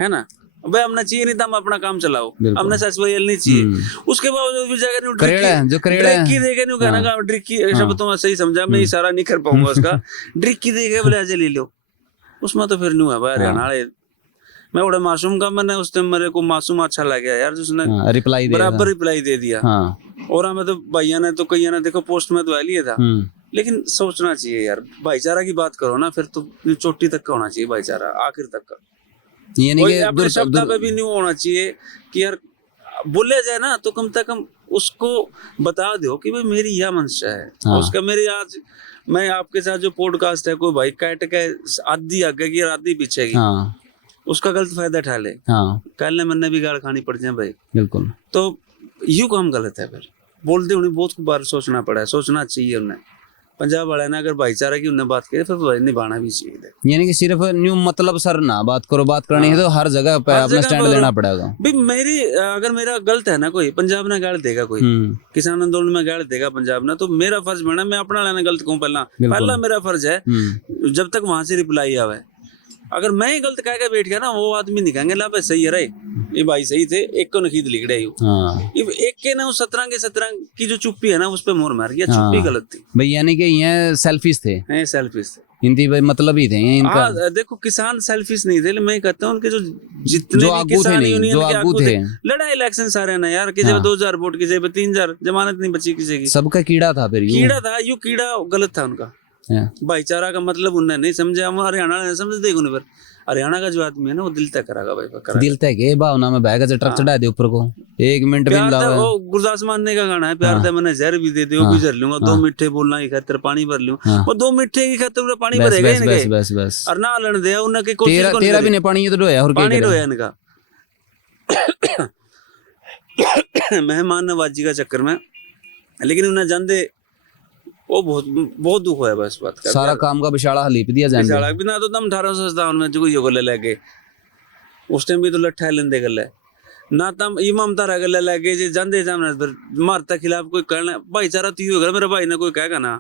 है ना भाई, हमने चाहिए नहीं था, हम अपना काम चलाओ, हमने SYL नहीं चाहिए। उसके बावजूद भी जाकर ड्रिक्की देके न्यू कहना का, ड्रिक्की शब्द तो सही समझा, मैं इशारा नहीं कर पाऊंगा उसका, ड्रिक्की देके बोले ऐसे ले लो, उसमें तो फिर नहीं हुआ भाई हरियाणा। मैं बड़ा मासूम का, मैंने उस टाइम मेरे को मासूम अच्छा लगा यार, जिसने रिप्लाई बराबर रिप्लाई दे दिया। और हमें तो भैया ने तो कई ने देखो पोस्ट में तो लिया था, लेकिन सोचना चाहिए यार, भाईचारा की बात करो ना, फिर तो चोटी तक का होना चाहिए भाईचारा, आखिर तक का, ये नहीं कि अपने शब्द पे भी नहीं होना चाहिए कि यार बोले जाए ना तो कम से कम उसको बता दो कि भाई मेरी यह मंशा है। उसका मेरी आज मैं आपके साथ जो पॉडकास्ट है, कोई भाई काट के आधी आगे की आधी पीछे की, उसका गलत फायदा उठा ले, हाँ कल ने मन्ने भी गाल खानी पड़ जाए भाई, बिल्कुल। तो यू काम गलत है। फिर बोलते उन्हें बहुत बार सोचना पड़ा है, सोचना चाहिए उन्हें। पंजाब वाले ने अगर भाईचारा की उन्हें बात की फिर भाई निभाना भी चाहिए। यानी कि सिर्फ न्यू मतलब सर ना बात करो, बात करनी है तो हर जगह पे हर अपना जगह स्टैंड पर लेना पड़ेगा। भाई मेरी अगर मेरा गलत है ना, कोई पंजाब ने गाल देगा, कोई किसान आंदोलन में गाल देगा पंजाब ने, तो मेरा फर्ज बना मैं अपना लेना गलत कहूँ। पहला मेरा फर्ज है जब तक वहां से रिप्लाई आवे। अगर मैं ही गलत कह के बैठ गया ना, वो आदमी नहीं कहेंगे ला भाई सही है रे, ये भाई सही थे, एक को नखीद लिखड़े एक के ना 17 के 17 की जो चुप्पी है ना उस पे मोर मार गया, चुप्पी गलत थी भाई। यानी कि ये सेल्फिश थे, सेल्फिश थे हिंदी भाई मतलब ही थे इनका। देखो किसान सेल्फिश नहीं थे, मैं कहता हूँ उनके जो जितने जो भी आगू थे किसान नहीं, यूनियन जो के आगू आगू थे, लड़ा इलेक्शन सारे ना यार, किसी पे 2000 वोट, किसी पे 3000, जमानत नहीं बची किसी की, सबका कीड़ा था। फिर कीड़ा था, यू कीड़ा गलत था उनका। भाईचारा का मतलब उन्हें नहीं समझा, हम हरियाणा ने समझ देगा उन्हें। पर हरियाणा का जो आदमी है ना वो दिल तय करागा भाई, पक्का दिल तय के भावना में बह गए, ट्रक चढ़ा दे ऊपर को, 1 मिनट भी प्यार वो गुरदास मानने का गाना है, प्यार था मैंने जहर भी दे दे वो भी जर लूंगा, 2 मिठे बोलना की खातिर पानी भर लूं, वो 2 मिठे की खातिर पूरा पानी भरेगा इनके, बस बस और ना लड़ दे उन्हें की कोशिश को तेरा भी नहीं पानी तो डोया, और पानी रोया इनका मेहमान नवाजी का चक्कर में। लेकिन उन्हें जानते वो बहुत दुख है बस बात का। सारा काम का बिशाला हलीप दिया जाए बिशाला बिना तो दम 1857 में जो योगले लेके उस टाइम भी तो लट्ठा लेंदे गले ना, तम इमाम तारा गले लेके जे जानते सामने पर मारता खिलाफ कोई करना भाईचारा तो होगा। मेरे भाई ने कोई कहेगा ना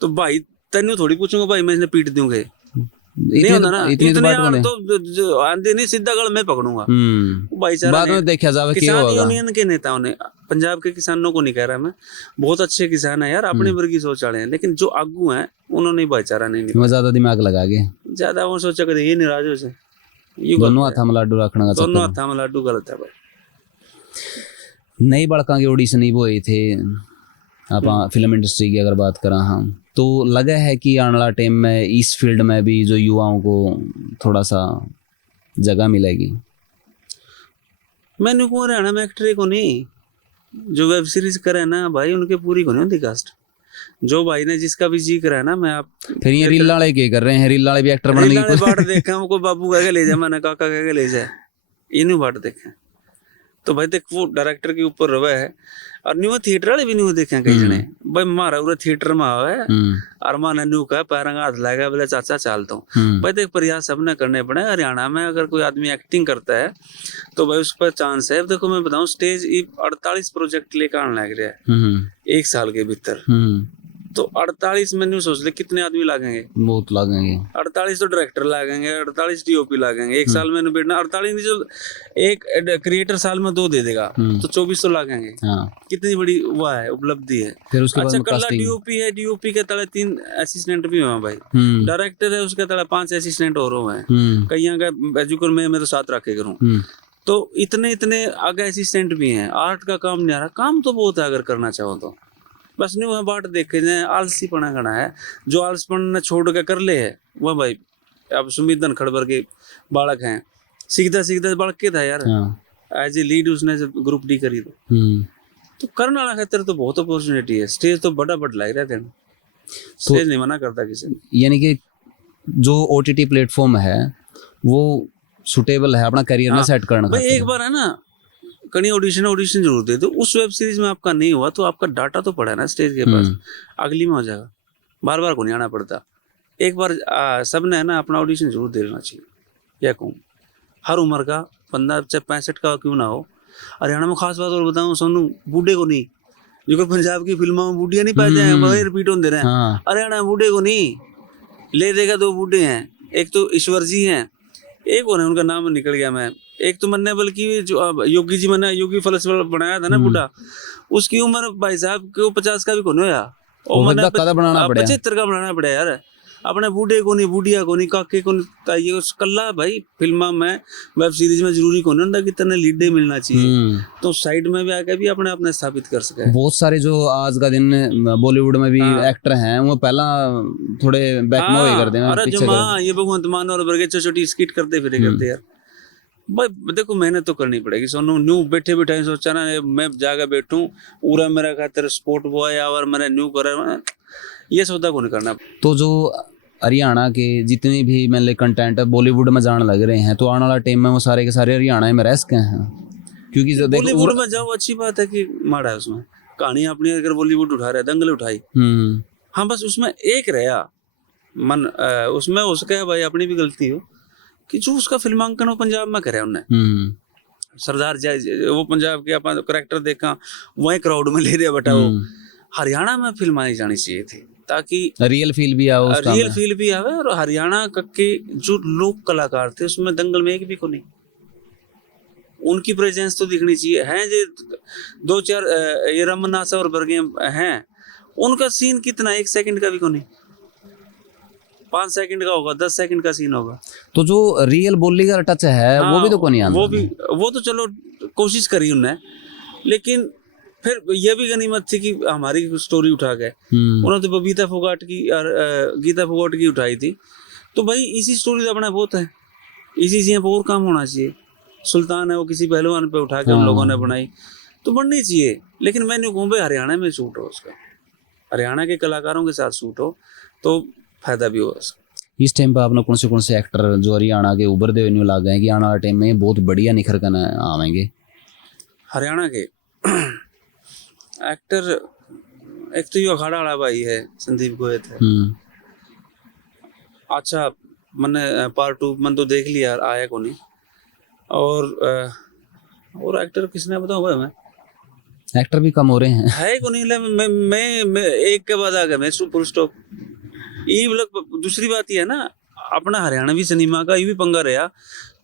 तो भाई तेन थोड़ी पूछूंगा भाई मैं इन्हें पीट दूंगे, नहीं होता ना इतने तो आंधे नहीं, सीधा गल मैं पकड़ूंगा। भाईचारा बाद में देखा जावे क्या किसान होगा। यूनियन के नेताओं ने, पंजाब के किसानों को नहीं कह रहा मैं, बहुत अच्छे किसान है यार, अपने वर्ग की सोच वाले हैं, लेकिन जो आगू हैं उन्होंने भाईचारा नहीं वो ज्यादा दिमाग लगा के ज्यादा वो सोचा कर ये नाराज हो से, दोनों हाथा में लाडू रखना का दोनों हाथा में लाडू गलत है भाई। नई बड़का के ऑडिशन ही वो थे आप फिल्म इंडस्ट्री की अगर बात करा हम, तो लगा है कि आने वाला टाइम में इस फील्ड में भी जो युवाओं को थोड़ा सा जगह मिलेगी। मैंने को हरियाणा में एक्टर को नहीं जो वेब सीरीज करे ना भाई उनके पूरी को नहीं होती कास्ट, जो भाई ने जिसका भी जी करा है ना। मैं आप फिर ये रील वाले क्या कर रहे हैं, रील वाले भी एक्टर बनने की बाट देखा हमको, बाबू कह के ले जाए, मैंने काका कह के ले जाए, इन्हें बाट देखे तो भाई देख वो डायरेक्टर के ऊपर रवा है। और न्यू थिएटर वाले भी न्यू देखे कई जने भाई मारा पूरा थिएटर में आवे और माने न्यू का पैरंगा हाथ लगा बोले चाचा चालता हूँ भाई। देख प्रयास सबने करने पड़े। हरियाणा में अगर कोई आदमी एक्टिंग करता है तो भाई उस पर चांस है। देखो मैं बताऊं स्टेज 48 प्रोजेक्ट लेकर आने लग रहा है 1 साल के भीतर, तो 48 में न्यू सोच ले कितने आदमी लागेंगे, बहुत लागेंगे। 48 तो डायरेक्टर लागेंगे, 48 डीओपी लागेंगे, 1 साल में बैठना 48 नहीं, जो एक क्रिएटर साल में 2 दे देगा तो 24 तो लागेंगे। कितनी बड़ी वो है उपलब्धि है। फिर उसके अच्छा कल्ला डीओपी है, डीओपी के तले 3 असिस्टेंट भी हुए भाई, डायरेक्टर है उसके तले 5 असिस्टेंट और हुए हैं, कई का एजुकर में तो 7 रखे करूँ, तो इतने आगे असिस्टेंट भी हैं। आर्ट का काम नहीं आ रहा, काम तो बहुत है अगर करना चाहो तो, बस नहीं वह बाट देखे जाए आलसी पना करना है। जो आलसीपन ने छोड़ के कर ले है वह भाई अब सुमित धनखड़ के बालक हैं, सीखता बालक के था यार, एज ए लीड उसने ग्रुप डी करी तो करने वाला खातिर तो बहुत अपॉर्चुनिटी है। स्टेज तो बड़ा लग रहा है, स्टेज नहीं मना करता किसी। यानी कि जो ओटीटी प्लेटफॉर्म है वो सुटेबल है अपना करियर में सेट करना। भाई एक बार है ना कहीं ऑडिशन जरूर दे दो। उस वेब सीरीज में आपका नहीं हुआ तो आपका डाटा तो पड़ा है ना स्टेज के पास, अगली में हो जाएगा, बार बार को नहीं आना पड़ता। एक बार सबने है ना अपना ऑडिशन जरूर दे लेना चाहिए। क्या कहूँ, हर उम्र का बंदा चाहे 65 का क्यों ना हो। हरियाणा में खास बात और बताऊँ सोनू, बूढ़े को नहीं, जो पंजाब की फिल्मों में बूढ़िया नहीं पाए जाए वही रिपीट होते रहे, हरियाणा में बूढ़े को नहीं ले देगा। 2 बूढ़े हैं, एक तो ईश्वर जी हैं, एक और है उनका नाम निकल गया मैं, एक तो मन्ने बल्कि जो योगी जी मैंने योगी फलसफा बनाया था ना बूढ़ा, उसकी उम्र भाई साहब को 50 का भी कौन होया, और मैंने 75 का बनाना पड़ा यार। अपने बूढ़े को नहीं, बूढ़िया को नहीं, काके को नहीं, ये कल्ला भाई फिल्मा में वेब सीरीज में जरूरी कौन होता कि तेने लीडे मिलना चाहिए, तो साइड में भी आके भी अपने स्थापित कर सके। बहुत सारे जो आज का दिन बॉलीवुड में भी एक्टर हैं वो पहला थोड़े बैक में कर देना। अरे जो ये भगवंत मान और बरगे छोटी स्किट करते फिर करते यार भाई। देखो मेहनत तो करनी पड़ेगी सोनू। न्यू बैठे सोचा ना मैं जाकर बैठूं पूरा मेरा खातिर स्पोर्ट बॉय और मेरा न्यू करे, ये सौदा को नहीं करना। तो जो हरियाणा के जितने भी मतलब कंटेंट बॉलीवुड में जाने लग रहे हैं, तो आने वाला टाइम में वो सारे के सारे हरियाणा में रह सके हैं, क्योंकि जो देखो बॉलीवुड में जाओ अच्छी बात है कि माड़ा है उसमें कहानी अपनी, अगर बॉलीवुड उठा रहा है, दंगल उठाई, हाँ बस उसमें एक रहा मन उसमें हो सके भाई अपनी भी गलती हो कि जो उसका फिल्मांकन वो पंजाब में करे उनने सरदार जय वो पंजाब के अपन करेक्टर देखा वही क्राउड में ले रहे बेटा, वो हरियाणा में फिल्म आई जानी चाहिए थी ताकि रियल फील भी आओ, रियल फील भी आवे। और हरियाणा के जो लोक कलाकार थे उसमें दंगल में एक भी को नहीं, उनकी प्रेजेंस तो दिखनी चाहिए। हैं जो 2-4 ये रमन्नासा और बर्गे हैं, उनका सीन कितना 1 सेकंड का भी को नहीं, 5 सेकंड का होगा, 10 सेकंड का सीन होगा। तो जो रियल बोली का टच है वो भी तो को नहीं आता। वो तो चलो कोशिश करी उन्होंने, लेकिन फिर ये भी गनीमत थी कि हमारी स्टोरी उठा गए। उन्होंने तो बबीता फोगाट की और गीता फोगाट की उठाई थी, तो भाई इसी स्टोरी तो अपना बहुत है, इसी से और काम होना चाहिए। सुल्तान है वो किसी पहलवान पे उठा के हम लोगों ने बनाई, तो बननी चाहिए। लेकिन मैं नहीं कहूँ भाई हरियाणा में शूट हो, उसका हरियाणा के कलाकारों के साथ शूट हो तो फायदा भी होगा। इस टाइम पे आपने कौन से एक्टर जो हरियाणा के उभरते हुए न्यू लग गए कि आने वाला टाइम में बहुत बढ़िया निखर कर आवेंगे? हरियाणा के एक्टर एक तो ये अखाड़ा वाला भाई है संदीप गोयत है, अच्छा मैंने पार्ट 2 मन तो देख लिया, आया को नहीं। और एक्टर किसने बताऊं भाई, मैं एक्टर भी कम हो रहे हैं है को नहीं। मैं एक के बाद आ गया, मैं सुपर स्टॉप ये मतलब। दूसरी बात ये है ना, अपना हरियाणवी सिनेमा का ये भी पंगा रहा,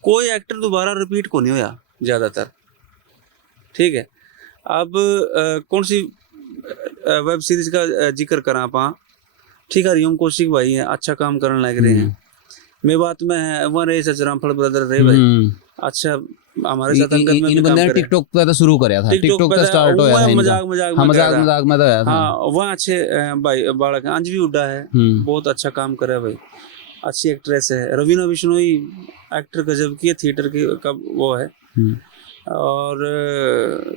कोई एक्टर दोबारा रिपीट को नहीं होया ज्यादातर, ठीक है। अब कौन सी वेब सीरीज का जिक्र करा पा, ठीक है, हरिओम कौशिक भाई हैं, अच्छा काम करने लग रहे हैं। मेवात में है वहाँ रहे सचरामफल ब्रदर रहे भाई, अच्छा हमारे साथ अंकल में इन बंदे ने टिकटॉक पे तो शुरू करया था, टिकटॉक का स्टार्ट होया था, मजाक में तो आया था। हाँ वहाँ अच्छे भाई बालक हैं, अंजलि हुड्डा है, बहुत अच्छा काम करे भाई, अच्छी एक्ट्रेस है। रवीना बिश्नोई एक्टर गजब की है, थिएटर की का वो है। और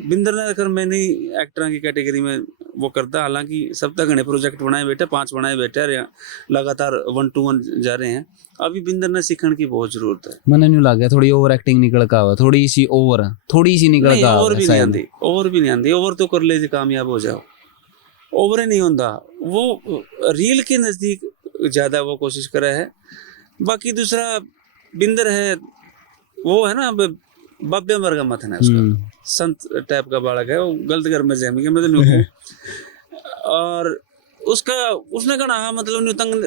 बिंदर ने अगर मैं नहीं एक्टर की कैटेगरी में वो करता, हालांकि सब तक घने प्रोजेक्ट बनाए बैठे, 5 बनाए बैठे, लगातार 1 to 1 जा रहे हैं। अभी बिंदर ने सीखने की बहुत जरूरत है। मैंने नहीं लगा थोड़ी ओवर एक्टिंग निकल का हुआ, थोड़ी सी निकल का ओवर भी नहीं आती, ओवर तो कर ले कामयाब हो जाओ, ओवर ही नहीं होता, वो रील के नजदीक ज्यादा वो कोशिश करा है। बाकी दूसरा बिंदर है वो है ना बाब्य वर्ग मत है ना, उसका संत टाइप का बालक है, वो गलत घर में जम गया मैं तो नहीं और उसने गाना मतलब नहीं तंग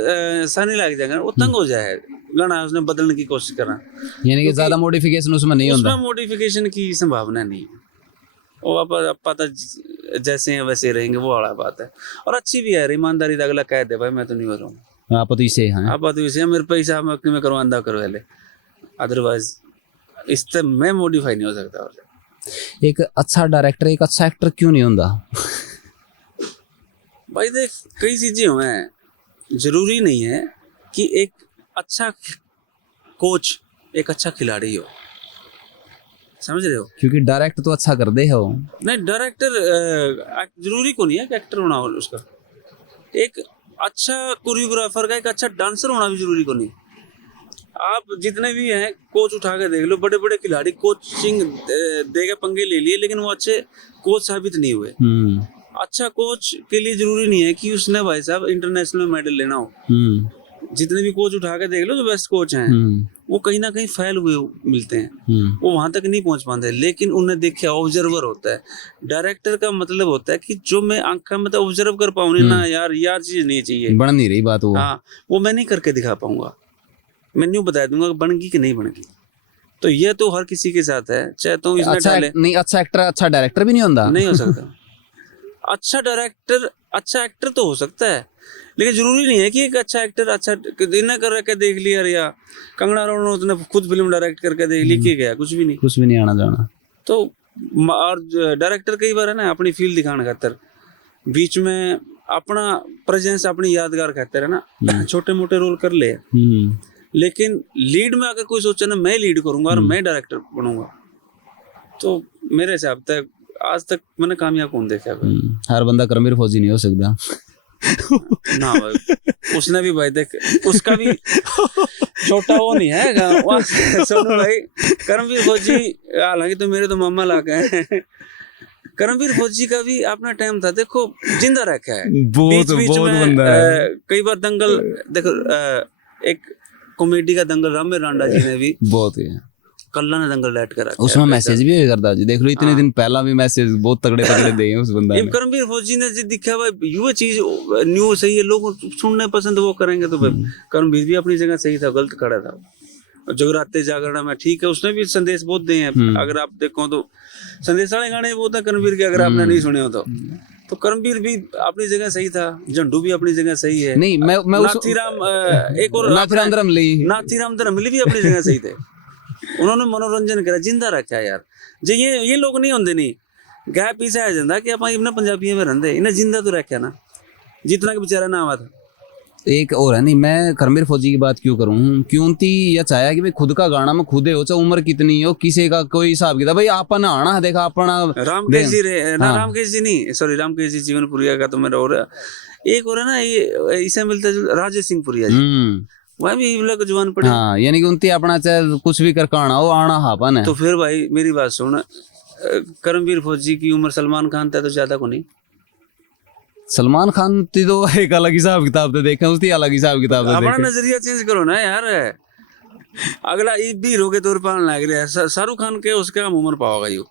सानी लग जाएगा, वो तंग हो जाए गाना, उसने बदलने की कोशिश करा, यानी कि ज्यादा मॉडिफिकेशन उसमें नहीं होता, उसमें मॉडिफिकेशन की संभावना नहीं है। वो आप पता जैसे हैं वैसे रहेंगे, वो वाला बात है। और अच्छी भी है, ईमानदारी का अगला कह दे भाई मैं तो नहीं हो रहा हूँ, आप तो इसे हैं, आप तो इसे मेरे पैसा में करवांदा करो पहले, अदरवाइज इससे मैं मॉडिफाई नहीं हो सकता। और एक अच्छा डायरेक्टर एक अच्छा एक्टर क्यों नहीं होता भाई? देख कई चीजें हैं, जरूरी नहीं है कि एक अच्छा कोच एक अच्छा खिलाड़ी हो, समझ रहे हो? क्योंकि डायरेक्ट तो अच्छा कर दे हो, नहीं डायरेक्टर जरूरी को नहीं है कि एक्टर होना हो, उसका एक अच्छा कोरियोग्राफर का एक अच्छा डांसर होना भी जरूरी को नहीं। आप जितने भी हैं कोच उठा के देख लो, बड़े बड़े खिलाड़ी कोचिंग देगा पंगे ले लिए, लेकिन वो अच्छे कोच साबित नहीं हुए। अच्छा कोच के लिए जरूरी नहीं है कि उसने भाई साहब इंटरनेशनल में मेडल लेना हो। जितने भी कोच उठा के देख लो जो बेस्ट कोच हैं, वो कहीं ना कहीं फेल हुए मिलते हैं, वो वहां तक नहीं पहुंच पाते। लेकिन उन्हें देखा ऑब्जर्वर होता है, डायरेक्टर का मतलब होता है कि जो मैं आंखों में तो ऑब्जर्व कर पाऊँ ना, यार चीज नहीं चाहिए, बन नहीं रही बात, वो मैं नहीं करके दिखा पाऊंगा, मैं न्यू बता दूंगा बनगी कि नहीं बनगी। तो ये तो हर किसी के साथ है, चाहे तो इसमें अच्छा डाले नहीं, अच्छा एक्टर अच्छा डायरेक्टर भी नहीं होता, नहीं हो सकता। अच्छा डायरेक्टर अच्छा एक्टर तो हो सकता है, लेकिन जरूरी नहीं है कि एक अच्छा एक्टर अच्छा दिन कर के देख लिया, या कंगना रनौत ने खुद फिल्म डायरेक्ट करके देख ली, क्या गया, कुछ भी नहीं आना जाना। तो और डायरेक्टर कई बार है ना अपनी फील्ड दिखाने खातर बीच में अपना प्रेजेंस अपनी यादगार खातर है ना छोटे मोटे रोल कर ले, लेकिन लीड में अगर कोई सोचे ना मैं लीड करूंगा और मैं डायरेक्टर बनूंगा, तो मेरे हिसाब तक आज तक मैंने कामयाब कौन देखा? हर बंदा कर्मवीर फौजी नहीं हो सकता। ना भाई, उसने भी भाई देख, उसका भी छोटा वो नहीं है सोनू भाई। कर्मवीर फौजी हालांकि तो मेरे तो मामा लाके हैं। कर्मवीर फौजी का भी अपना टाइम था, देखो जिंदा रखा है बहुत बीच बहुत में। बंदा है। कई बार दंगल देखो, एक कॉमेडी का दंगल रामे रांडा जी ने भी, बहुत ही कल्ला ने दंगल लेट कर रखा उसमें है। मैसेज भी करता जी, देख लो इतने दिन पहला भी मैसेज बहुत तगड़े तगड़े दे उस बंदा ये ने। कर्मवीर फौजी ने जो दिखा भाई, ये चीज न्यू सही है, लोग सुनने पसंद वो करेंगे, तो भाई कर्मवीर भी अपनी जगह सही था, गलत खड़ा था। जगराते जागरण में ठीक है, उसने भी संदेश बहुत दिए हैं। अगर आप देखो तो संदेश वाले गाने बहुत है कर्मवीर के, अगर आपने नहीं सुने हो तो कर्मवीर भी अपनी जगह सही था, झंडू भी अपनी जगह सही है। नहीं मैं नाथीराम एक और नाथीराम धर्मली भी अपनी जगह सही थे। उन्होंने मनोरंजन करा, जिंदा रखा यार। जे ये लोग नहीं होंगे नहीं गै पीछे आ जाता कि आप इन्हें पंजाबियों में रहते, इन्हें जिंदा तो रखा ना, जितना कि बेचारा ना हुआ था। एक और है नहीं, मैं कर्मवीर फौजी की बात क्यों करूं, क्योंकि यह चाहे कि भाई खुद का गाना में खुदे हो, चाहे उम्र कितनी हो, किसी का कोई हिसाब किताब, भाई आपन आना है देखा अपना रामकेश जी रे ना, रामकेश जी नहीं सॉरी, रामकेश जी जीवनपुरिया का तो मेरा और एक और है ना, ये इसे मिलता है राजेश सिंह पुरिया जी, वह भी लोग जवान पड़े। हाँ, यानी कि उनती अपना चाहे कुछ भी करके आना हो, आना हापन है। तो फिर भाई मेरी बात सुन, कर्मवीर फौजी की उम्र सलमान खान था तो ज्यादा को नहीं। सलमान खान ती तो एक अलग हिसाब किताब तो देखे, उसकी अलग हिसाब किताब तो अपना नजरिया चेंज करो ना यार। अगला ईद भी हीरो के तौर पर लग रहा है, शाहरुख खान के उसका हम उम्र पाओगा यू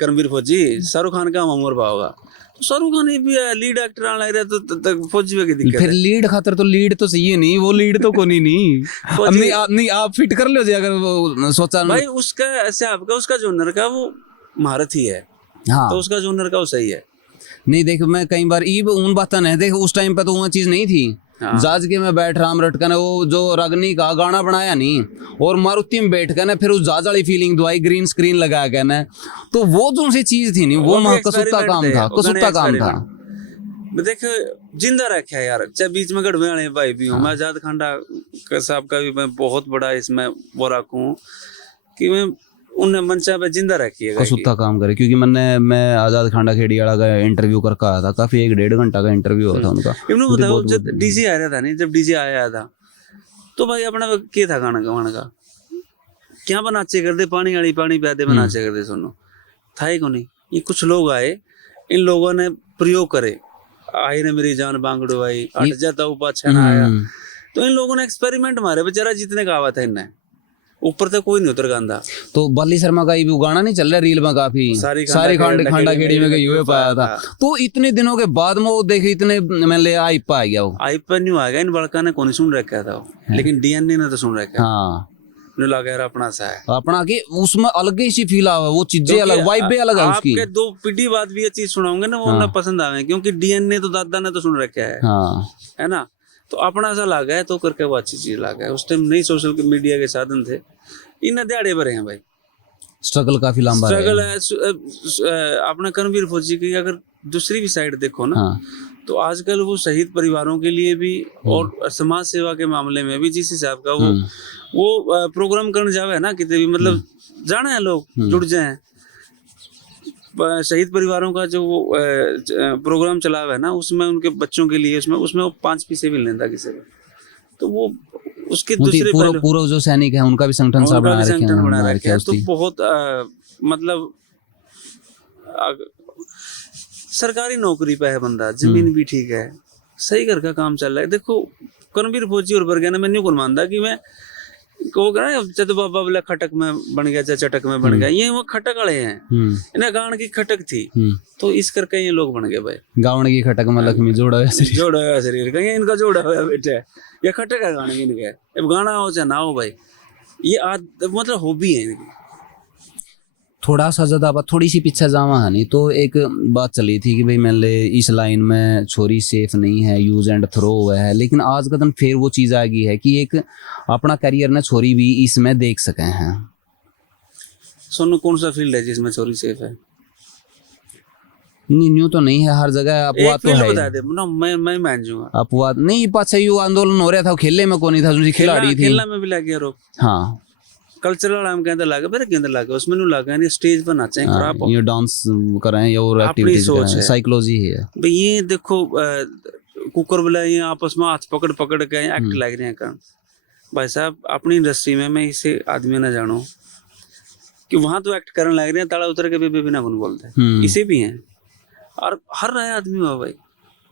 कर्मवीर फौजी, शाहरुख खान का हम उम्र पाओगा, तो शाहरुख खान भी लीड एक्टर आने लग रहा है, तो फौजी में की दिक्कत फिर लीड खातर तो लीड तो चाहिए नहीं, वो लीड तो कोनी नहीं नहीं आप फिट कर लो जी, अगर वो सोचा भाई उसका ऐसे आपका उसका जोनर का वो महारत ही है। हाँ, तो उसका जोनर का वो सही है। नहीं देख, मैं कई बार ईब उन बात नहीं देख, उस टाइम पे तो वो चीज नहीं थी। जाज के मैं बैठ राम रटका ने वो जो रागनी का गाना बनाया नहीं, और मारुति में बैठ कर ना फिर उस जाज वाली फीलिंग दवाई, ग्रीन स्क्रीन लगा के ना, तो वो जो सी चीज थी नहीं, वो कसुत्ता काम था, कसुत्ता काम था। देख जिंदा रखा है यार, चाहे बीच में गढ़वे वाले भाई भी हूँ, मैं आजाद खांडा साहब का भी मैं बहुत बड़ा इसमें वो रखूँ कि मैं उन्हें मंचा पे जिंदा रखी है, कसुत्ता काम करे। क्योंकि मैं आजाद खांडा खेड़ी वाला का इंटरव्यू करके आया था, काफी 1-1.5 घंटा का इंटरव्यू हुआ था उनका। बताओ जब डीजे आ रहा था नहीं, जब डीजे आया था तो भाई अपना क्या था गाना गवाने का, क्या बनाचे कर दे, पानी वाली पानी प्यादे बनाचे कर दे, सुनो था ही को नहीं। ये कुछ लोग आए, इन लोगों ने प्रयोग करे, आई ने मेरी जान बांगड़ो भाई हट जाता ऊपर अच्छा ना आया, तो इन लोगों ने एक्सपेरिमेंट मारे, बेचारा जितने का आवा था इनने ऊपर तक कोई नहीं उतर गांधा। तो बाली शर्मा का भी गाना नहीं चल रहा रील में, काफी सारी खांडा खेड़ी में युवे पाया था। तो इतने दिनों के बाद में वो देखे इतने मैं ले आईपा आ गया, वो आईपा नहीं आ गया, इन बड़का ने कौन सुन रखा था वो, लेकिन डीएनए ने तो सुन रखा। हाँ, लगा यार अपना सा है, अपना की उसमें अलग ही सी फील आवा, वो चीजें अलग, वाइब भी अलग है उसकी। आपके 2 पीढ़ी बाद भी ये चीज सुनाऊंगे ना, वो उन्हें पसंद आवे, क्योंकि डीएनए तो दादा ने तो सुन रखा है। हाँ, है ना, तो अपना सा लगा है तो करके वो अच्छी चीज लगा है। उस टाइम नहीं सोशल मीडिया के साधन थे, इन दिहाड़े भरे हैं भाई, स्ट्रगल काफी लंबा स्ट्रगल है। अपना कर्मवीर फौजी की अगर दूसरी भी साइड देखो ना, तो आजकल वो शहीद परिवारों के लिए भी और समाज सेवा के मामले में भी जिस हिसाब का वो प्रोग्राम करने जावे ना, कितने भी मतलब जाना है लोग जुड़ जाए, शहीद परिवारों का जो वो प्रोग्राम चला हुआ है ना, उसमें उनके बच्चों के लिए उसमें वो 5 पैसे भी लेता किसी को, तो वो उसके दूसरे पूरा जो सैनिक है उनका भी संगठन सा बना रखे हैं। तो बहुत मतलब सरकारी नौकरी पे है बंदा, जमीन भी ठीक है, सही घर का काम चल रहा है। देखो कर्मवीर फौजी और बरगना में नहीं मानता कि मैं को चतु बाबा बोला खटक में बन गया, चाहे चटक में बन गया, ये वो खटक वाले हैं, इन्हें गाँव की खटक थी, तो इस करके ये लोग बन गए भाई। गाँव की खटक में लक्ष्मी जोड़ा हुआ शरीर कहीं इनका जोड़ा हुआ बेटा, ये खटक है गाने की इनके, अब गाना हो चाहे ना हो भाई, ये मतलब हॉबी है इनकी। थोड़ा सा ज्यादा बात थोड़ी सी पीछे जावा है नहीं, तो एक बात चली थी कि भाई मान ले इस लाइन में छोरी सेफ नहीं है, यूज एंड थ्रो हुआ है, लेकिन आज का दिन फिर वो चीज आ गई है कि एक अपना करियर ने छोरी भी इसमें देख सके हैं। सोनू कौन सा फील्ड है जिसमें छोरी सेफ है? नहीं, न्यू तो नहीं है, हर जगह अपवाद तो है। बता दे ना, मैं मान जाऊंगा अपवाद नहीं, पाछा यू आंदोलन हो रहा था, खेलने में कौन था, खिलाड़ी थी, खेलना में भी लग गया रोक। हाँ, कल्चरल आम के अंदर लागे, मेरे के अंदर लागे, उसमें नहीं लागे, नहीं स्टेज पर नाचे खराब ये डांस करें या और एक्टिविटीज करें, साइकोलॉजी है भाई। ये देखो कुकर बुलाए आपस में हाथ पकड़ पकड़ के एक्ट लग रहे हैं कर। भाई साहब अपनी इंडस्ट्री में मैं इसे आदमी ना जानूं कि वहां तो एक्ट करने लग रहे हैं, ताला उतर के बेबे बिना कौन बोलते इसे भी हैं। और हर नया आदमी हुआ भाई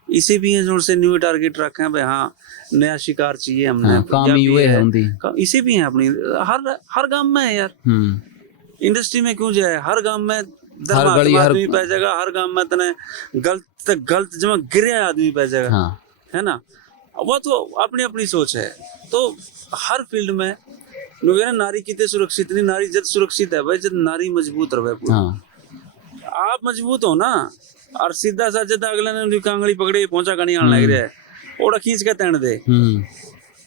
इसे भी हैं जो से न्यू टारगेट रखे हैं भाई, हाँ नया शिकार चाहिए हमने। हाँ, काम ही हुए है उनकी। इसे भी हैं अपनी हर गांव में है यार। इंडस्ट्री में क्यों जाए, हर गांव में हर गली हर आदमी पाई जाएगा, हर गांव में तने गलत जमा गिरे आदमी पाई जाएगा। हाँ। है ना, वो तो अपनी अपनी सोच है। तो हर फील्ड में लोग है ना, नारी कितने सुरक्षित नहीं, नारी जब सुरक्षित है भाई जब नारी मजबूत रहे पूरी। हाँ। आप मजबूत हो ना, और सीधा सा जब अगले ने कांगड़ी पकड़े पहुंचा कहीं आने लग रहा है, ओड़ा खींच के तैन दे,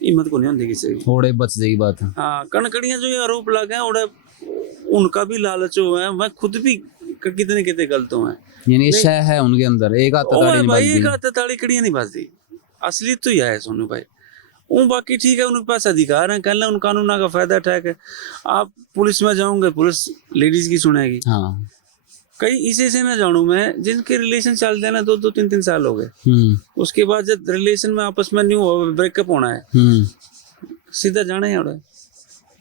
हिम्मत को नहीं होती किसी की। ओड़े बच जाएगी बात। हाँ, कणकड़ियां जो ये आरोप लगे ओड़ा उनका भी लालच हुआ है, मैं खुद भी कितने कितने गलत हुए हैं। यानी शय है उनके अंदर, एक हाथ ताड़ी नहीं भाई, एक बजती। हाथ ताड़ी कड़ियां नहीं बजती, असली तो यह है सोनू भाई। वो बाकी ठीक है, उनके पास अधिकार है, कहना उन कानून का फायदा उठाके आप पुलिस में जाओगे, पुलिस लेडीज की सुनेगी। हाँ। कई इसे से ना जानू मैं जिनके रिलेशन चलते हैं ना 2-2 3-3 साल हो गए, उसके बाद जब रिलेशन में आपस में न्यू ब्रेकअप होना है, सीधा जाना है और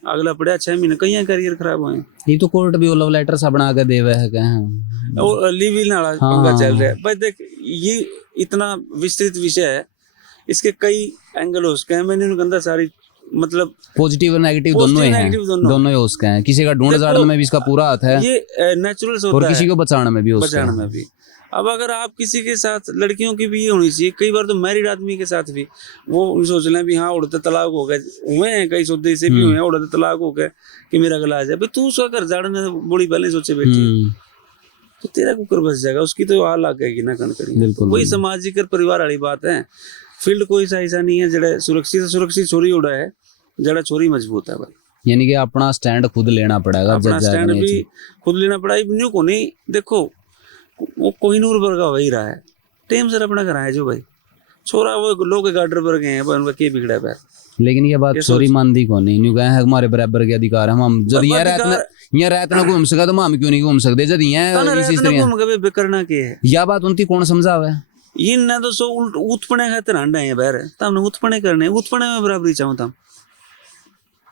अगला पड़ा 6 महीने कई करियर खराब हुए। ये तो कोर्ट भी लव लेटर सा बना के देवे है कहीं, और लिव इन वाला पंगा चल रहा है भाई। देख ये इतना विस्तृत विषय है, इसके कई एंगल हो उसके हैं, मैंने उनके अंदर सारी मतलब पॉजिटिव और नेगेटिव दोनों हैं, दोनों ही उसके हैं। किसी का ढूंढ झाड़ने में भी इसका पूरा हाथ है, ये नेचुरल होता है, और किसी को बचाने में भी बचाने में भी। अब अगर आप किसी के साथ, लड़कियों की भी ये होनी चाहिए, कई बार तो मैरिड आदमी के साथ भी वो सोच लें भी हाँ उड़ते तलाक हो गए, हुए हैं कई सौदे से भी हुए हैं, उड़ते तलाक हो गए कि मेरा गला आ जाए भाई, तू उसका घर झाड़ने बड़ी पहले सोचे बैठी तो तेरा कुकर बच जाएगा, उसकी तो आग लग गएगी ना कनकड़ी। वही सामाजिक और परिवार वाली बात है। फील्ड कोई सा ऐसा नहीं है जड़ा सुरक्षित छोरी उड़ा है, जड़ा छोरी मजबूत है भाई। यानी कि अपना स्टैंड खुद लेना पड़ेगा, अपना स्टैंड भी खुद लेना पड़ेगा। न्यू को नहीं, देखो वो कोहिनूर वर्गा वही रहा है, टेम सर अपना कराए जो भाई छोरा वो लोग गार्डर पर गए हैं, उनका क्या बिगड़ा पैर। लेकिन ये बात छोरी मानती को नहीं, न्यू है हमारे बराबर के अधिकार है, हम जब यहाँ रात ना घूम सका तो हम क्यों नहीं घूम सकते, जब यहाँ करना क्या है, यह बात उनकी कौन समझावे। इन ना तो सो उत्पने खातिर हंडा है बाहर, तमने उत्पने करने, उत्पने में बराबरी चाहूँ तम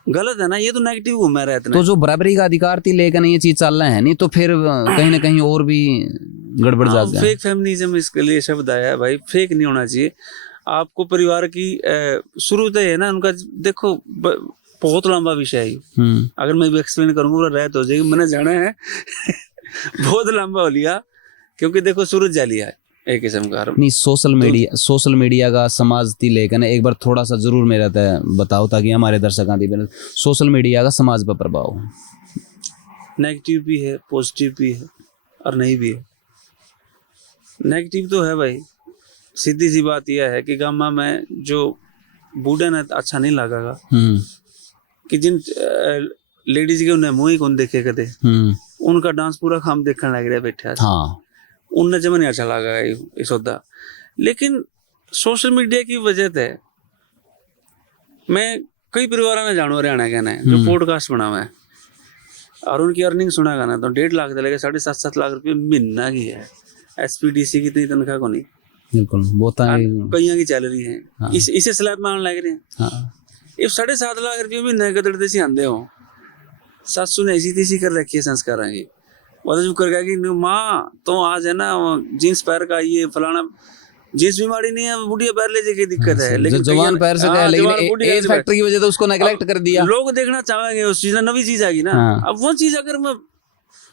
गलत है ना, ये तो नेगेटिव घूमा रहा है। तो जो बराबरी का अधिकार थी लेकिन ये चीज चल रहा है नहीं, तो फिर कहीं ना कहीं और भी गड़बड़ जाता है। फेक फेमिनिज्म इसके लिए शब्द आया है भाई, फेक नहीं होना चाहिए। आपको परिवार की शुरू से है ना उनका, देखो बहुत लंबा विषय है, अगर मैं भी एक्सप्लेन करूंगा पूरा रात हो जाएगी, मैंने जाना है बहुत लंबा हो लिया, क्योंकि देखो सूरज जा लिया है एक किस्म का नहीं। सोशल मीडिया का समाज थी, लेकिन एक बार थोड़ा सा जरूर मेरा बताओ ताकि हमारे दर्शकों की, सोशल मीडिया का समाज पर प्रभाव नेगेटिव भी है, पॉजिटिव भी है और नहीं भी है। नेगेटिव तो है भाई, सीधी सी बात यह है कि गामा में जो बूढ़े ने अच्छा नहीं लगेगा कि जिन लेडीज के उन्हें मुंह ही कौन देखे कदे, उनका डांस पूरा खाम देखने लग रहा है बैठे। हाँ, उन्हें जब नहीं अच्छा लगा ये सौदा। लेकिन सोशल मीडिया की वजह से मैं कई परिवार में जानू हरियाणा के ना जो पॉडकास्ट बना हुआ है, और उनकी अर्निंग सुना ना तो 1.5 लाख से लेकर 7.5 लाख रुपये महीना की है। SPDC की इतनी तनख्वाह को नहीं, बिल्कुल बहुत कईया की चैलरी है। हाँ। इसे स्लैब में आने लग रहे हैं। हाँ। ये 7.5 लाख रुपये महीने गदड़ते से आंदे हो, सासू ने ऐसी तीसी कर रखी है संस्कार की, जो कर गया कि माँ तो आज है ना जींस पैर का ये फलाना, जींस बीमारी नहीं है, बुढ़िया पैर ले जाके दिक्कत है, लेकिन जवान पैर से है, लेकिन एज फैक्टर की वजह से उसको नेगलेक्ट कर दिया। लोग देखना चाहेंगे उस चीज, नवी चीज आएगी ना। अब वो चीज अगर मैं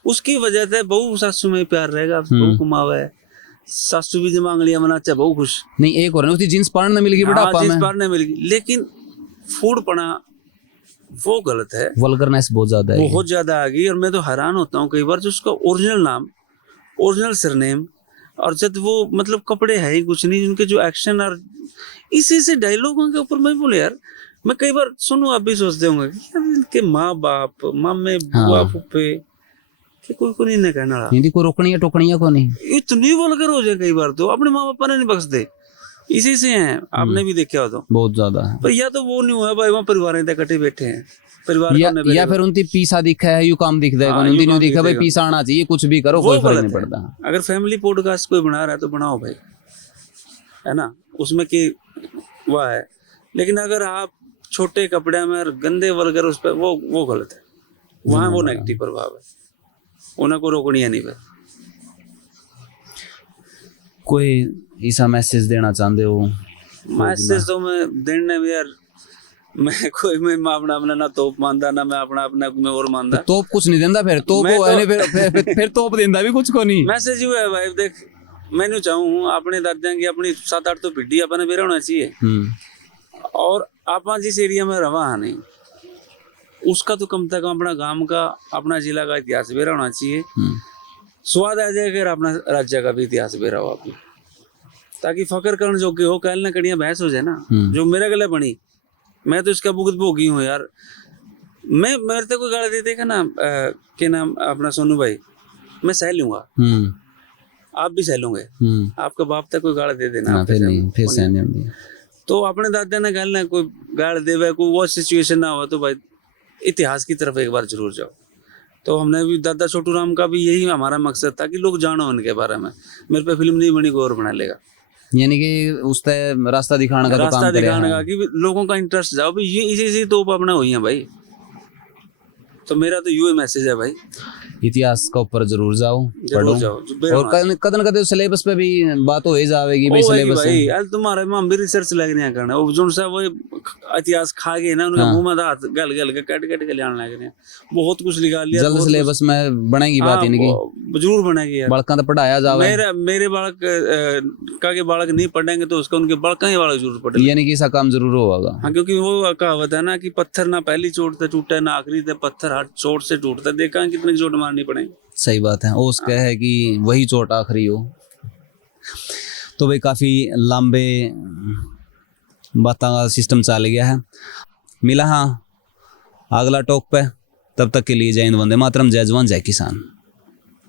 उसकी वजह से बहू सासू में प्यार रहेगा, बहू कुमावा है, सासू भी जमा अंगलियां बनाचा बहू खुश नहीं, एक और उसकी जींस पहनने मिल गई, जींस पहनने मिल गई, लेकिन फूड पना वो गलत है, वल्गरनेस बहुत ज्यादा आ गई। और मैं तो हैरान होता हूँ कई बार जो उसका ओरिजिनल नाम, ओरिजिनल सरनेम, और जब वो मतलब कपड़े है ही कुछ नहीं, उनके जो एक्शन और इसी से डायलॉगों के ऊपर मैं बोले यार, मैं कई बार सुनूं, आप भी सोचते होंगे कि इनके माँ बाप, मामे, बुआ, फुफे कि कोई को नहीं कहना, हिंदी को रोकनी है टोकनिया को नहीं, इतनी वल्गर हो जाए कई बार तो अपने माँ बापा ने नहीं बख्शते, इसी से हैं। आपने भी देखा हो तो बहुत ज्यादा है। पर या तो वो नहीं हुआ भाई, वहाँ परिवार इकट्ठे बैठे हैं, परिवार या फिर उनकी पीसा दिखा है, यू काम दिख देगा, हिंदी नहीं दिखा भाई, पीसा आना चाहिए, कुछ भी करो कोई फर्क नहीं पड़ता। अगर फैमिली पॉडकास्ट कोई बना रहा है तो बनाओ भाई, है ना, उसमें की वह है, लेकिन अगर आप छोटे कपड़े में और गंदे वल्गर उस पर वो गलत है, वहाँ वो नेगेटिव प्रभाव है, उनको रोकनी है नहीं पे। कोई ऐसा मैसेज देना चाहते हो? मैसेज तो मैं देने में यार मैं अपना ना तोप मानता ना मैं अपना मैं और मानता। तोप कुछ नहीं देंदा, फिर तोप मैं वो तो- है फिर तोप देंदा भी कुछ को नहीं। मैसेज यू है भाई, देख मैंने चाहूँ अपने दादा की अपनी 7-8 तो पीढ़ी अपने बेरा होना चाहिए, और आप जिस एरिया में रवा है नहीं उसका तो कम से कम अपना गांव का अपना जिला का इतिहास बेरा होना चाहिए। स्वाद आ जाए अगर अपना राज्य का भी इतिहास बेरा हो आपको, ताकि फकर करने जोगे हो, कल ना कड़ियाँ बहस हो जाए ना। जो मेरे गले बनी मैं तो इसका भुगत भोगी हूँ यार। मैं मेरे से कोई गाली दे देगा ना क्या नाम अपना सोनू भाई, मैं सह लूंगा, आप भी सह लोगे। आपका बाप तक कोई गाली दे देना हाँ, फिर नहीं, फिर सह नहीं होती। तो अपने दादा ने गाल ना कोई गाल देवे, कोई वो सिचुएशन ना हो तो भाई इतिहास की तरफ एक बार जरूर जाओ। तो हमने भी दादा छोटू राम का भी यही हमारा मकसद था कि लोग जानो उनके बारे में। मेरे पे फिल्म नहीं बनी, गौर बना लेगा, यानी कि उससे रास्ता दिखाने का तो रास्ता काम करे दिखाने हैं। का कि लोगों का इंटरेस्ट जाओ भाई, ये इसी तो अपना हुई है भाई। तो मेरा तो यू मैसेज है भाई, इतिहास का ऊपर जरूर जाओ, जरूर पढ़ो, जाओ। और कदन कदे सिलेबस पे भी बात हो ही जाएगी भाई। सिलेबस भाई यार तुम्हारे में हम भी रिसर्च लग रहे हैं करना, वो जो सा वो इतिहास खा गए ना उनका मुंह में हाथ गल गल के कट के ले आने लग रहे हैं, बहुत कुछ निकाल लिया। जल्द सिलेबस में बनेगी बात इनकी, जरूर बनेगी यार। बालका तो पढ़ाया जावे। मेरे बालक का के बालक नहीं पढ़ेंगे तो उसका उनके बालक ही बालक जरूर पढ़ेंगे, यानी कि ऐसा काम जरूर होगा। हाँ, क्योंकि वो कहावत है ना कि पत्थर ना पहली चोट से टूटा ना आखिरी से, पत्थर हर चोट से टूटता। देखा कितनी चोट मारनी पड़ेगी। सही बात है, वो उसका है कि वही चोट आखिरी हो। तो भाई काफ़ी लंबे बातों का सिस्टम चल गया है। मिला हाँ अगला टॉक पे, तब तक के लिए जय हिंद, वंदे मातरम, जय जवान जय किसान।